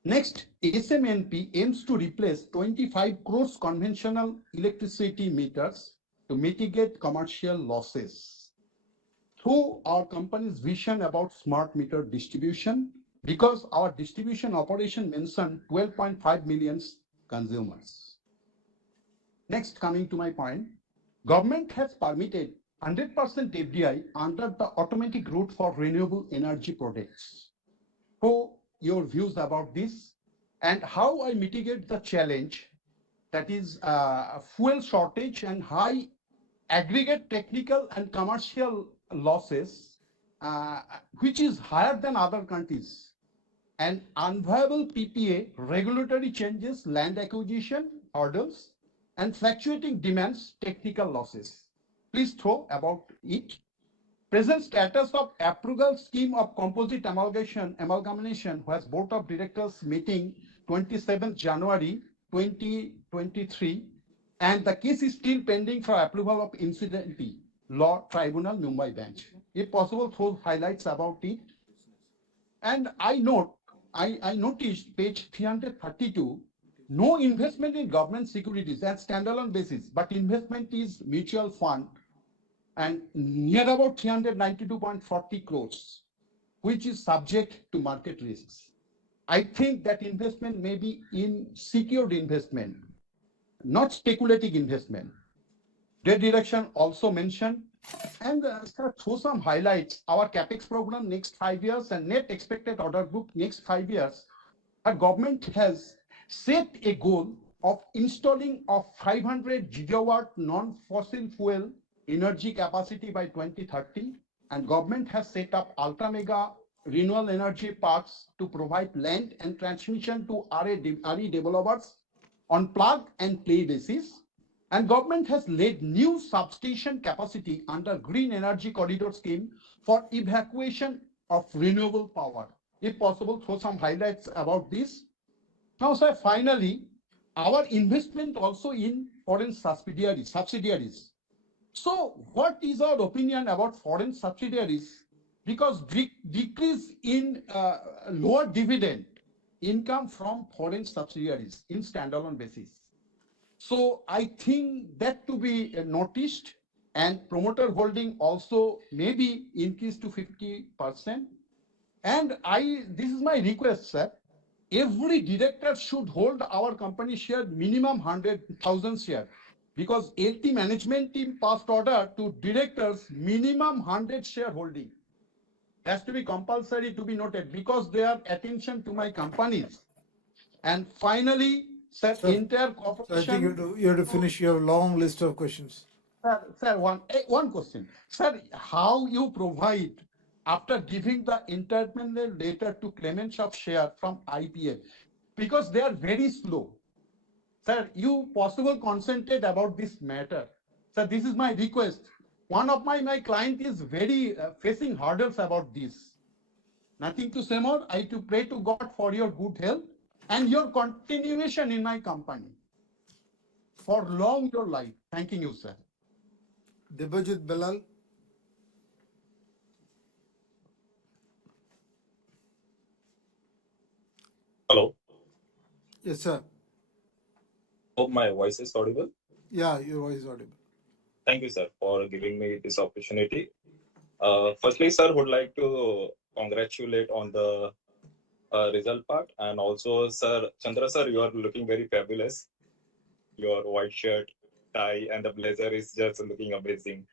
Next, SMNP aims to replace 25 crores conventional electricity meters to mitigate commercial losses through our company's vision about smart meter distribution, because our distribution operation mentioned 12.5 million consumers. Next, coming to my point, government has permitted 100% FDI under the automatic route for renewable energy projects. So your views about this and how I mitigate the challenge, that is fuel shortage and high aggregate technical and commercial losses, which is higher than other countries, and unviable PPA, regulatory changes, land acquisition hurdles, and fluctuating demands, technical losses. Please throw about it. Present status of approval scheme of composite amalgamation was Board of Directors meeting 27th January 2023, and the case is still pending for approval of incidentally Law Tribunal Mumbai bench. If possible, throw highlights about it. And I noticed page 332, no investment in government securities at standalone basis, but investment is mutual fund and near about 392.40 crores, which is subject to market risks. I think that investment may be in secured investment, not speculative investment. Debt reduction also mentioned, And sir, throw some highlights. Our capex program next 5 years and net expected order book next 5 years. Our government has set a goal of installing of 500 gigawatt non-fossil fuel energy capacity by 2030, and government has set up ultra mega renewable energy parks to provide land and transmission to RE developers on plug and play basis. And government has laid new substation capacity under Green Energy Corridor Scheme for evacuation of renewable power. If possible, throw some highlights about this. Now, sir, finally, our investment also in foreign subsidiaries. So what is our opinion about foreign subsidiaries? Because decrease in lower dividend income from foreign subsidiaries in standalone basis. So I think that to be noticed, and promoter holding also may be increased to 50%. And this is my request, sir. Every director should hold our company share minimum 100,000 share, because LT management team passed order to directors minimum 100 shareholding. Has to be compulsory to be noted because they are attention to my companies. And finally, sir, entire corporation. I think you have to finish. You have a long list of questions. Sir, one question. Sir, how you provide after giving the intermittent letter to claimants of share from IPF? Because they are very slow. Sir, you possible concentrate about this matter. Sir, this is my request. One of my client is very facing hurdles about this. Nothing to say more. I to pray to God for your good health and your continuation in my company. For long your life. Thanking you, sir. Debajit Belal. Hello. Yes, sir. Hope my voice is audible. Yeah, your voice is audible. Thank you, sir, for giving me this opportunity. Firstly, sir, would like to congratulate on the result part, and also, sir, Chandra, sir, you are looking very fabulous. Your white shirt, tie, and the blazer is just looking amazing.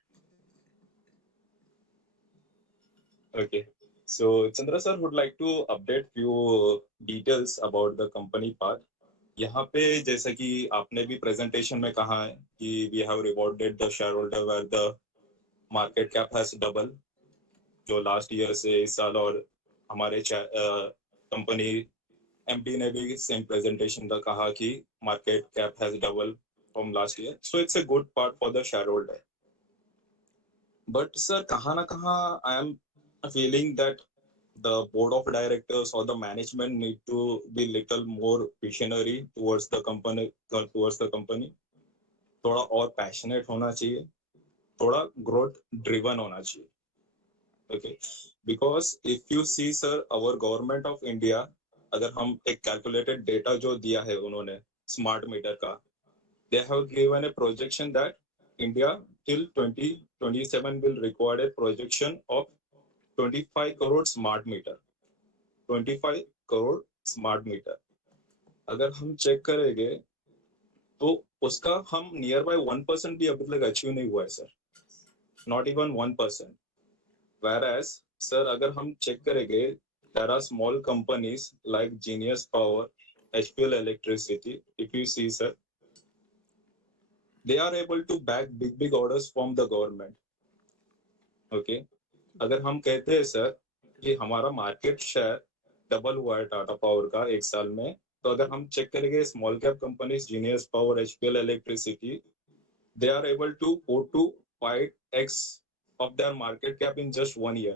Okay. So, Chandra, sir, would like to update few details about the company part. यहाँ पे जैसा कि आपने भी presentation में कहा है कि we have rewarded the shareholder where the market cap has double, जो लास्ट ईयर से इस साल, और हमारे कंपनी एमडी ने भी सेम प्रेजेंटेशन का कहा कि market cap has double from last year, so it's a good part for the share holder. But sir, कहाँ ना कहाँ I am feeling that the board of directors or the management need to be little more visionary towards the company. थोड़ा और passionate होना चाहिए, थोड़ा growth driven होना चाहिए. Okay, because if you see, sir, our government of India, अगर हम एक calculated data जो दिया है उन्होंने smart meter का, they have given a projection that India till 2027 will require a projection of 25 crore smart meter. 25 crore smart meter अगर हम चेक करेंगे तो उसका हम नियर बाय 1% भी अभी तक अचीव नहीं हुआ है, sir. Not even 1%. whereas sir, अगर हम चेक करेंगे, there are small companies like Genius Power, HPL Electricity. If you see, sir, they are able to back big orders from the government. Okay, अगर हम कहते हैं सर कि हमारा market share double हुआ है टाटा पावर का एक साल में, तो अगर हम चेक करेंगे small cap companies genius power, HPL electricity, they are able to go to 5x of their market cap in just 1 year.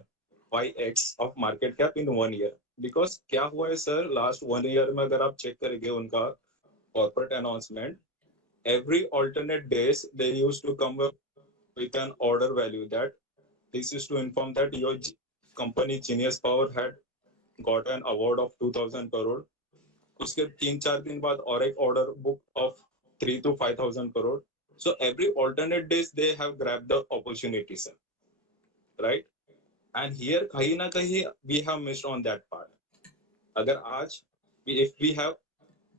5x of market cap in 1 year. Because क्या हुआ है सर, लास्ट 1 year में अगर आप check करेंगे उनका corporate announcement, every alternate days they used to come up with an order value that this is to inform that your company Genius Power had got an award of 2000 crore. उसके 3-4 दिन बाद और एक order book of 3 to 5000 crore. So every alternate days they have grabbed the opportunity, sir. Right? And here कहीं ना कहीं we have missed on that part. अगर आज if we have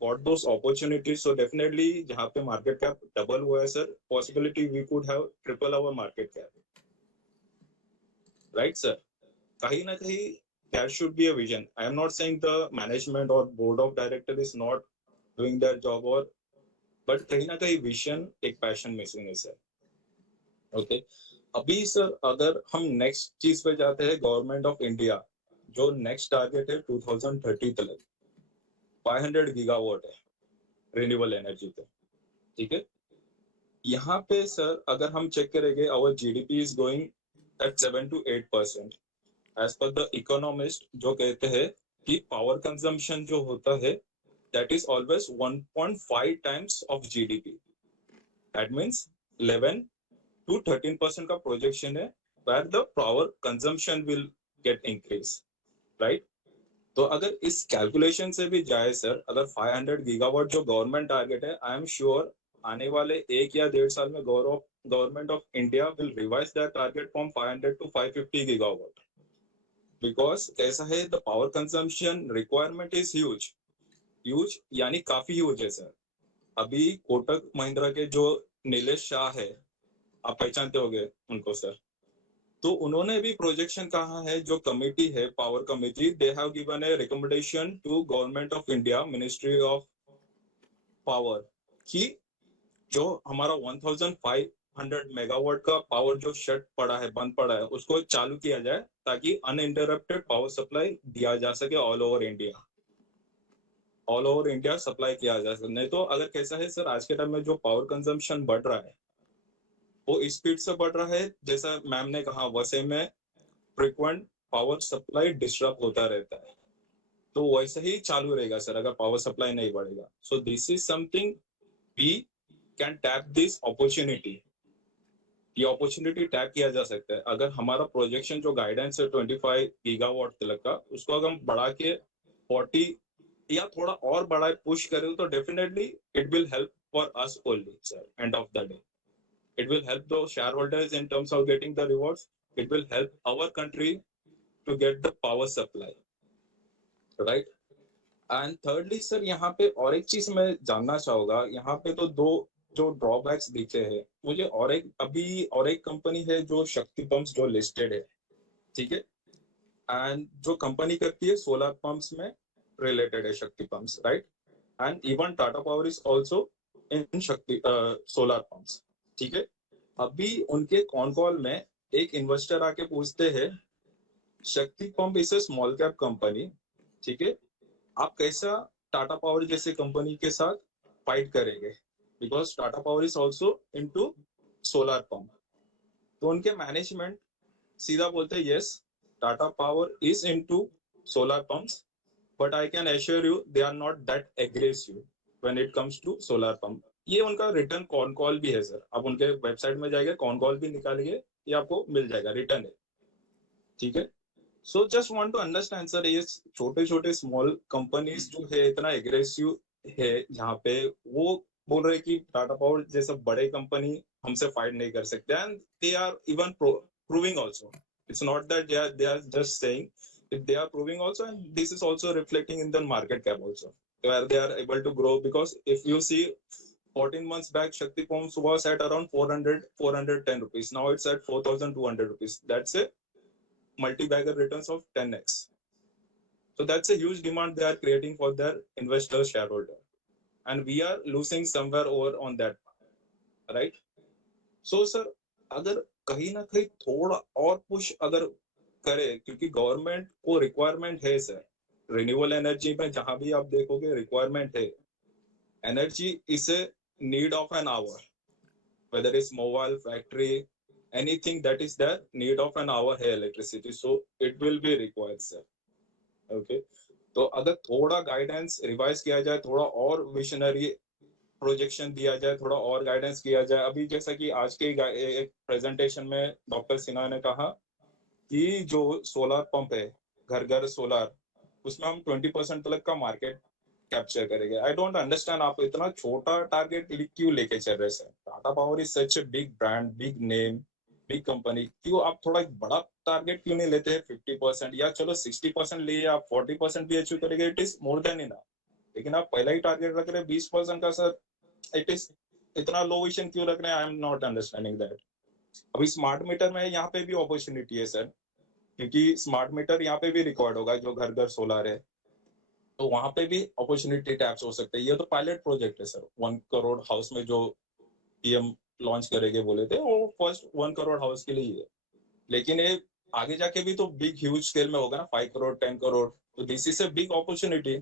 got those opportunities, so definitely जहाँ पे market cap double हुआ है, sir, possibility we could have triple our market cap. right sir? कहीं ना कहीं there should be a vision. I am not saying the management or board of director is not doing their job, or but कहीं ना कहीं vision एक passion missing है sir. Okay अभी sir अगर हम नेक्स्ट चीज पे जाते हैं, गवर्नमेंट ऑफ इंडिया जो नेक्स्ट टारगेट है 2030 तक 500 गीगावाट है रिन्यूएबल एनर्जी पे, ठीक है? यहाँ पे सर अगर हम चेक करेंगे our GDP is going at 7 to 8%. As per the economist जो कहते हैं कि पावर कंजम्पशन जो होता है that is always 1.5 times of GDP. That means 11 to 13% का प्रोजेक्शन है where the power consumption will get increase, right? तो अगर इस कैलकुलेशन से भी जाए सर, अगर 500 गीगावाट जो गवर्नमेंट टारगेट है, आई एम श्योर आने वाले 1 या 1.5 साल में government of India will revise that target from 500 to 550 gigawatt. Because कैसा है, the power consumption requirement is huge यानी काफी ह्यूज है सर. अभी कोटक महिंद्रा के जो नीलेश शाह है, आप पहचानते होंगे उनको सर, तो उन्होंने भी प्रोजेक्शन कहा है, जो कमेटी है power committee, they have given a recommendation to government of India, ministry of power, कि जो हमारा 1500 मेगावाट का पावर जो शट पड़ा है, बंद पड़ा है, उसको चालू किया जाए ताकि अनइंटरप्टेड पावर सप्लाई दिया जा सके ऑल ओवर इंडिया सप्लाई किया जा सके. नहीं तो अगर कैसा है सर, आज के टाइम में जो पावर कंजम्पशन बढ़ रहा है वो इस स्पीड से बढ़ रहा है, जैसा मैम ने कहा, वैसे में फ्रीक्वेंट पावर सप्लाई डिस्टर्ब होता रहता है, तो वैसे ही चालू रहेगा सर अगर पावर सप्लाई नहीं बढ़ेगा. So this is something we can tap this opportunity. ये अपॉर्चुनिटी टैप किया जा सकता है अगर हमारा प्रोजेक्शन जो गाइडेंस है 25 गीगावाट तक का, उसको अगर हम बढ़ा के 40 या थोड़ा और बढ़ा पुश करें तो definitely it will help for us only sir. End of the day it will help the shareholders in terms of getting the rewards. It will help our country to get the power supply, right? And thirdly sir, यहाँ पे और एक चीज मैं जानना चाहूंगा, यहाँ पे तो दो जो ड्रॉबैक्स दिखे हैं मुझे, और एक कंपनी है जो शक्ति पंप्स जो लिस्टेड है, ठीक है, एंड जो कंपनी करती है सोलर पंप्स में रिलेटेड है, शक्ति pumps, right? And even Tata power is also in शक्ति सोलर पंप्स, ठीक है. अभी उनके कॉन कॉल में एक इन्वेस्टर आके पूछते हैं, शक्ति pump is a small cap company, ठीक है, आप कैसा टाटा पावर जैसे कंपनी के साथ फाइट करेंगे, because Tata power is also into solar pump. तो उनके मैनेजमेंट सीधा बोलते हैं, yes Tata power is into solar pumps, but I can assure you they are not that aggressive when it comes to solar pump. ये उनका return con call भी है sir, आप उनके वेबसाइट में जाएंगे, कॉन कॉल भी निकालिए, ये आपको मिल जाएगा, रिटर्न है, ठीक है. So just want to understand sir, ये छोटे छोटे स्मॉल कंपनीज जो है इतना एग्रेसिव है, जहाँ पे वो बोल रहे कि टाटा पावर जैसा बड़े कंपनी हमसे फाइट नहीं कर सकते, and they are even proving also. It's not that they are just saying, if they are proving also, and this is also reflecting in the market cap also, where they are able to grow. Because if you see 14 months back, Shakti Pumps was at around 410 rupees. Now it's at 4,200 rupees. That's a multi-bagger returns of 10x. So that's a huge demand they are creating for their investor shareholder. And we are losing somewhere over on that, right? So sir, अगर कहीं ना कहीं थोड़ा और push अगर करे, क्योंकि government को रिक्वायरमेंट है सर, रिन्यूएबल एनर्जी में जहां भी आप देखोगे रिक्वायरमेंट है. Energy is a need of an hour, whether it's mobile, factory, anything that is there, need of an hour है electricity, so it will be required sir. Okay, तो अगर थोड़ा गाइडेंस रिवाइज किया जाए, थोड़ा और विजनरी प्रोजेक्शन दिया जाए, थोड़ा और गाइडेंस किया जाए. अभी जैसा कि आज के एक प्रेजेंटेशन में डॉक्टर सिन्हा ने कहा कि जो सोलर पंप है, घर घर सोलर, उसमें हम 20% तक का मार्केट कैप्चर करेंगे. आई डोंट अंडरस्टैंड, आप इतना छोटा टारगेट क्यों लेके चल रहे sir? Tata power is such a big brand, big name, big company, क्यों आप थोड़ा एक बड़ा टारगेट क्यों नहीं लेते हैं? 50% या चलो 60% लिए, आप 40% भी अचीव करेंगे, it is more than enough. लेकिन आप पहला ही टारगेट रख रहे हैं 20% का सर, इट इज इतना लो विजन क्यों रख रहे हैं? I am not understanding that. अभी स्मार्ट मीटर में यहाँ पे भी अपॉर्चुनिटी है सर, क्योंकि स्मार्ट मीटर यहाँ पे भी रिकॉर्ड होगा, जो घर घर सोलर है, तो वहां पे भी अपॉर्चुनिटी टैप्स हो सकते हैं। ये तो पायलट प्रोजेक्ट है सर, 1 करोड़ हाउस में जो पीएम लॉन्च करेंगे बोले थे, वो फर्स्ट 1 करोड़ हाउस के लिए ही है, लेकिन ये आगे जाके भी तो बिग ह्यूज स्केल में होगा ना, 5 करोड़ 10 करोड़, तो this is a big opportunity.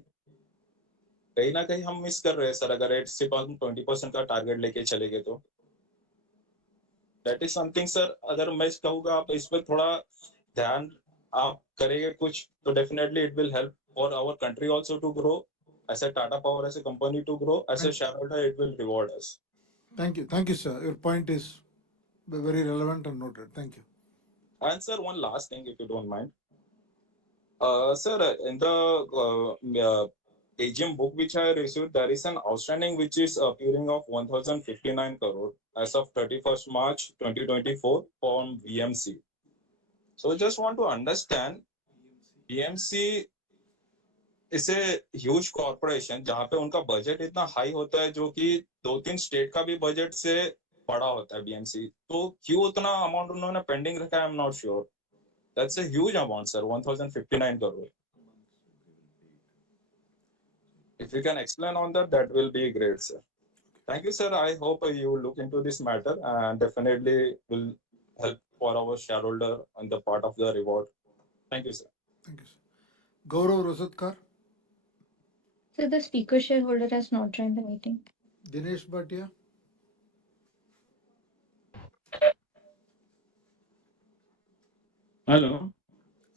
कहीं ना कहीं हम मिस कर रहे हैं सर, अगर सिर्फ हम 20% का टारगेट लेके चले गए तो दैट इज समथिंग सर। अगर मैं कहूँगा आप इस पर थोड़ा ध्यान आप करेंगे कुछ, तो definitely it will help for our country also to grow, as a Tata power as a company to grow, as a shareholder it will reward us. Thank you, sir. Your point is very relevant and noted. Thank you. And sir, one last thing, if you don't mind. Sir, in the AGM book which I received, there is an outstanding which is appearing of 1059 crore as of 31st March 2024 from VMC. So just want to understand, VMC is a huge corporation जहाँ पे उनका budget इतना high होता है, जो कि 2-3 state का भी बजट से बड़ा होता है बीएमसी, तो क्यों उतना अमाउंट उन्होंने पेंडिंग रखा है? I am not sure. That's a huge amount sir, 1059 crore. If you can explain on that, that will be great, sir. Thank you, sir. I hope you look into this matter and definitely will help for our shareholder on the part of the reward. Thank you, sir. Thank you, sir. Gaurav Rosatkar, So the speaker shareholder has not joined the meeting. Dinesh Bhatia, hello,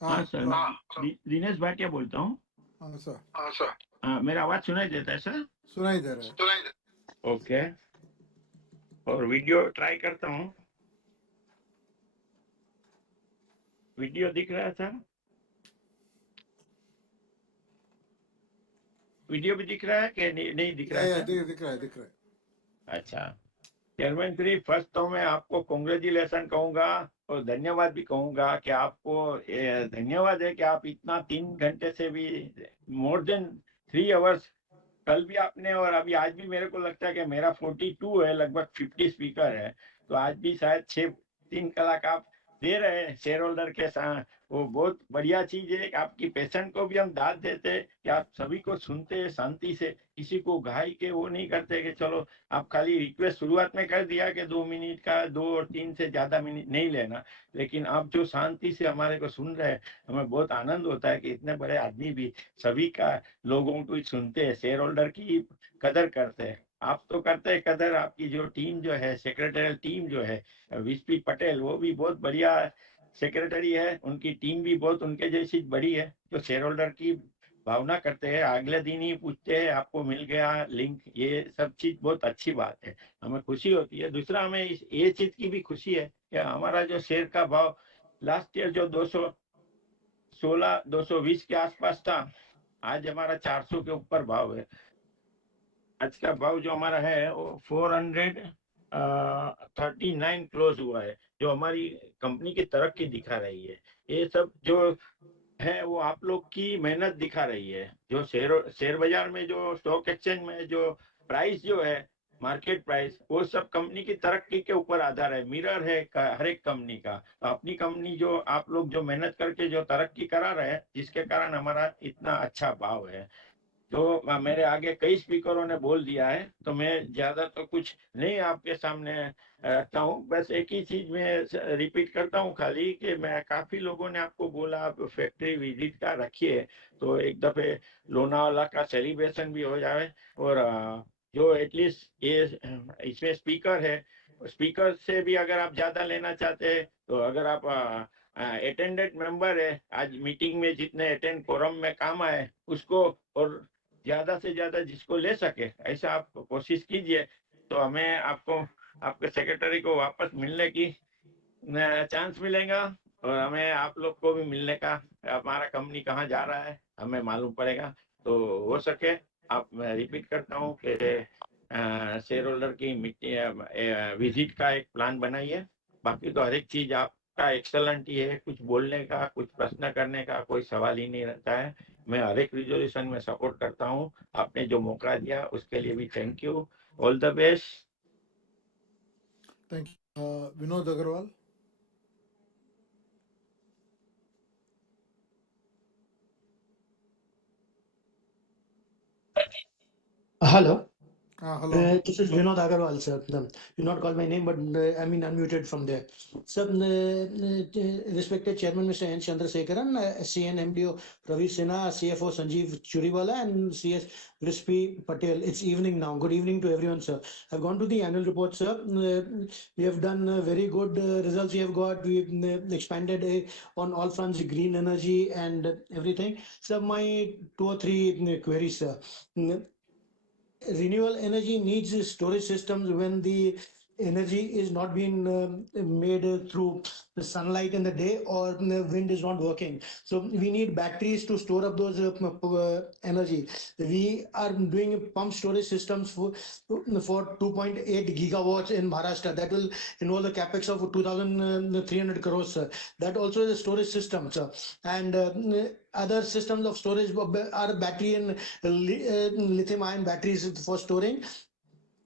हाँ हाँ sir, मैं दिनेश भाटिया बोलता हूँ। हाँ sir, मेरा आवाज सुनाई देता है सर? सुनाई दे रहा है। ओके, और वीडियो ट्राई करता हूँ। वीडियो दिख रहा है सर? वीडियो भी दिख रहा है कि नहीं दिख रहा है सर? दिख रहा है। अच्छा, चेयरमैन श्री, फर्स्ट तो मैं आपको कॉन्ग्रेचुलेशन कहूंगा और धन्यवाद भी कहूंगा कि आपको धन्यवाद है कि आप इतना 3 घंटे से भी मोर देन 3 आवर्स कल भी आपने, और अभी आज भी मेरे को लगता है कि मेरा 42 है, लगभग 50 स्पीकर है, तो आज भी शायद 3 कलाक आप दे रहे हैं शेयर होल्डर के साथ। वो बहुत बढ़िया चीज है कि आपकी पेशेंट को भी हम दाद देते हैं कि आप सभी को सुनते हैं शांति से, किसी को घाई के वो नहीं करते कि चलो आप खाली रिक्वेस्ट शुरुआत में कर दिया कि 2 मिनट का, 2 और 3 से ज्यादा मिनट नहीं लेना, लेकिन आप जो शांति से हमारे को सुन रहे हैं, हमें बहुत आनंद होता है कि इतने बड़े आदमी भी सभी का लोगों को सुनते हैं, शेयर होल्डर की कदर करते हैं। आप तो करते हैं कदर, आपकी जो टीम जो है, सेक्रेटरियल टीम जो है, विस्पी पटेल, वो भी बहुत बढ़िया सेक्रेटरी है, उनकी टीम भी बहुत उनके जैसी बड़ी है, जो शेयर होल्डर की भावना करते हैं, अगले दिन ही पूछते हैं आपको मिल गया लिंक, ये सब चीज बहुत अच्छी बात है, हमें खुशी होती है। दूसरा, हमें ये चीज की भी खुशी है कि हमारा जो शेयर का भाव लास्ट ईयर जो 216 220 के आसपास था, आज हमारा 400 के ऊपर भाव है। आज का भाव जो हमारा है वो 439 क्लोज हुआ है, जो हमारी कंपनी की तरक्की दिखा रही है। ये सब जो है वो आप लोग की मेहनत दिखा रही है। जो शेयर बाजार में, जो स्टॉक एक्सचेंज में जो प्राइस जो है, मार्केट प्राइस, वो सब कंपनी की तरक्की के ऊपर आधार है, मिरर है हर एक कंपनी का। तो अपनी कंपनी जो आप लोग जो मेहनत करके जो तरक्की करा रहे हैं, जिसके कारण हमारा इतना अच्छा भाव है। तो मेरे आगे कई स्पीकरों ने बोल दिया है, तो मैं ज्यादा तो कुछ नहीं आपके सामने रखता हूँ। बस एक ही चीज मैं रिपीट करता हूँ खाली, कि मैं काफी लोगों ने आपको बोला आप फैक्ट्री विजिट का रखिए, तो एक दफे लोनावाला का सेलिब्रेशन भी हो जाए। और जो एटलीस्ट ये इसमें स्पीकर है, स्पीकर से भी अगर आप ज्यादा लेना चाहते हैं, तो अगर आप अटेंडेंट मेंबर है, आज मीटिंग में जितने अटेंड कोरम में काम आए उसको, और ज्यादा से ज्यादा जिसको ले सके, ऐसा आप कोशिश कीजिए, तो हमें आपको आपके सेक्रेटरी को वापस मिलने की चांस मिलेगा, और हमें आप लोग को भी मिलने का, हमारा कंपनी कहाँ जा रहा है हमें मालूम पड़ेगा। तो हो सके आप, मैं रिपीट करता हूँ कि शेयर होल्डर की विजिट का एक प्लान बनाइए। बाकी तो हर एक चीज आपका एक्सलेंट ही है, कुछ बोलने का, कुछ प्रश्न करने का कोई सवाल ही नहीं रहता है। मैं हर एक रिजोल्यूशन में सपोर्ट करता हूँ। आपने जो मौका दिया उसके लिए भी thank you, all the best. Thank you. Vinod Agarwal. Hello. Hello. This is Vinod Agarwal, sir. You not call my name, but I mean unmuted from there. Sir, respected Chairman Mr. N. Chandrasekharan, CN MDO Ravi Sinha, CFO Sanjeev Churiwala, and CS Crispy Patel. It's evening now. Good evening to everyone, sir. I've gone to the annual report, sir. We have done very good results. We have got. We've expanded on all fronts, green energy and everything. So my 2 or 3 queries, sir. Renewable energy needs storage systems when the energy is not being made through the sunlight in the day or the wind is not working. So we need batteries to store up those energy. We are doing pump storage systems for 2.8 gigawatts in Maharashtra. That will involve the capex of 2,300 crores. Sir. That also is a storage system, sir. And other systems of storage are battery and lithium ion batteries for storing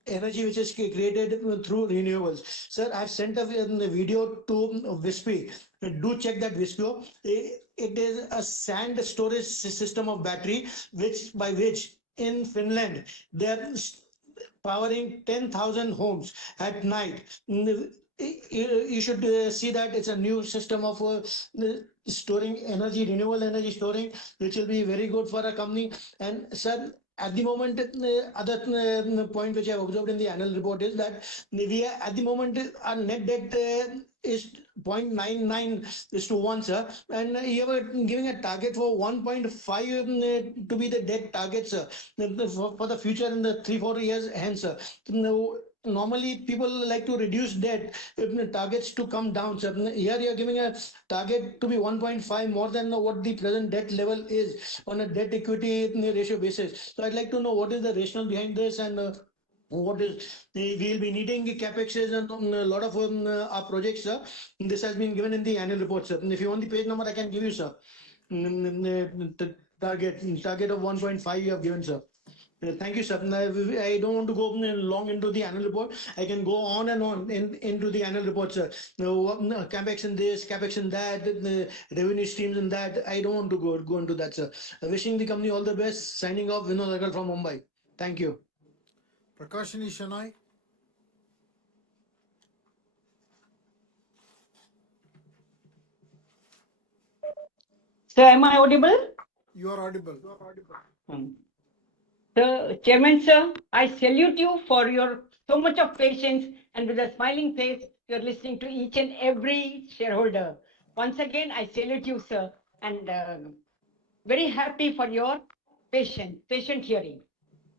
energy which is created through renewables. Sir, I've sent a video to Wispy. Do check that video. It is a sand storage system of battery by which in Finland they're powering 10,000 homes at night. You should see that it's a new system of storing energy, renewable energy storing, which will be very good for a company. And sir, at the moment, other point which I have observed in the annual report is that we are, at the moment our net debt is 0.99:1, sir, and you were giving a target for 1.5 to be the debt target, sir, for the future in the 3-4 years hence, sir. Normally people like to reduce debt targets to come down, sir. Here you are giving a target to be 1.5 more than what the present debt level is on a debt equity ratio basis. So I'd like to know what is the rationale behind this, and what is we'll be needing capexes and a lot of our projects, sir. This has been given in the annual report, sir. If you want the page number, I can give you, sir. The target of 1.5 you have given, sir. Thank you, sir. I don't want to go long into the annual report. I can go on and on into the annual report, sir. Capex in this, capex in that, the revenue streams in that. I don't want to go into that, sir. Wishing the company all the best. Signing off, Vinod Agarwal from Mumbai. Thank you. Prakashini Shanai. Sir, am I audible? You are audible. So, Chairman, sir, I salute you for your so much of patience, and with a smiling face, you're listening to each and every shareholder. Once again, I salute you, sir, and very happy for your patient hearing.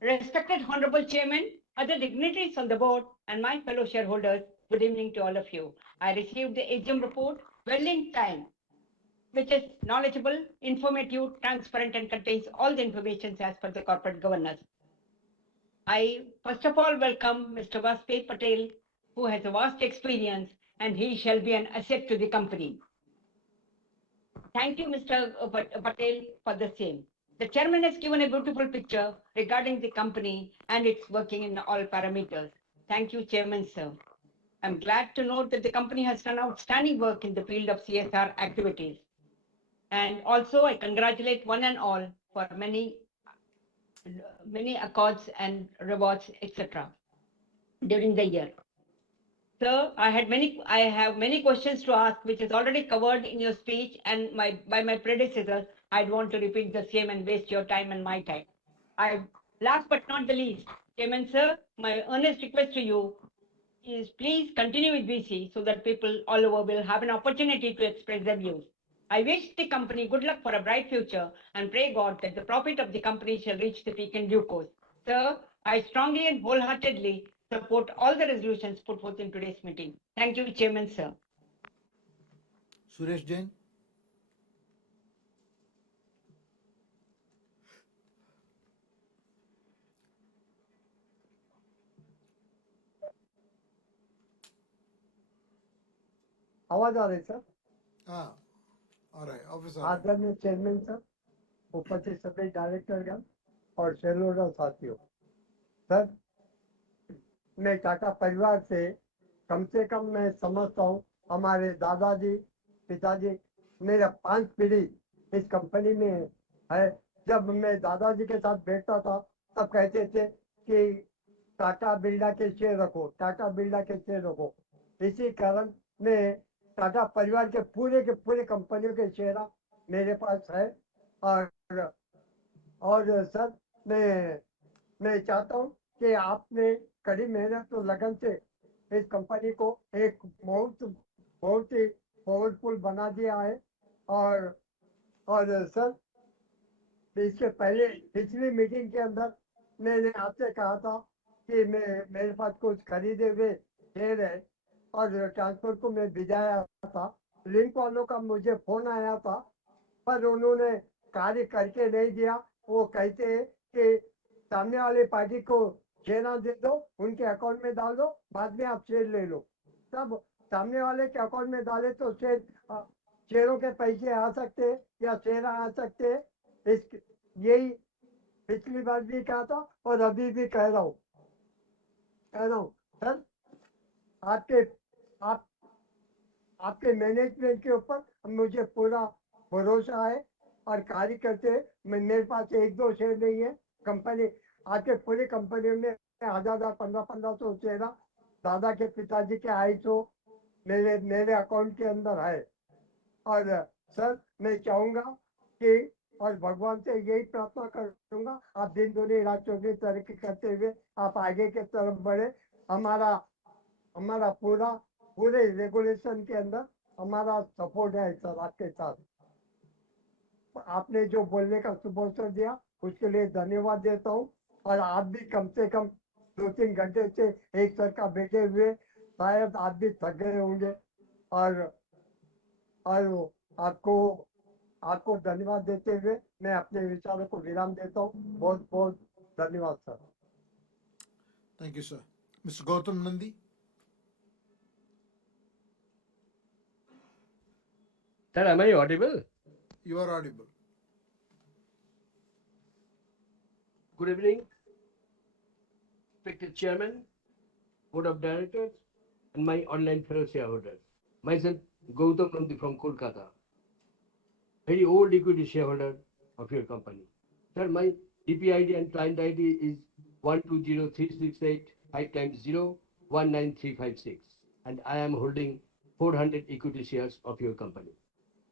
Respected Honorable Chairman, other dignitaries on the board, and my fellow shareholders, good evening to all of you. I received the AGM report well in time, which is knowledgeable, informative, transparent, and contains all the information as per the corporate governance. I first of all welcome Mr. Vaspesh Patel, who has a vast experience, and he shall be an asset to the company. Thank you, Mr. Patel, for the same. The chairman has given a beautiful picture regarding the company and its working in all parameters. Thank you, Chairman, sir. I'm glad to note that the company has done outstanding work in the field of CSR activities. And also, I congratulate one and all for many accords and rewards, etc. during the year. Sir, I have many questions to ask, which is already covered in your speech and by my predecessors. I don't want to repeat the same and waste your time and my time. Last but not the least, Chairman sir, my earnest request to you is please continue with VC so that people all over will have an opportunity to express their views. I wish the company good luck for a bright future and pray God that the profit of the company shall reach the peak in due course. Sir, I strongly and wholeheartedly support all the resolutions put forth in today's meeting. Thank you, Chairman, sir. Suresh Jain. आवाज आ रही sir? हाँ, आ रहा है officer. आदरणीय chairman sir, उपस्थित सभी डायरेक्टरगण और share holder साथियों, सर मैं टाटा परिवार से कम मैं समझता हूँ हमारे दादाजी पिताजी मेरा 5 पीढ़ी इस कंपनी में है। जब मैं दादाजी के साथ बैठता था तब कहते थे कि टाटा बिरला के शेयर रखो, टाटा बिरला के शेयर रखो। इसी कारण में टाटा परिवार के पूरे कंपनियों के शेयर मेरे पास है। और सर मैं चाहता हूँ कि आपने कड़ी मेहनत और लगन से इस कंपनी को एक बहुत ही पावरफुल बना दिया है। और सर इसके पहले पिछली मीटिंग के अंदर मैंने आपसे कहा था कि मेरे पास कुछ खरीदे हुए शेयर है और ट्रांसफर को मैं भिजाया था। लिंक वालों का मुझे फोन आया था, पर उन्होंने कार्य करके नहीं दिया। वो कहते हैं कि सामने वाली पार्टी को शेयर दे दो, उनके अकाउंट में डाल दो, बाद में आप शेयर ले लो। तब सामने वाले के अकाउंट में डाले तो शेयरों के पैसे आ सकते हैं या शेयर आ सकते हैं। यही पिछली बार भी कहा था और अभी भी कह रहा हूँ सर। आपके मैनेजमेंट के ऊपर मुझे पूरा भरोसा है और कार्य करते हैं। मेरे पास 1-2 शेयर नहीं है। कंपनी आपके पूरी कंपनी में 1000 1500 शेयर दादा के पिताजी के 250 मेरे अकाउंट के अंदर है। और सर मैं चाहूंगा कि और भगवान से यही प्रार्थना करूंगा आप दिन दुनी रात चौगनी तरक्की करते हुए आप आगे के तरफ बढ़े। हमारा पूरे रेगुलेशन के अंदर हमारा सपोर्ट है सर आपके साथ। आपने जो बोलने का शुभ अवसर दिया उसके लिए धन्यवाद देता हूँ। और आप भी कम से कम 2-3 घंटे से एक सर का बैठे हुए शायद आप भी थक गए होंगे। और आपको धन्यवाद देते हुए मैं अपने विचारों को विराम देता हूँ। बहुत बहुत धन्यवाद sir. Thank you, sir. Mr. Gautam Nandi. Sir, am I audible? You are audible. Good evening, respected Chairman, Board of Directors, and my online fellow shareholders. Myself, Gautam Nandi from Kolkata, very old equity shareholder of your company. Sir, my DP ID and client ID is 1203685 times 019356, and I am holding 400 equity shares of your company.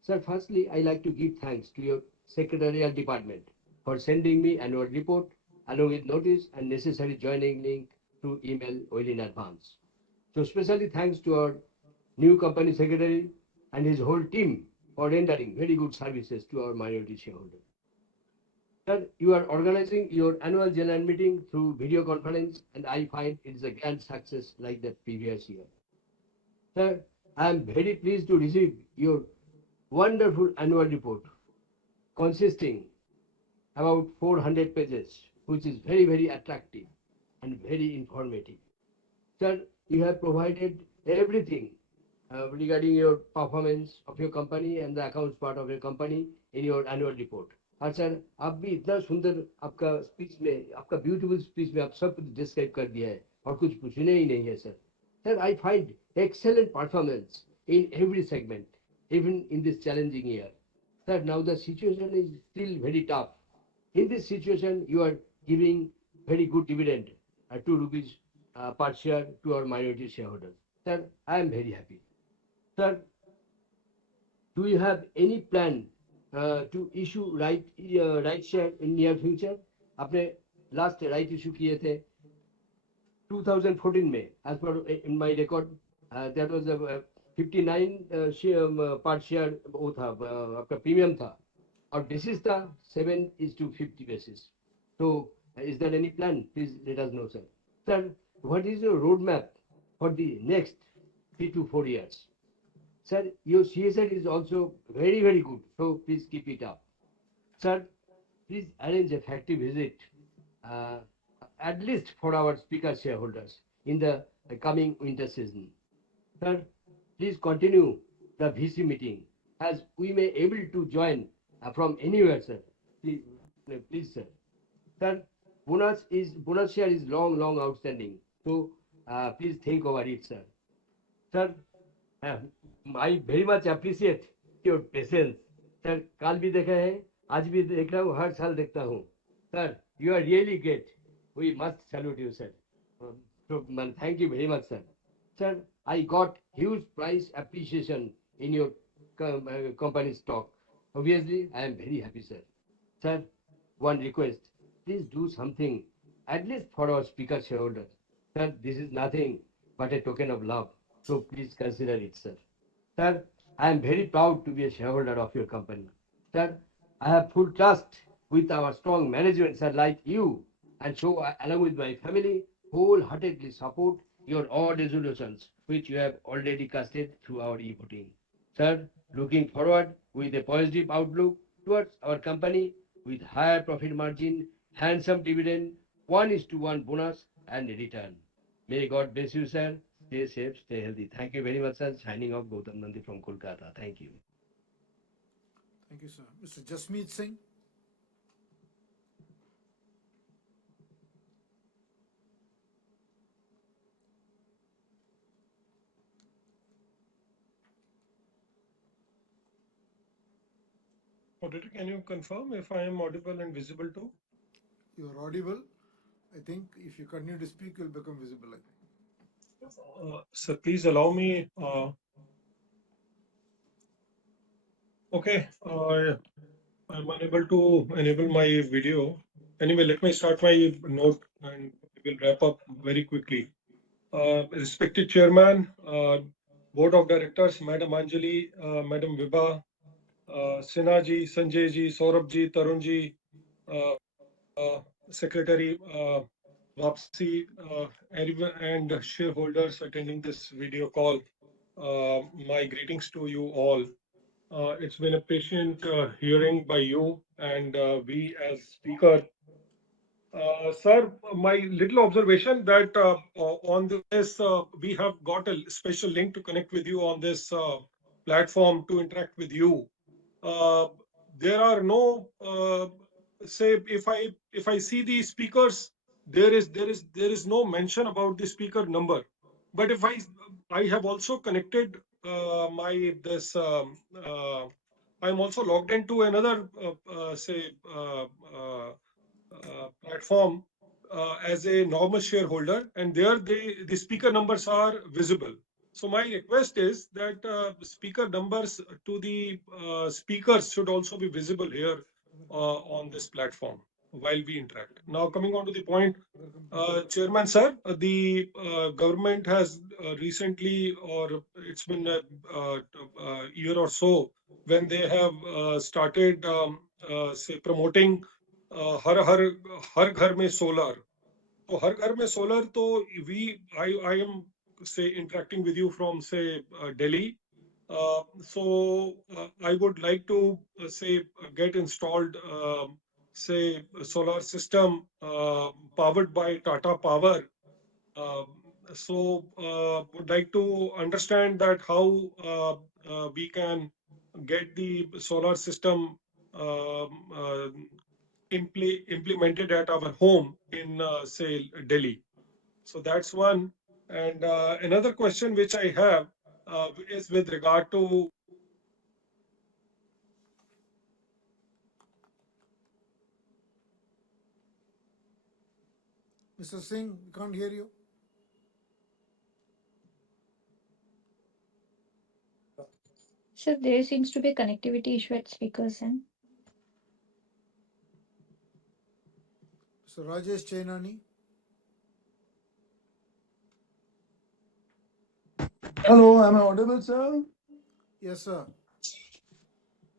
Sir, firstly, I like to give thanks to your secretarial department for sending me annual report along with notice and necessary joining link through email well in advance. So especially thanks to our new company secretary and his whole team for rendering very good services to our minority shareholders. Sir, you are organizing your annual general meeting through video conference, and I find it is a grand success like the previous year. Sir, I am very pleased to receive your wonderful annual report consisting about 400 pages, which is very, very attractive and very informative. Sir, you have provided everything regarding your performance of your company and the accounts part of your company in your annual report. और sir आप भी इतना सुंदर आपका speech में आपका beautiful speech में आप सब कुछ डिस्क्राइब कर दिया है और कुछ पूछने ही नहीं है sir. Sir, I find excellent performance in every segment, even in this challenging year. Sir, now the situation is still very tough. In this situation, you are giving very good dividend, 2 rupees per share to our minority shareholders. Sir, I am very happy. Sir, do you have any plan to issue right share in near future? आपने last right issue किए थे 2014 में, as per in my record, that was a 59 per share वो था आपका premium था और basis था 7:50 basis. So is there any plan? Please let us know, sir. Sir, what is your roadmap for the next 3 to 4 years? Sir, your CSR is also very, very good. So please keep it up. Sir, please arrange a factory visit, at least for our speaker shareholders in the coming winter season. Sir, please continue the VC meeting as we may able to join from anywhere, sir. Please, sir. Sir, bonus share is long outstanding. So please think over it, sir. Sir, I very much appreciate your patience. Sir, काल भी देखा है, आज भी देख रहा हूँ, हर साल देखता हूँ. Sir, you are really great. we must salute you, sir. So, man, thank you very much, sir. Sir, I got huge price appreciation in your company stock. Obviously, I am very happy, sir. Sir, one request, please do something, at least for our speaker shareholder. Sir, this is nothing but a token of love. So please consider it, sir. Sir, I am very proud to be a shareholder of your company. Sir, I have full trust with our strong management, sir, like you, and so along with my family, wholeheartedly support your all resolutions, which you have already casted through our e-voting. Sir, looking forward with a positive outlook towards our company with higher profit margin, handsome dividend, 1:1 bonus, and return. May God bless you, sir. Stay safe, stay healthy. Thank you very much, sir. Signing off, Gautam Nandi from Kolkata. Thank you. Thank you, sir. Mr. Jasmeet Singh. Auditor, can you confirm if I am audible and visible too? You are audible. I think if you continue to speak, you'll become visible, I think. Sir, please allow me. Okay, I'm unable to enable my video. Anyway, let me start my note and we will wrap up very quickly. Respected Chairman, Board of Directors, Madam Anjali, Madam Vibha, Sinha ji, Sanjay ji, Saurabh ji, Tarun ji, Secretary Vapsi, and shareholders attending this video call. My greetings to you all. It's been a patient hearing by you and we as speaker. Sir, my little observation that on this, we have got a special link to connect with you on this platform to interact with you. There are no, say, if I see the speakers, there is no mention about the speaker number. But if I have also connected my this I'm also logged into another say platform as a normal shareholder, and there the speaker numbers are visible. So my request is that speaker numbers to the speakers should also be visible here on this platform while we interact. Now coming on to the point, Chairman sir, the government has recently, or it's been a year or so, when they have started say promoting हर हर हर घर में solar. तो हर घर में solar तो I am say interacting with you from say Delhi. I would like to say get installed say solar system powered by Tata Power. Uh, would like to understand that how we can get the solar system implemented at our home in say Delhi. So that's one. And another question which I have is with regard to Mr. Singh, we can't hear you. So there seems to be a connectivity issue at speakers end. So Rajesh Chainani. Hello, am I audible, sir? Yes, sir.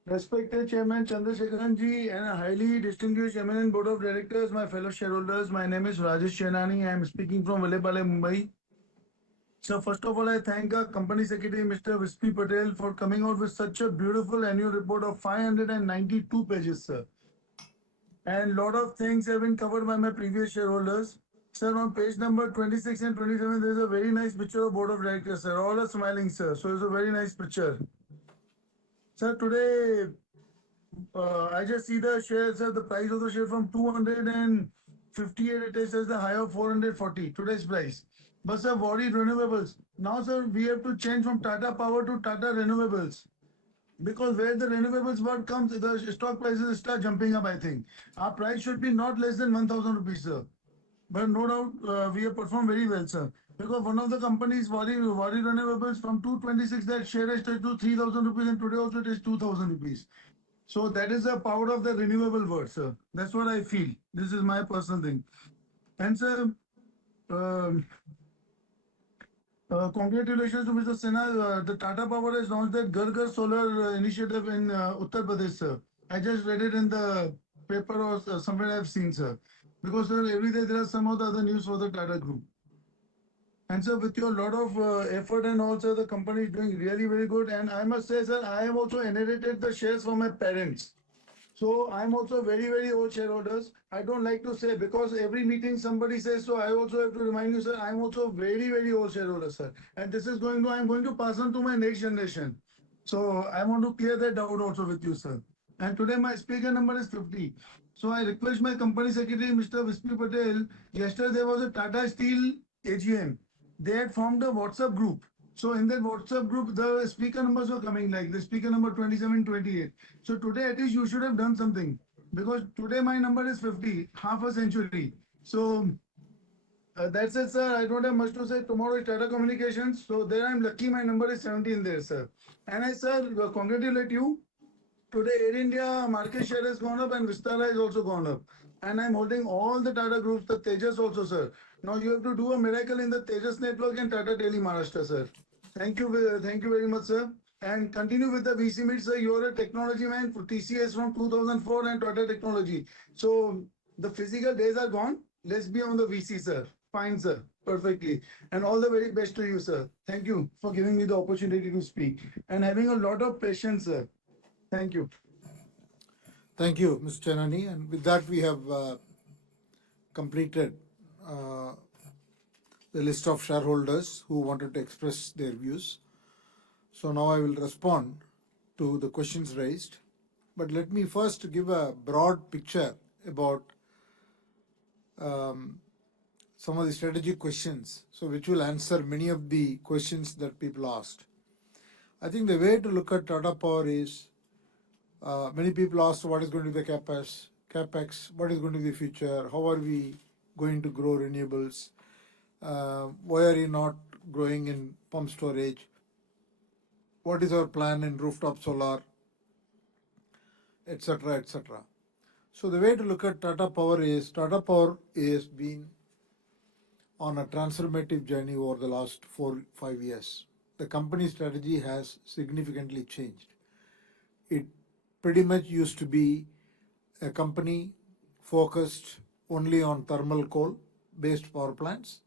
Respected Chairman Chandrasekharan ji and a highly distinguished eminent board of directors, my fellow shareholders, my name is Rajesh Chenani. I am speaking from Vallepale, Mumbai. So first of all, I thank our company secretary, Mr. Vispi Patel, for coming out with such a beautiful annual report of 592 pages, sir. And lot of things have been covered by my previous shareholders. Sir, on page number 26 and 27, there is a very nice picture of board of directors, sir. All are smiling, sir. So it's a very nice picture. Sir, today I just see the shares, the price of the share from 258, it is as the high of 440, today's price. But sir, what is renewables? Now, sir, we have to change from Tata Power to Tata Renewables. Because where the renewables word comes, the stock prices start jumping up, I think. Our price should be not less than 1,000 rupees, sir. but no doubt we have performed very well, sir. Because one of the companies, Wari Renewables, from 226, that share has touched to 3,000 rupees, and today also it is 2,000 rupees. So that is the power of the renewable word, sir. That's what I feel. This is my personal thing. And sir, um congratulations to Mr. Sinha. The Tata Power has launched that Ghar Ghar Solar initiative in Uttar Pradesh, sir. I just read it in the paper or somewhere I've seen, sir. Because sir, every day there are some of the other news for the Tata Group. And sir, with your lot of effort and also the company is doing really very good. And I must say, sir, I have also inherited the shares from my parents. So I'm also very old shareholders. I don't like to say because every meeting somebody says so. I also have to remind you, sir. I'm also very old shareholder, sir. And this is going to I'm going to pass on to my next generation. So I want to clear that doubt also with you, sir. And today my speaker number is 50. So I request my company secretary, Mr. Vispi Patel. Yesterday there was a Tata Steel AGM. They had formed a WhatsApp group. So in that WhatsApp group, the speaker numbers were coming like the speaker number 27, 28. So today at least you should have done something because today my number is 50, half a century. So that's it, sir. I don't have much to say. Tomorrow is Tata Communications. So there I'm lucky my number is 17 there, sir. And I, sir, congratulate you. Today Air India market share has gone up and Vistara has also gone up. And I'm holding all the Tata groups, the Tejas also, sir. Now you have to do a miracle in the Tejas network and Tata Tele Maharashtra, sir. Thank you very much, sir. And continue with the VC meet, sir. You're a technology man for TCS from 2004 and Tata Technology. So the physical days are gone. Let's be on the VC, sir. Fine, sir. Perfectly. And all the very best to you, sir. Thank you for giving me the opportunity to speak and having a lot of patience, sir. Thank you. Thank you, Mr. Chanani. And with that, we have completed uh, the list of shareholders who wanted to express their views. So now I will respond to the questions raised. But let me first give a broad picture about some of the strategic questions, so which will answer many of the questions that people asked. I think the way to look at Tata Power is many people asked what is going to be the capex, what is going to be the future, how are we going to grow renewables, why are you not growing in pump storage, what is our plan in rooftop solar, etc., etc. So the way to look at Tata Power is been on a transformative journey over the last 4-5 years. The company strategy has significantly changed. It pretty much used to be a company focused only on thermal coal based power plants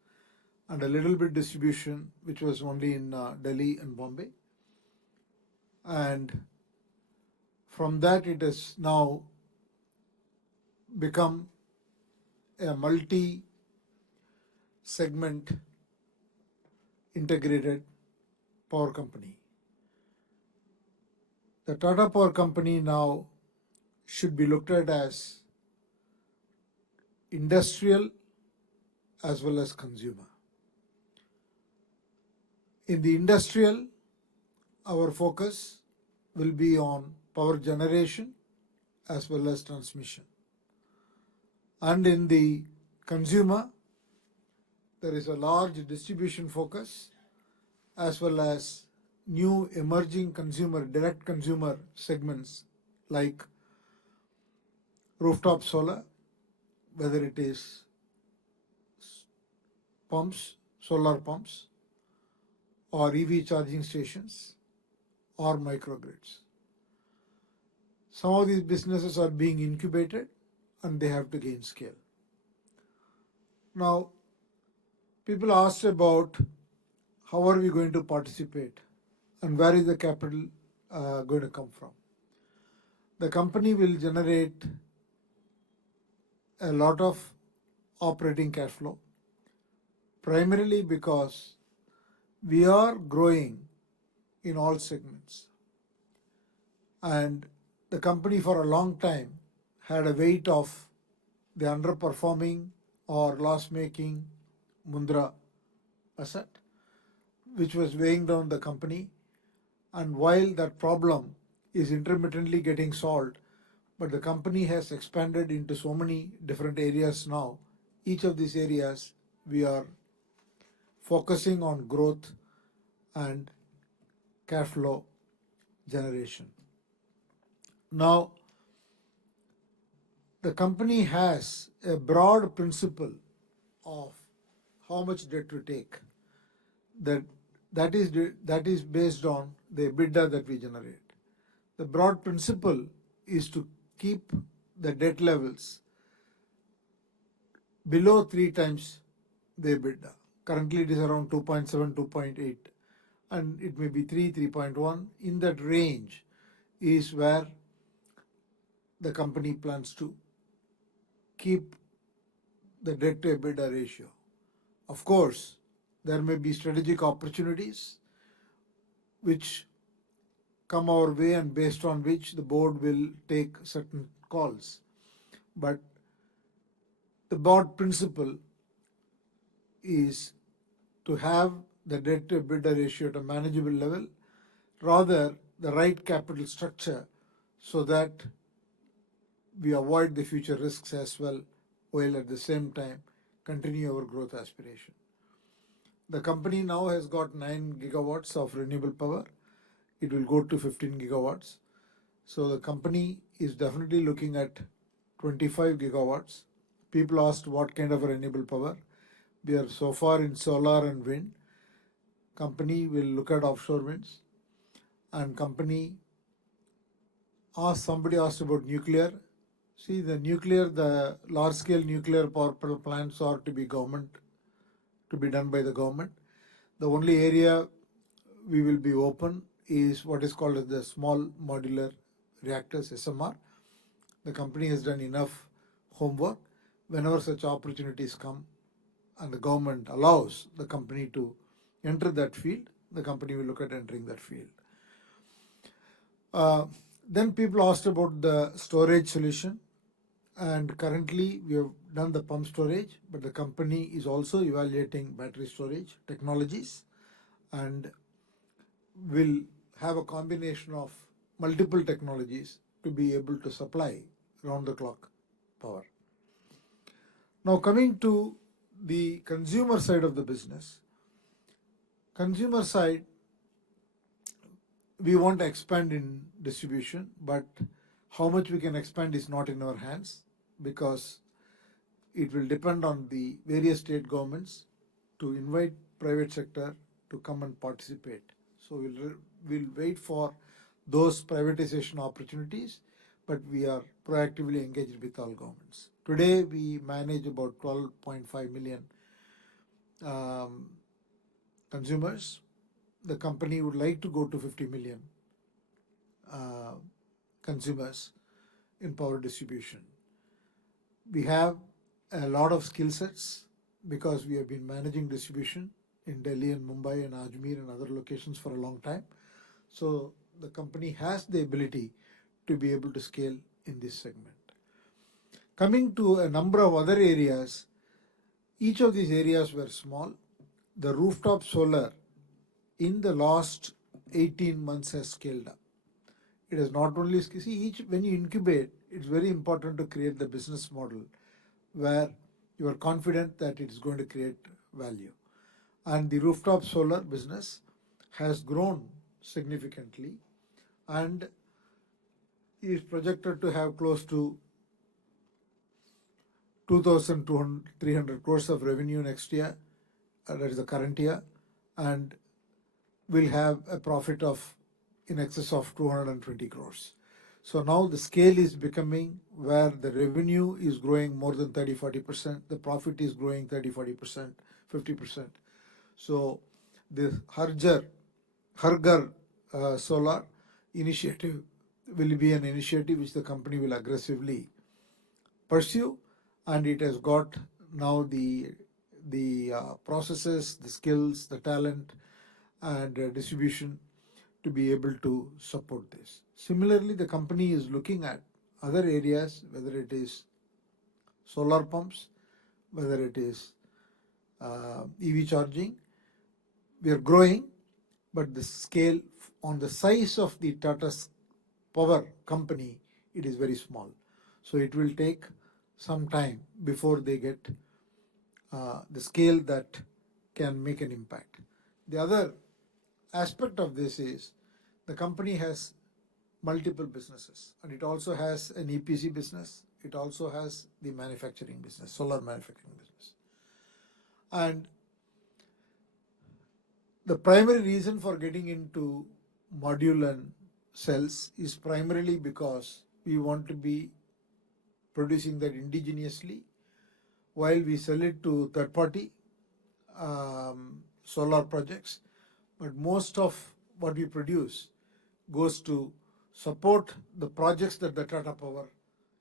and a little bit distribution, which was only in Delhi and Bombay. And from that, it has now become a multi-segment integrated power company. The Tata Power Company now should be looked at as industrial as well as consumer. In the industrial, our focus will be on power generation as well as transmission. And in the consumer, there is a large distribution focus as well as new emerging direct consumer segments like rooftop solar, whether it is pumps, solar pumps, or EV charging stations, or microgrids. Some of these businesses are being incubated and they have to gain scale. Now, people asked about how are we going to participate and where is the capital going to come from. The company will generate a lot of operating cash flow, primarily because we are growing in all segments. And the company for a long time had a weight of the underperforming or loss-making Mundra asset, which was weighing down the company. And while that problem is intermittently getting solved, but the company has expanded into so many different areas now, each of these areas we are focusing on growth and cash flow generation. Now, the company has a broad principle of how much debt to take. That is based on the EBITDA that we generate. The broad principle is to keep the debt levels below 3 times the EBITDA. Currently, it is around 2.7, 2.8, and it may be 3, 3.1. In that range is where the company plans to keep the debt to EBITDA ratio. Of course, there may be strategic opportunities which come our way and based on which the board will take certain calls. But the board principle is to have the debt to EBITDA ratio at a manageable level, rather the right capital structure so that we avoid the future risks as well, while at the same time continue our growth aspiration. The company now has got 9 gigawatts of renewable power. It will go to 15 gigawatts. So the company is definitely looking at 25 gigawatts. People asked what kind of renewable power. We are so far in solar and wind. Company will look at offshore winds. And company somebody asked about nuclear. See, the large scale nuclear power plants are to be done by the government. The only area we will be open is what is called as the small modular reactors, SMR. The company has done enough homework. Whenever such opportunities come and the government allows the company to enter that field, the company will look at entering that field. Then people asked about the storage solution, and currently we have done the pump storage, but the company is also evaluating battery storage technologies and will have a combination of multiple technologies to be able to supply round the clock power. Now coming to the consumer side of the business, consumer side, we want to expand in distribution, but how much we can expand is not in our hands because it will depend on the various state governments to invite private sector to come and participate. So we'll wait for those privatization opportunities, but we are proactively engaged with all governments. Today we manage about 12.5 million consumers. The company would like to go to 50 million consumers in power distribution. We have a lot of skill sets because we have been managing distribution in Delhi and Mumbai and Ajmer and other locations for a long time. So the company has the ability to be able to scale in this segment. Coming to a number of other areas, each of these areas were small. The rooftop solar in the last 18 months has scaled up. It is not only, when you incubate, it's very important to create the business model where you are confident that it is going to create value. And the rooftop solar business has grown significantly and is projected to have close to 2,300 crores of revenue next year, that is the current year, and will have a profit of in excess of 220 crores. So now the scale is becoming where the revenue is growing more than 30-40%, the profit is growing 30-40%, 50%. So the Harghar solar initiative will be an initiative which the company will aggressively pursue, and it has got now the processes, the skills, the talent, and distribution to be able to support this. Similarly, the company is looking at other areas, whether it is solar pumps, whether it is EV charging. We are growing, but the scale on the size of the Tata's power company, it is very small. So it will take some time before they get the scale that can make an impact. The other aspect of this is the company has multiple businesses, and it also has an EPC business. It also has the manufacturing business, solar manufacturing business. And the primary reason for getting into module and cells is primarily because we want to be producing that indigenously while we sell it to third party solar projects. But most of what we produce goes to support the projects that the Tata Power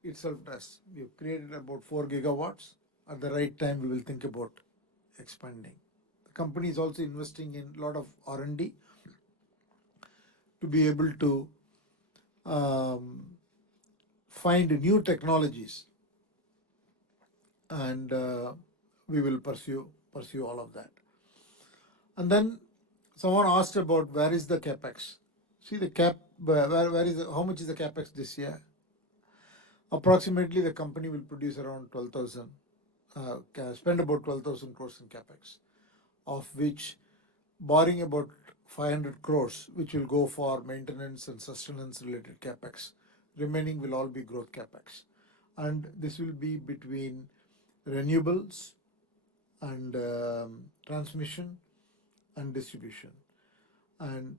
itself does. We've created about 4 gigawatts. At the right time, we will think about expanding. The company is also investing in a lot of R&D to be able to find new technologies, and we will pursue all of that. And then someone asked about where is the capex. See the where is how much is the capex this year? Approximately the company will produce around 12,000, spend about 12,000 crores in capex, of which barring about 500 crores, which will go for maintenance and sustenance related capex. Remaining will all be growth capex. And this will be between renewables and transmission and distribution. And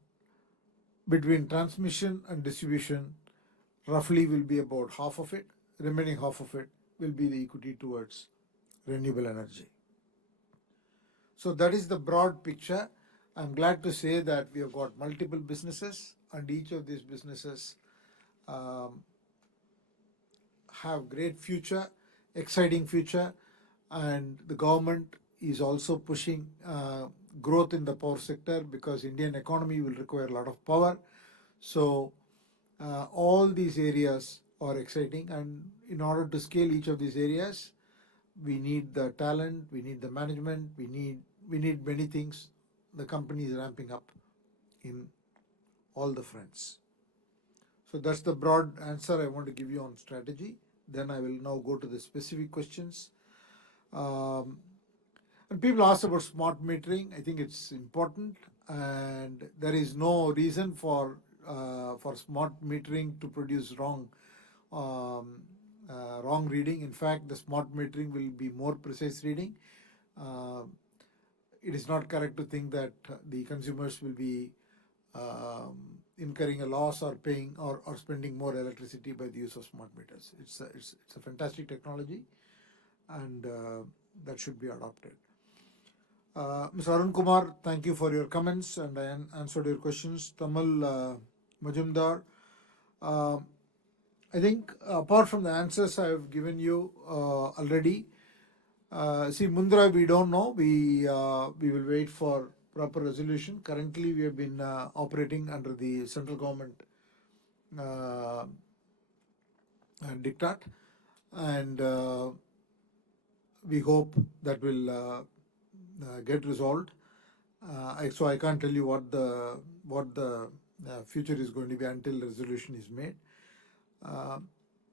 between transmission and distribution, roughly will be about half of it. Remaining half of it will be the equity towards renewable energy. So that is the broad picture. I'm glad to say that we have got multiple businesses, and each of these businesses have great future, exciting future, and the government is also pushing growth in the power sector because Indian economy will require a lot of power. So all these areas are exciting, and in order to scale each of these areas, we need the talent, we need the management, we need many things. The company is ramping up in all the fronts. So that's the broad answer I want to give you on strategy. Then I will now go to the specific questions. And people asked about smart metering. I think it's important, and there is no reason for smart metering to produce wrong reading. In fact, the smart metering will be more precise reading. It is not correct to think that the consumers will be incurring a loss or paying or spending more electricity by the use of smart meters. It's a fantastic technology, and that should be adopted. Mr. Arun Kumar, thank you for your comments, and I answered your questions. Tamal Majumdar, I think apart from the answers I have given you already, see, Mundra, we don't know. We will wait for proper resolution. Currently, we have been operating under the central government diktat, and we hope that will get resolved. So I can't tell you what the future is going to be until the resolution is made.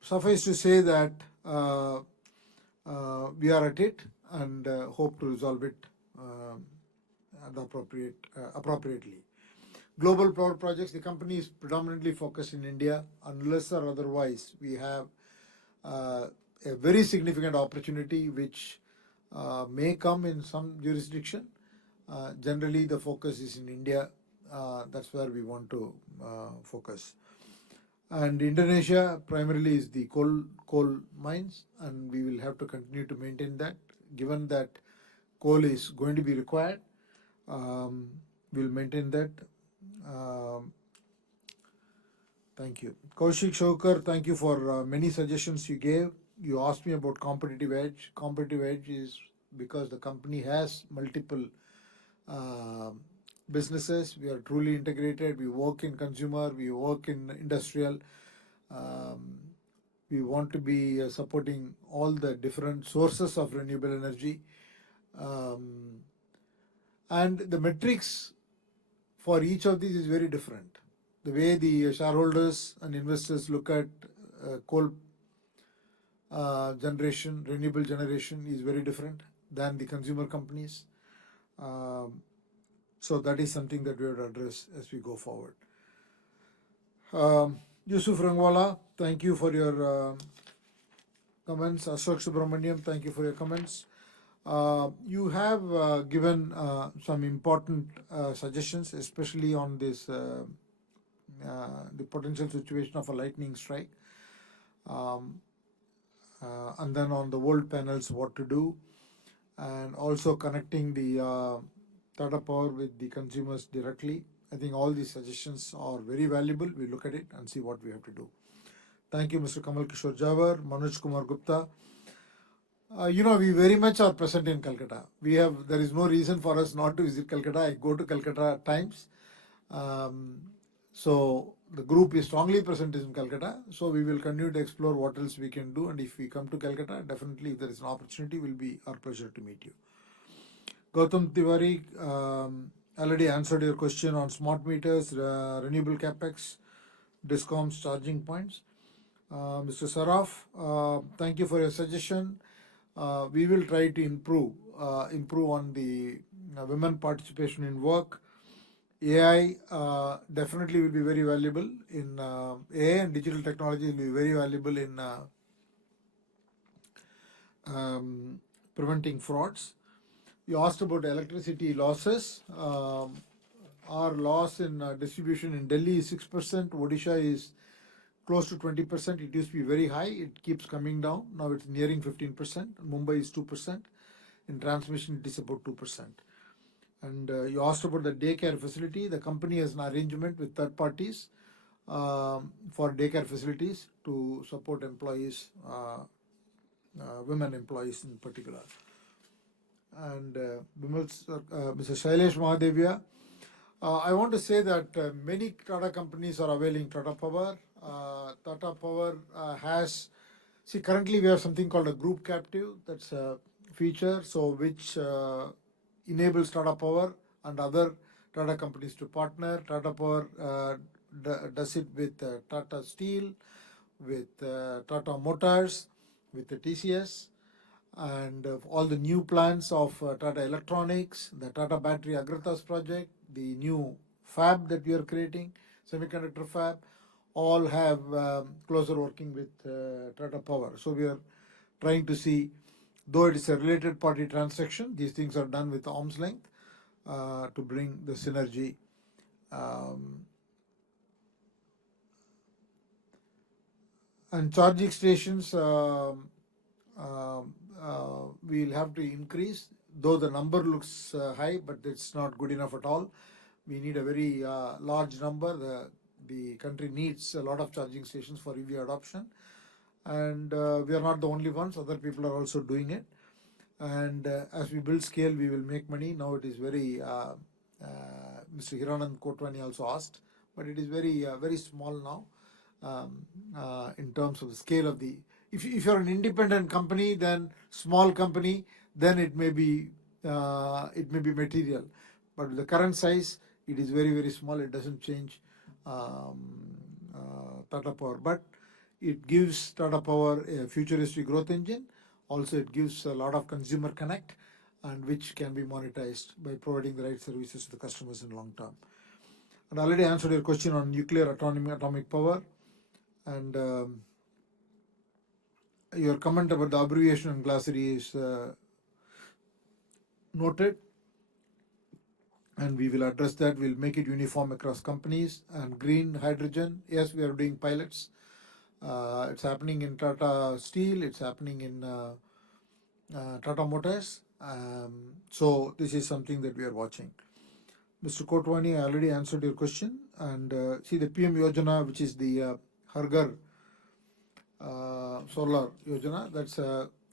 Suffice to say that we are at it and hope to resolve it appropriately. Global power projects, the company is predominantly focused in India. Unless or otherwise, we have a very significant opportunity which may come in some jurisdiction. Generally, the focus is in India. That's where we want to focus. And Indonesia primarily is the coal mines, and we will have to continue to maintain that. Given that coal is going to be required, we'll maintain that. Thank you. Kaushik Shokar, thank you for many suggestions you gave. You asked me about competitive edge. Competitive edge is because the company has multiple businesses. We are truly integrated. We work in consumer, we work in industrial. We want to be supporting all the different sources of renewable energy. And the metrics for each of these is very different. The way the shareholders and investors look at coal generation, renewable generation is very different. than the consumer companies. So that is something that we have to address as we go forward. Yusuf Rangwala, thank you for your comments. Ashok Subramaniam, thank you for your comments. You have given some important suggestions, especially on this the potential situation of a lightning strike, and then on the world panels, what to do, and also connecting the Tata Power with the consumers directly. I think all these suggestions are very valuable. We look at it and see what we have to do. Thank you, Mr. Kamal Kishore Jawar, Manoj Kumar Gupta. We very much are present in Calcutta. There is no reason for us not to visit Calcutta. I go to Calcutta at times. So the group is strongly present in Calcutta. So we will continue to explore what else we can do. And if we come to Calcutta, definitely if there is an opportunity, it will be our pleasure to meet you. Gautam Tiwari already answered your question on smart meters, renewable capex, discoms, charging points. Mr. Saraf, thank you for your suggestion. We will try to improve on the women participation in work. AI definitely will be very valuable in AI and digital technology will be very valuable in preventing frauds. You asked about electricity losses. Our loss in distribution in Delhi is 6%. Odisha is close to 20%. It used to be very high. It keeps coming down. Now it's nearing 15%. Mumbai is 2%. In transmission, it is about 2%. And you asked about the daycare facility. The company has an arrangement with third parties for daycare facilities to support employees, women employees in particular. And Mr. Shailesh Mahadevia, I want to say that many Tata companies are availing Tata Power. Tata Power currently we have something called a group captive. That's a feature, so which enables Tata Power and other Tata companies to partner. Tata Power does it with Tata Steel, with Tata Motors, with the TCS, and all the new plans of Tata Electronics, the Tata Battery Agratas project, the new fab that we are creating, semiconductor fab, all have closer working with Tata Power. So we are trying to see, though it is a related party transaction, these things are done with arm's length to bring the synergy. And charging stations, we'll have to increase, though the number looks high, but it's not good enough at all. We need a very large number. The country needs a lot of charging stations for EV adoption. And we are not the only ones. Other people are also doing it. And as we build scale, we will make money. Now it is very, Mr. Hiranand Kotwani also asked, but it is very, very small now in terms of the scale of the. If you're an independent company, then small company, then it may be material. But with the current size, it is very, very small. It doesn't change Tata Power. But it gives Tata Power a futuristic growth engine. Also, it gives a lot of consumer connect, and which can be monetized by providing the right services to the customers in long term. And I already answered your question on nuclear autonomy, atomic power, and your comment about the abbreviation and glossary is noted, and we will address that. We'll make it uniform across companies. And green hydrogen, yes, we are doing pilots. It's happening in Tata Steel. It's happening in Tata Motors. So this is something that we are watching. Mr. Kotwani, I already answered your question. And see the PM Yojana, which is the Harghar solar Yojana, that's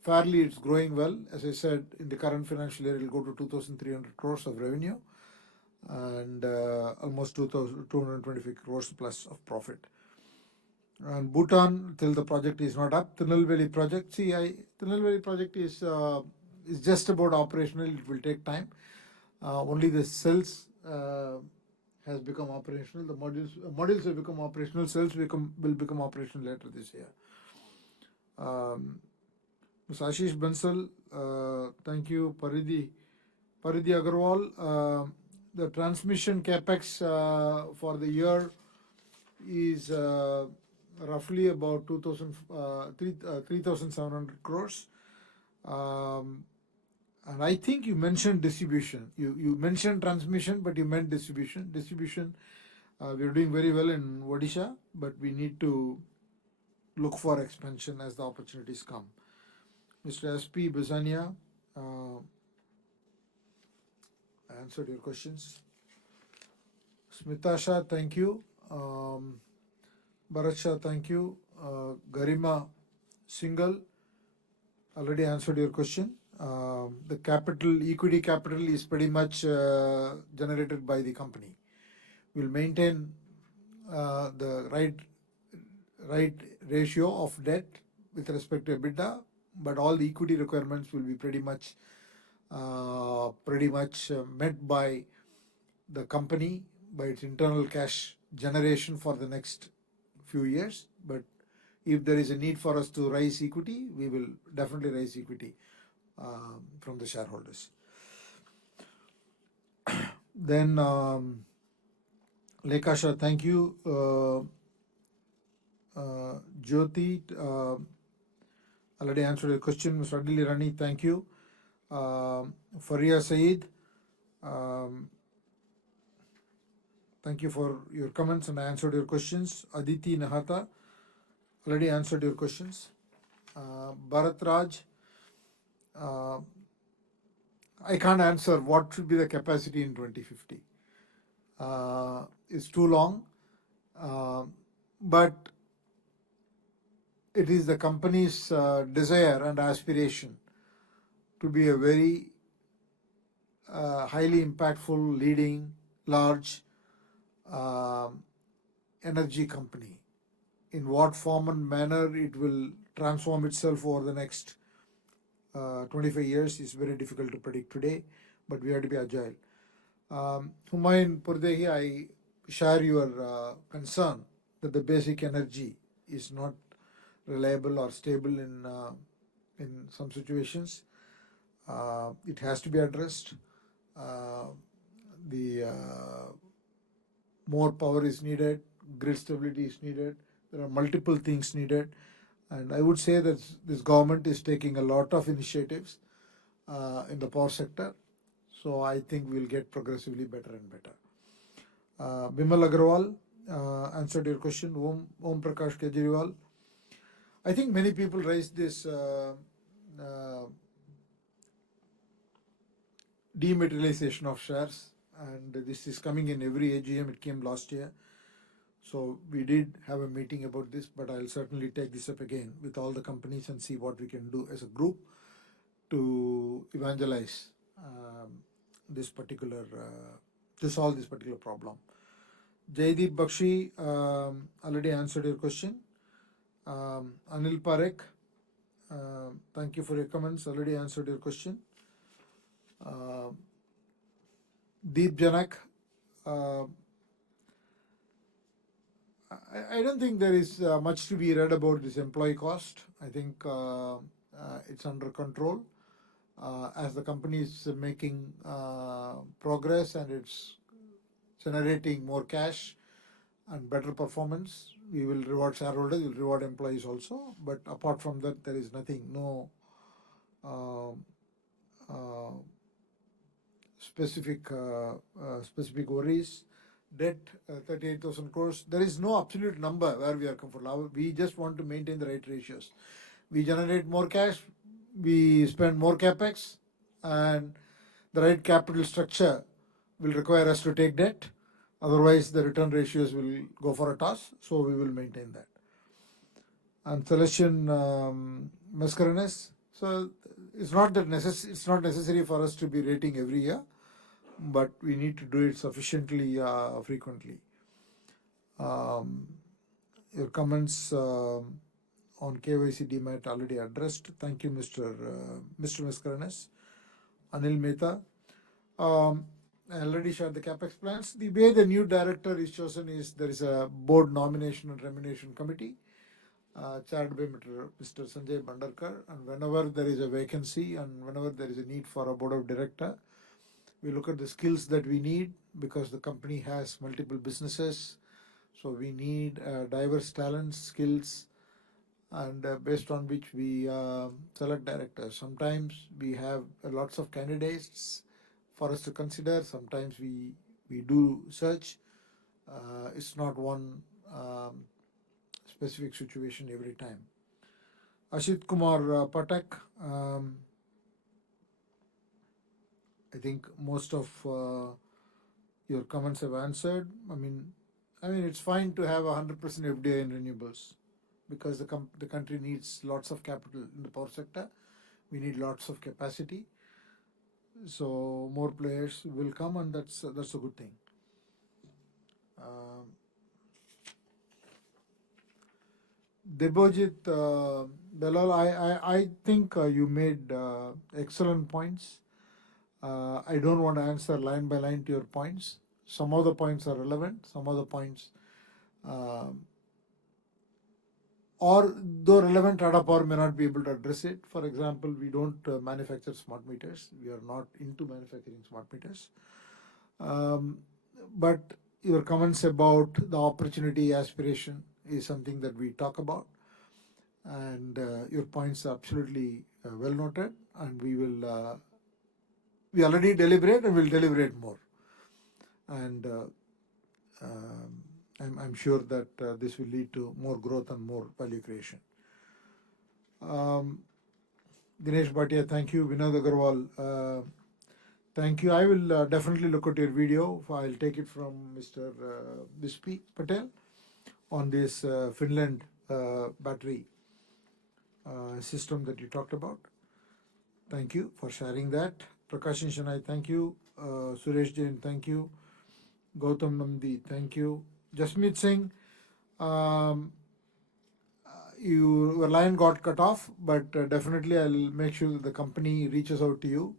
fairly, it's growing well. As I said, in the current financial year, it will go to 2,300 crores of revenue and almost 2,225 crores plus of profit. And Bhutan, till the project is not up. Tirunelveli project, Tirunelveli project is just about operational. It will take time. Only the cells has become operational. The modules will become operational. Cells will become operational later this year. Mr. Ashish Bansal, thank you. Paridhi Agarwal, the transmission capex for the year is roughly about 3,700 crores. And I think you mentioned distribution. You mentioned transmission, but you meant distribution. Distribution, we're doing very well in Odisha, but we need to look for expansion as the opportunities come. Mr. S.P. Bizania, I answered your questions. Smita Shah, thank you. Bharat Shah, thank you. Garima Singhal, already answered your question. The equity capital is pretty much generated by the company. We'll maintain the right ratio of debt with respect to EBITDA, but all the equity requirements will be pretty much met by the company, by its internal cash generation for the next few years. But if there is a need for us to raise equity, we will definitely raise equity from the shareholders. Then Lekasha, thank you. Jyoti, already answered your question. Mr. Adil Rani, thank you. Faria Saeed, thank you for your comments and I answered your questions. Aditi Nahata, already answered your questions. Bharat Raj, I can't answer what should be the capacity in 2050. It's too long, but it is the company's desire and aspiration to be a very highly impactful, leading, large energy company. In what form and manner it will transform itself over the next 25 years is very difficult to predict today, but we have to be agile. Humayun Purdehi, I share your concern that the basic energy is not reliable or stable in some situations. It has to be addressed. The more power is needed, grid stability is needed. There are multiple things needed, and I would say that this government is taking a lot of initiatives in the power sector. So I think we'll get progressively better and better. Bimal Agrawal answered your question. Om Prakash Kejriwal. I think many people raised this dematerialization of shares, and this is coming in every AGM. It came last year. So we did have a meeting about this, but I'll certainly take this up again with all the companies and see what we can do as a group to evangelize this particular, to solve this particular problem. Jaideep Bakshi already answered your question. Anil Parekh, thank you for your comments, already answered your question. Deep Janak, I don't think there is much to be read about this employee cost. I think it's under control. As the company is making progress and it's generating more cash and better performance, we will reward shareholders, we will reward employees also. But apart from that, there is nothing, no specific worries. Debt 38,000 crores. There is no absolute number where we are comfortable. We just want to maintain the right ratios. We generate more cash, we spend more capex, and the right capital structure will require us to take debt. Otherwise, the return ratios will go for a toss. So we will maintain that. And Celestian Mascarenes. So it's not that it's not necessary for us to be rating every year, but we need to do it sufficiently frequently. Your comments on KYC DMAT already addressed. Thank you, Mr. Mascarenes. Anil Mehta. I already shared the capex plans. The way the new director is chosen is there is a board nomination and remuneration committee, chaired by Mr. Sanjay Bandarkar. And whenever there is a vacancy and whenever there is a need for a board of director, we look at the skills that we need because the company has multiple businesses. So we need diverse talents, skills, and based on which we select directors. Sometimes we have lots of candidates for us to consider. Sometimes we do search. It's not one specific situation every time. Ashit Kumar Patak, I think most of your comments have answered. I mean, it's fine to have 100% FDI in renewables because the country needs lots of capital in the power sector. We need lots of capacity. So more players will come, and that's a good thing. Debojit Belal, I think you made excellent points. I don't want to answer line by line to your points. Some of the points are relevant, some of the points or though relevant, Tata Power may not be able to address it. For example, we don't manufacture smart meters. We are not into manufacturing smart meters. But your comments about the opportunity aspiration is something that we talk about. And your points are absolutely well noted. And we already deliberate and we'll deliberate more. And I'm sure that this will lead to more growth and more value creation. Dinesh Bhatia, thank you. Vinod Agarwal, thank you. I will definitely look at your video. I'll take it from Mr. Bispi Patel on this Finland battery system that you talked about. Thank you for sharing that. Prakashin Shanai, thank you. Suresh Jain, thank you. Gautam Namdi, thank you. Jasmeet Singh, your line got cut off, but definitely I'll make sure that the company reaches out to you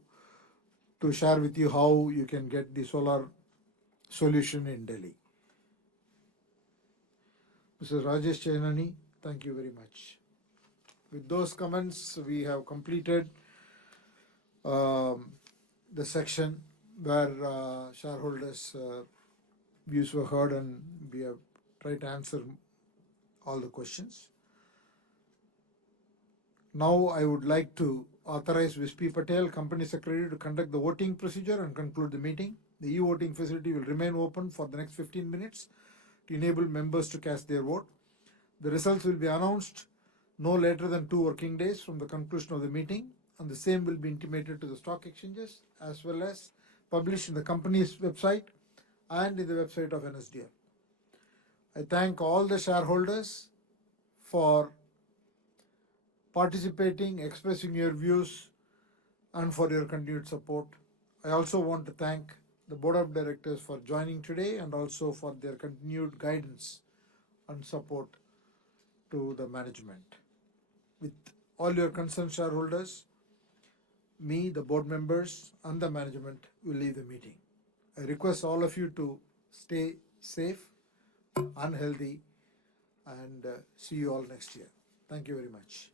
to share with you how you can get the solar solution in Delhi. Mr. Rajesh Chainani, thank you very much. With those comments, we have completed the section where shareholders' views were heard, and we have tried to answer all the questions. Now I would like to authorize Vispi Patel, Company Secretary, to conduct the voting procedure and conclude the meeting. The e-voting facility will remain open for the next 15 minutes to enable members to cast their vote. The results will be announced no later than 2 working days from the conclusion of the meeting, and the same will be intimated to the stock exchanges as well as published in the company's website and in the website of NSDL. I thank all the shareholders for participating, expressing your views, and for your continued support. I also want to thank the Board of Directors for joining today and also for their continued guidance and support to the management. With all your concerned shareholders, me, the board members, and the management will leave the meeting. I request all of you to stay safe, unhealthy, and see you all next year. Thank you very much.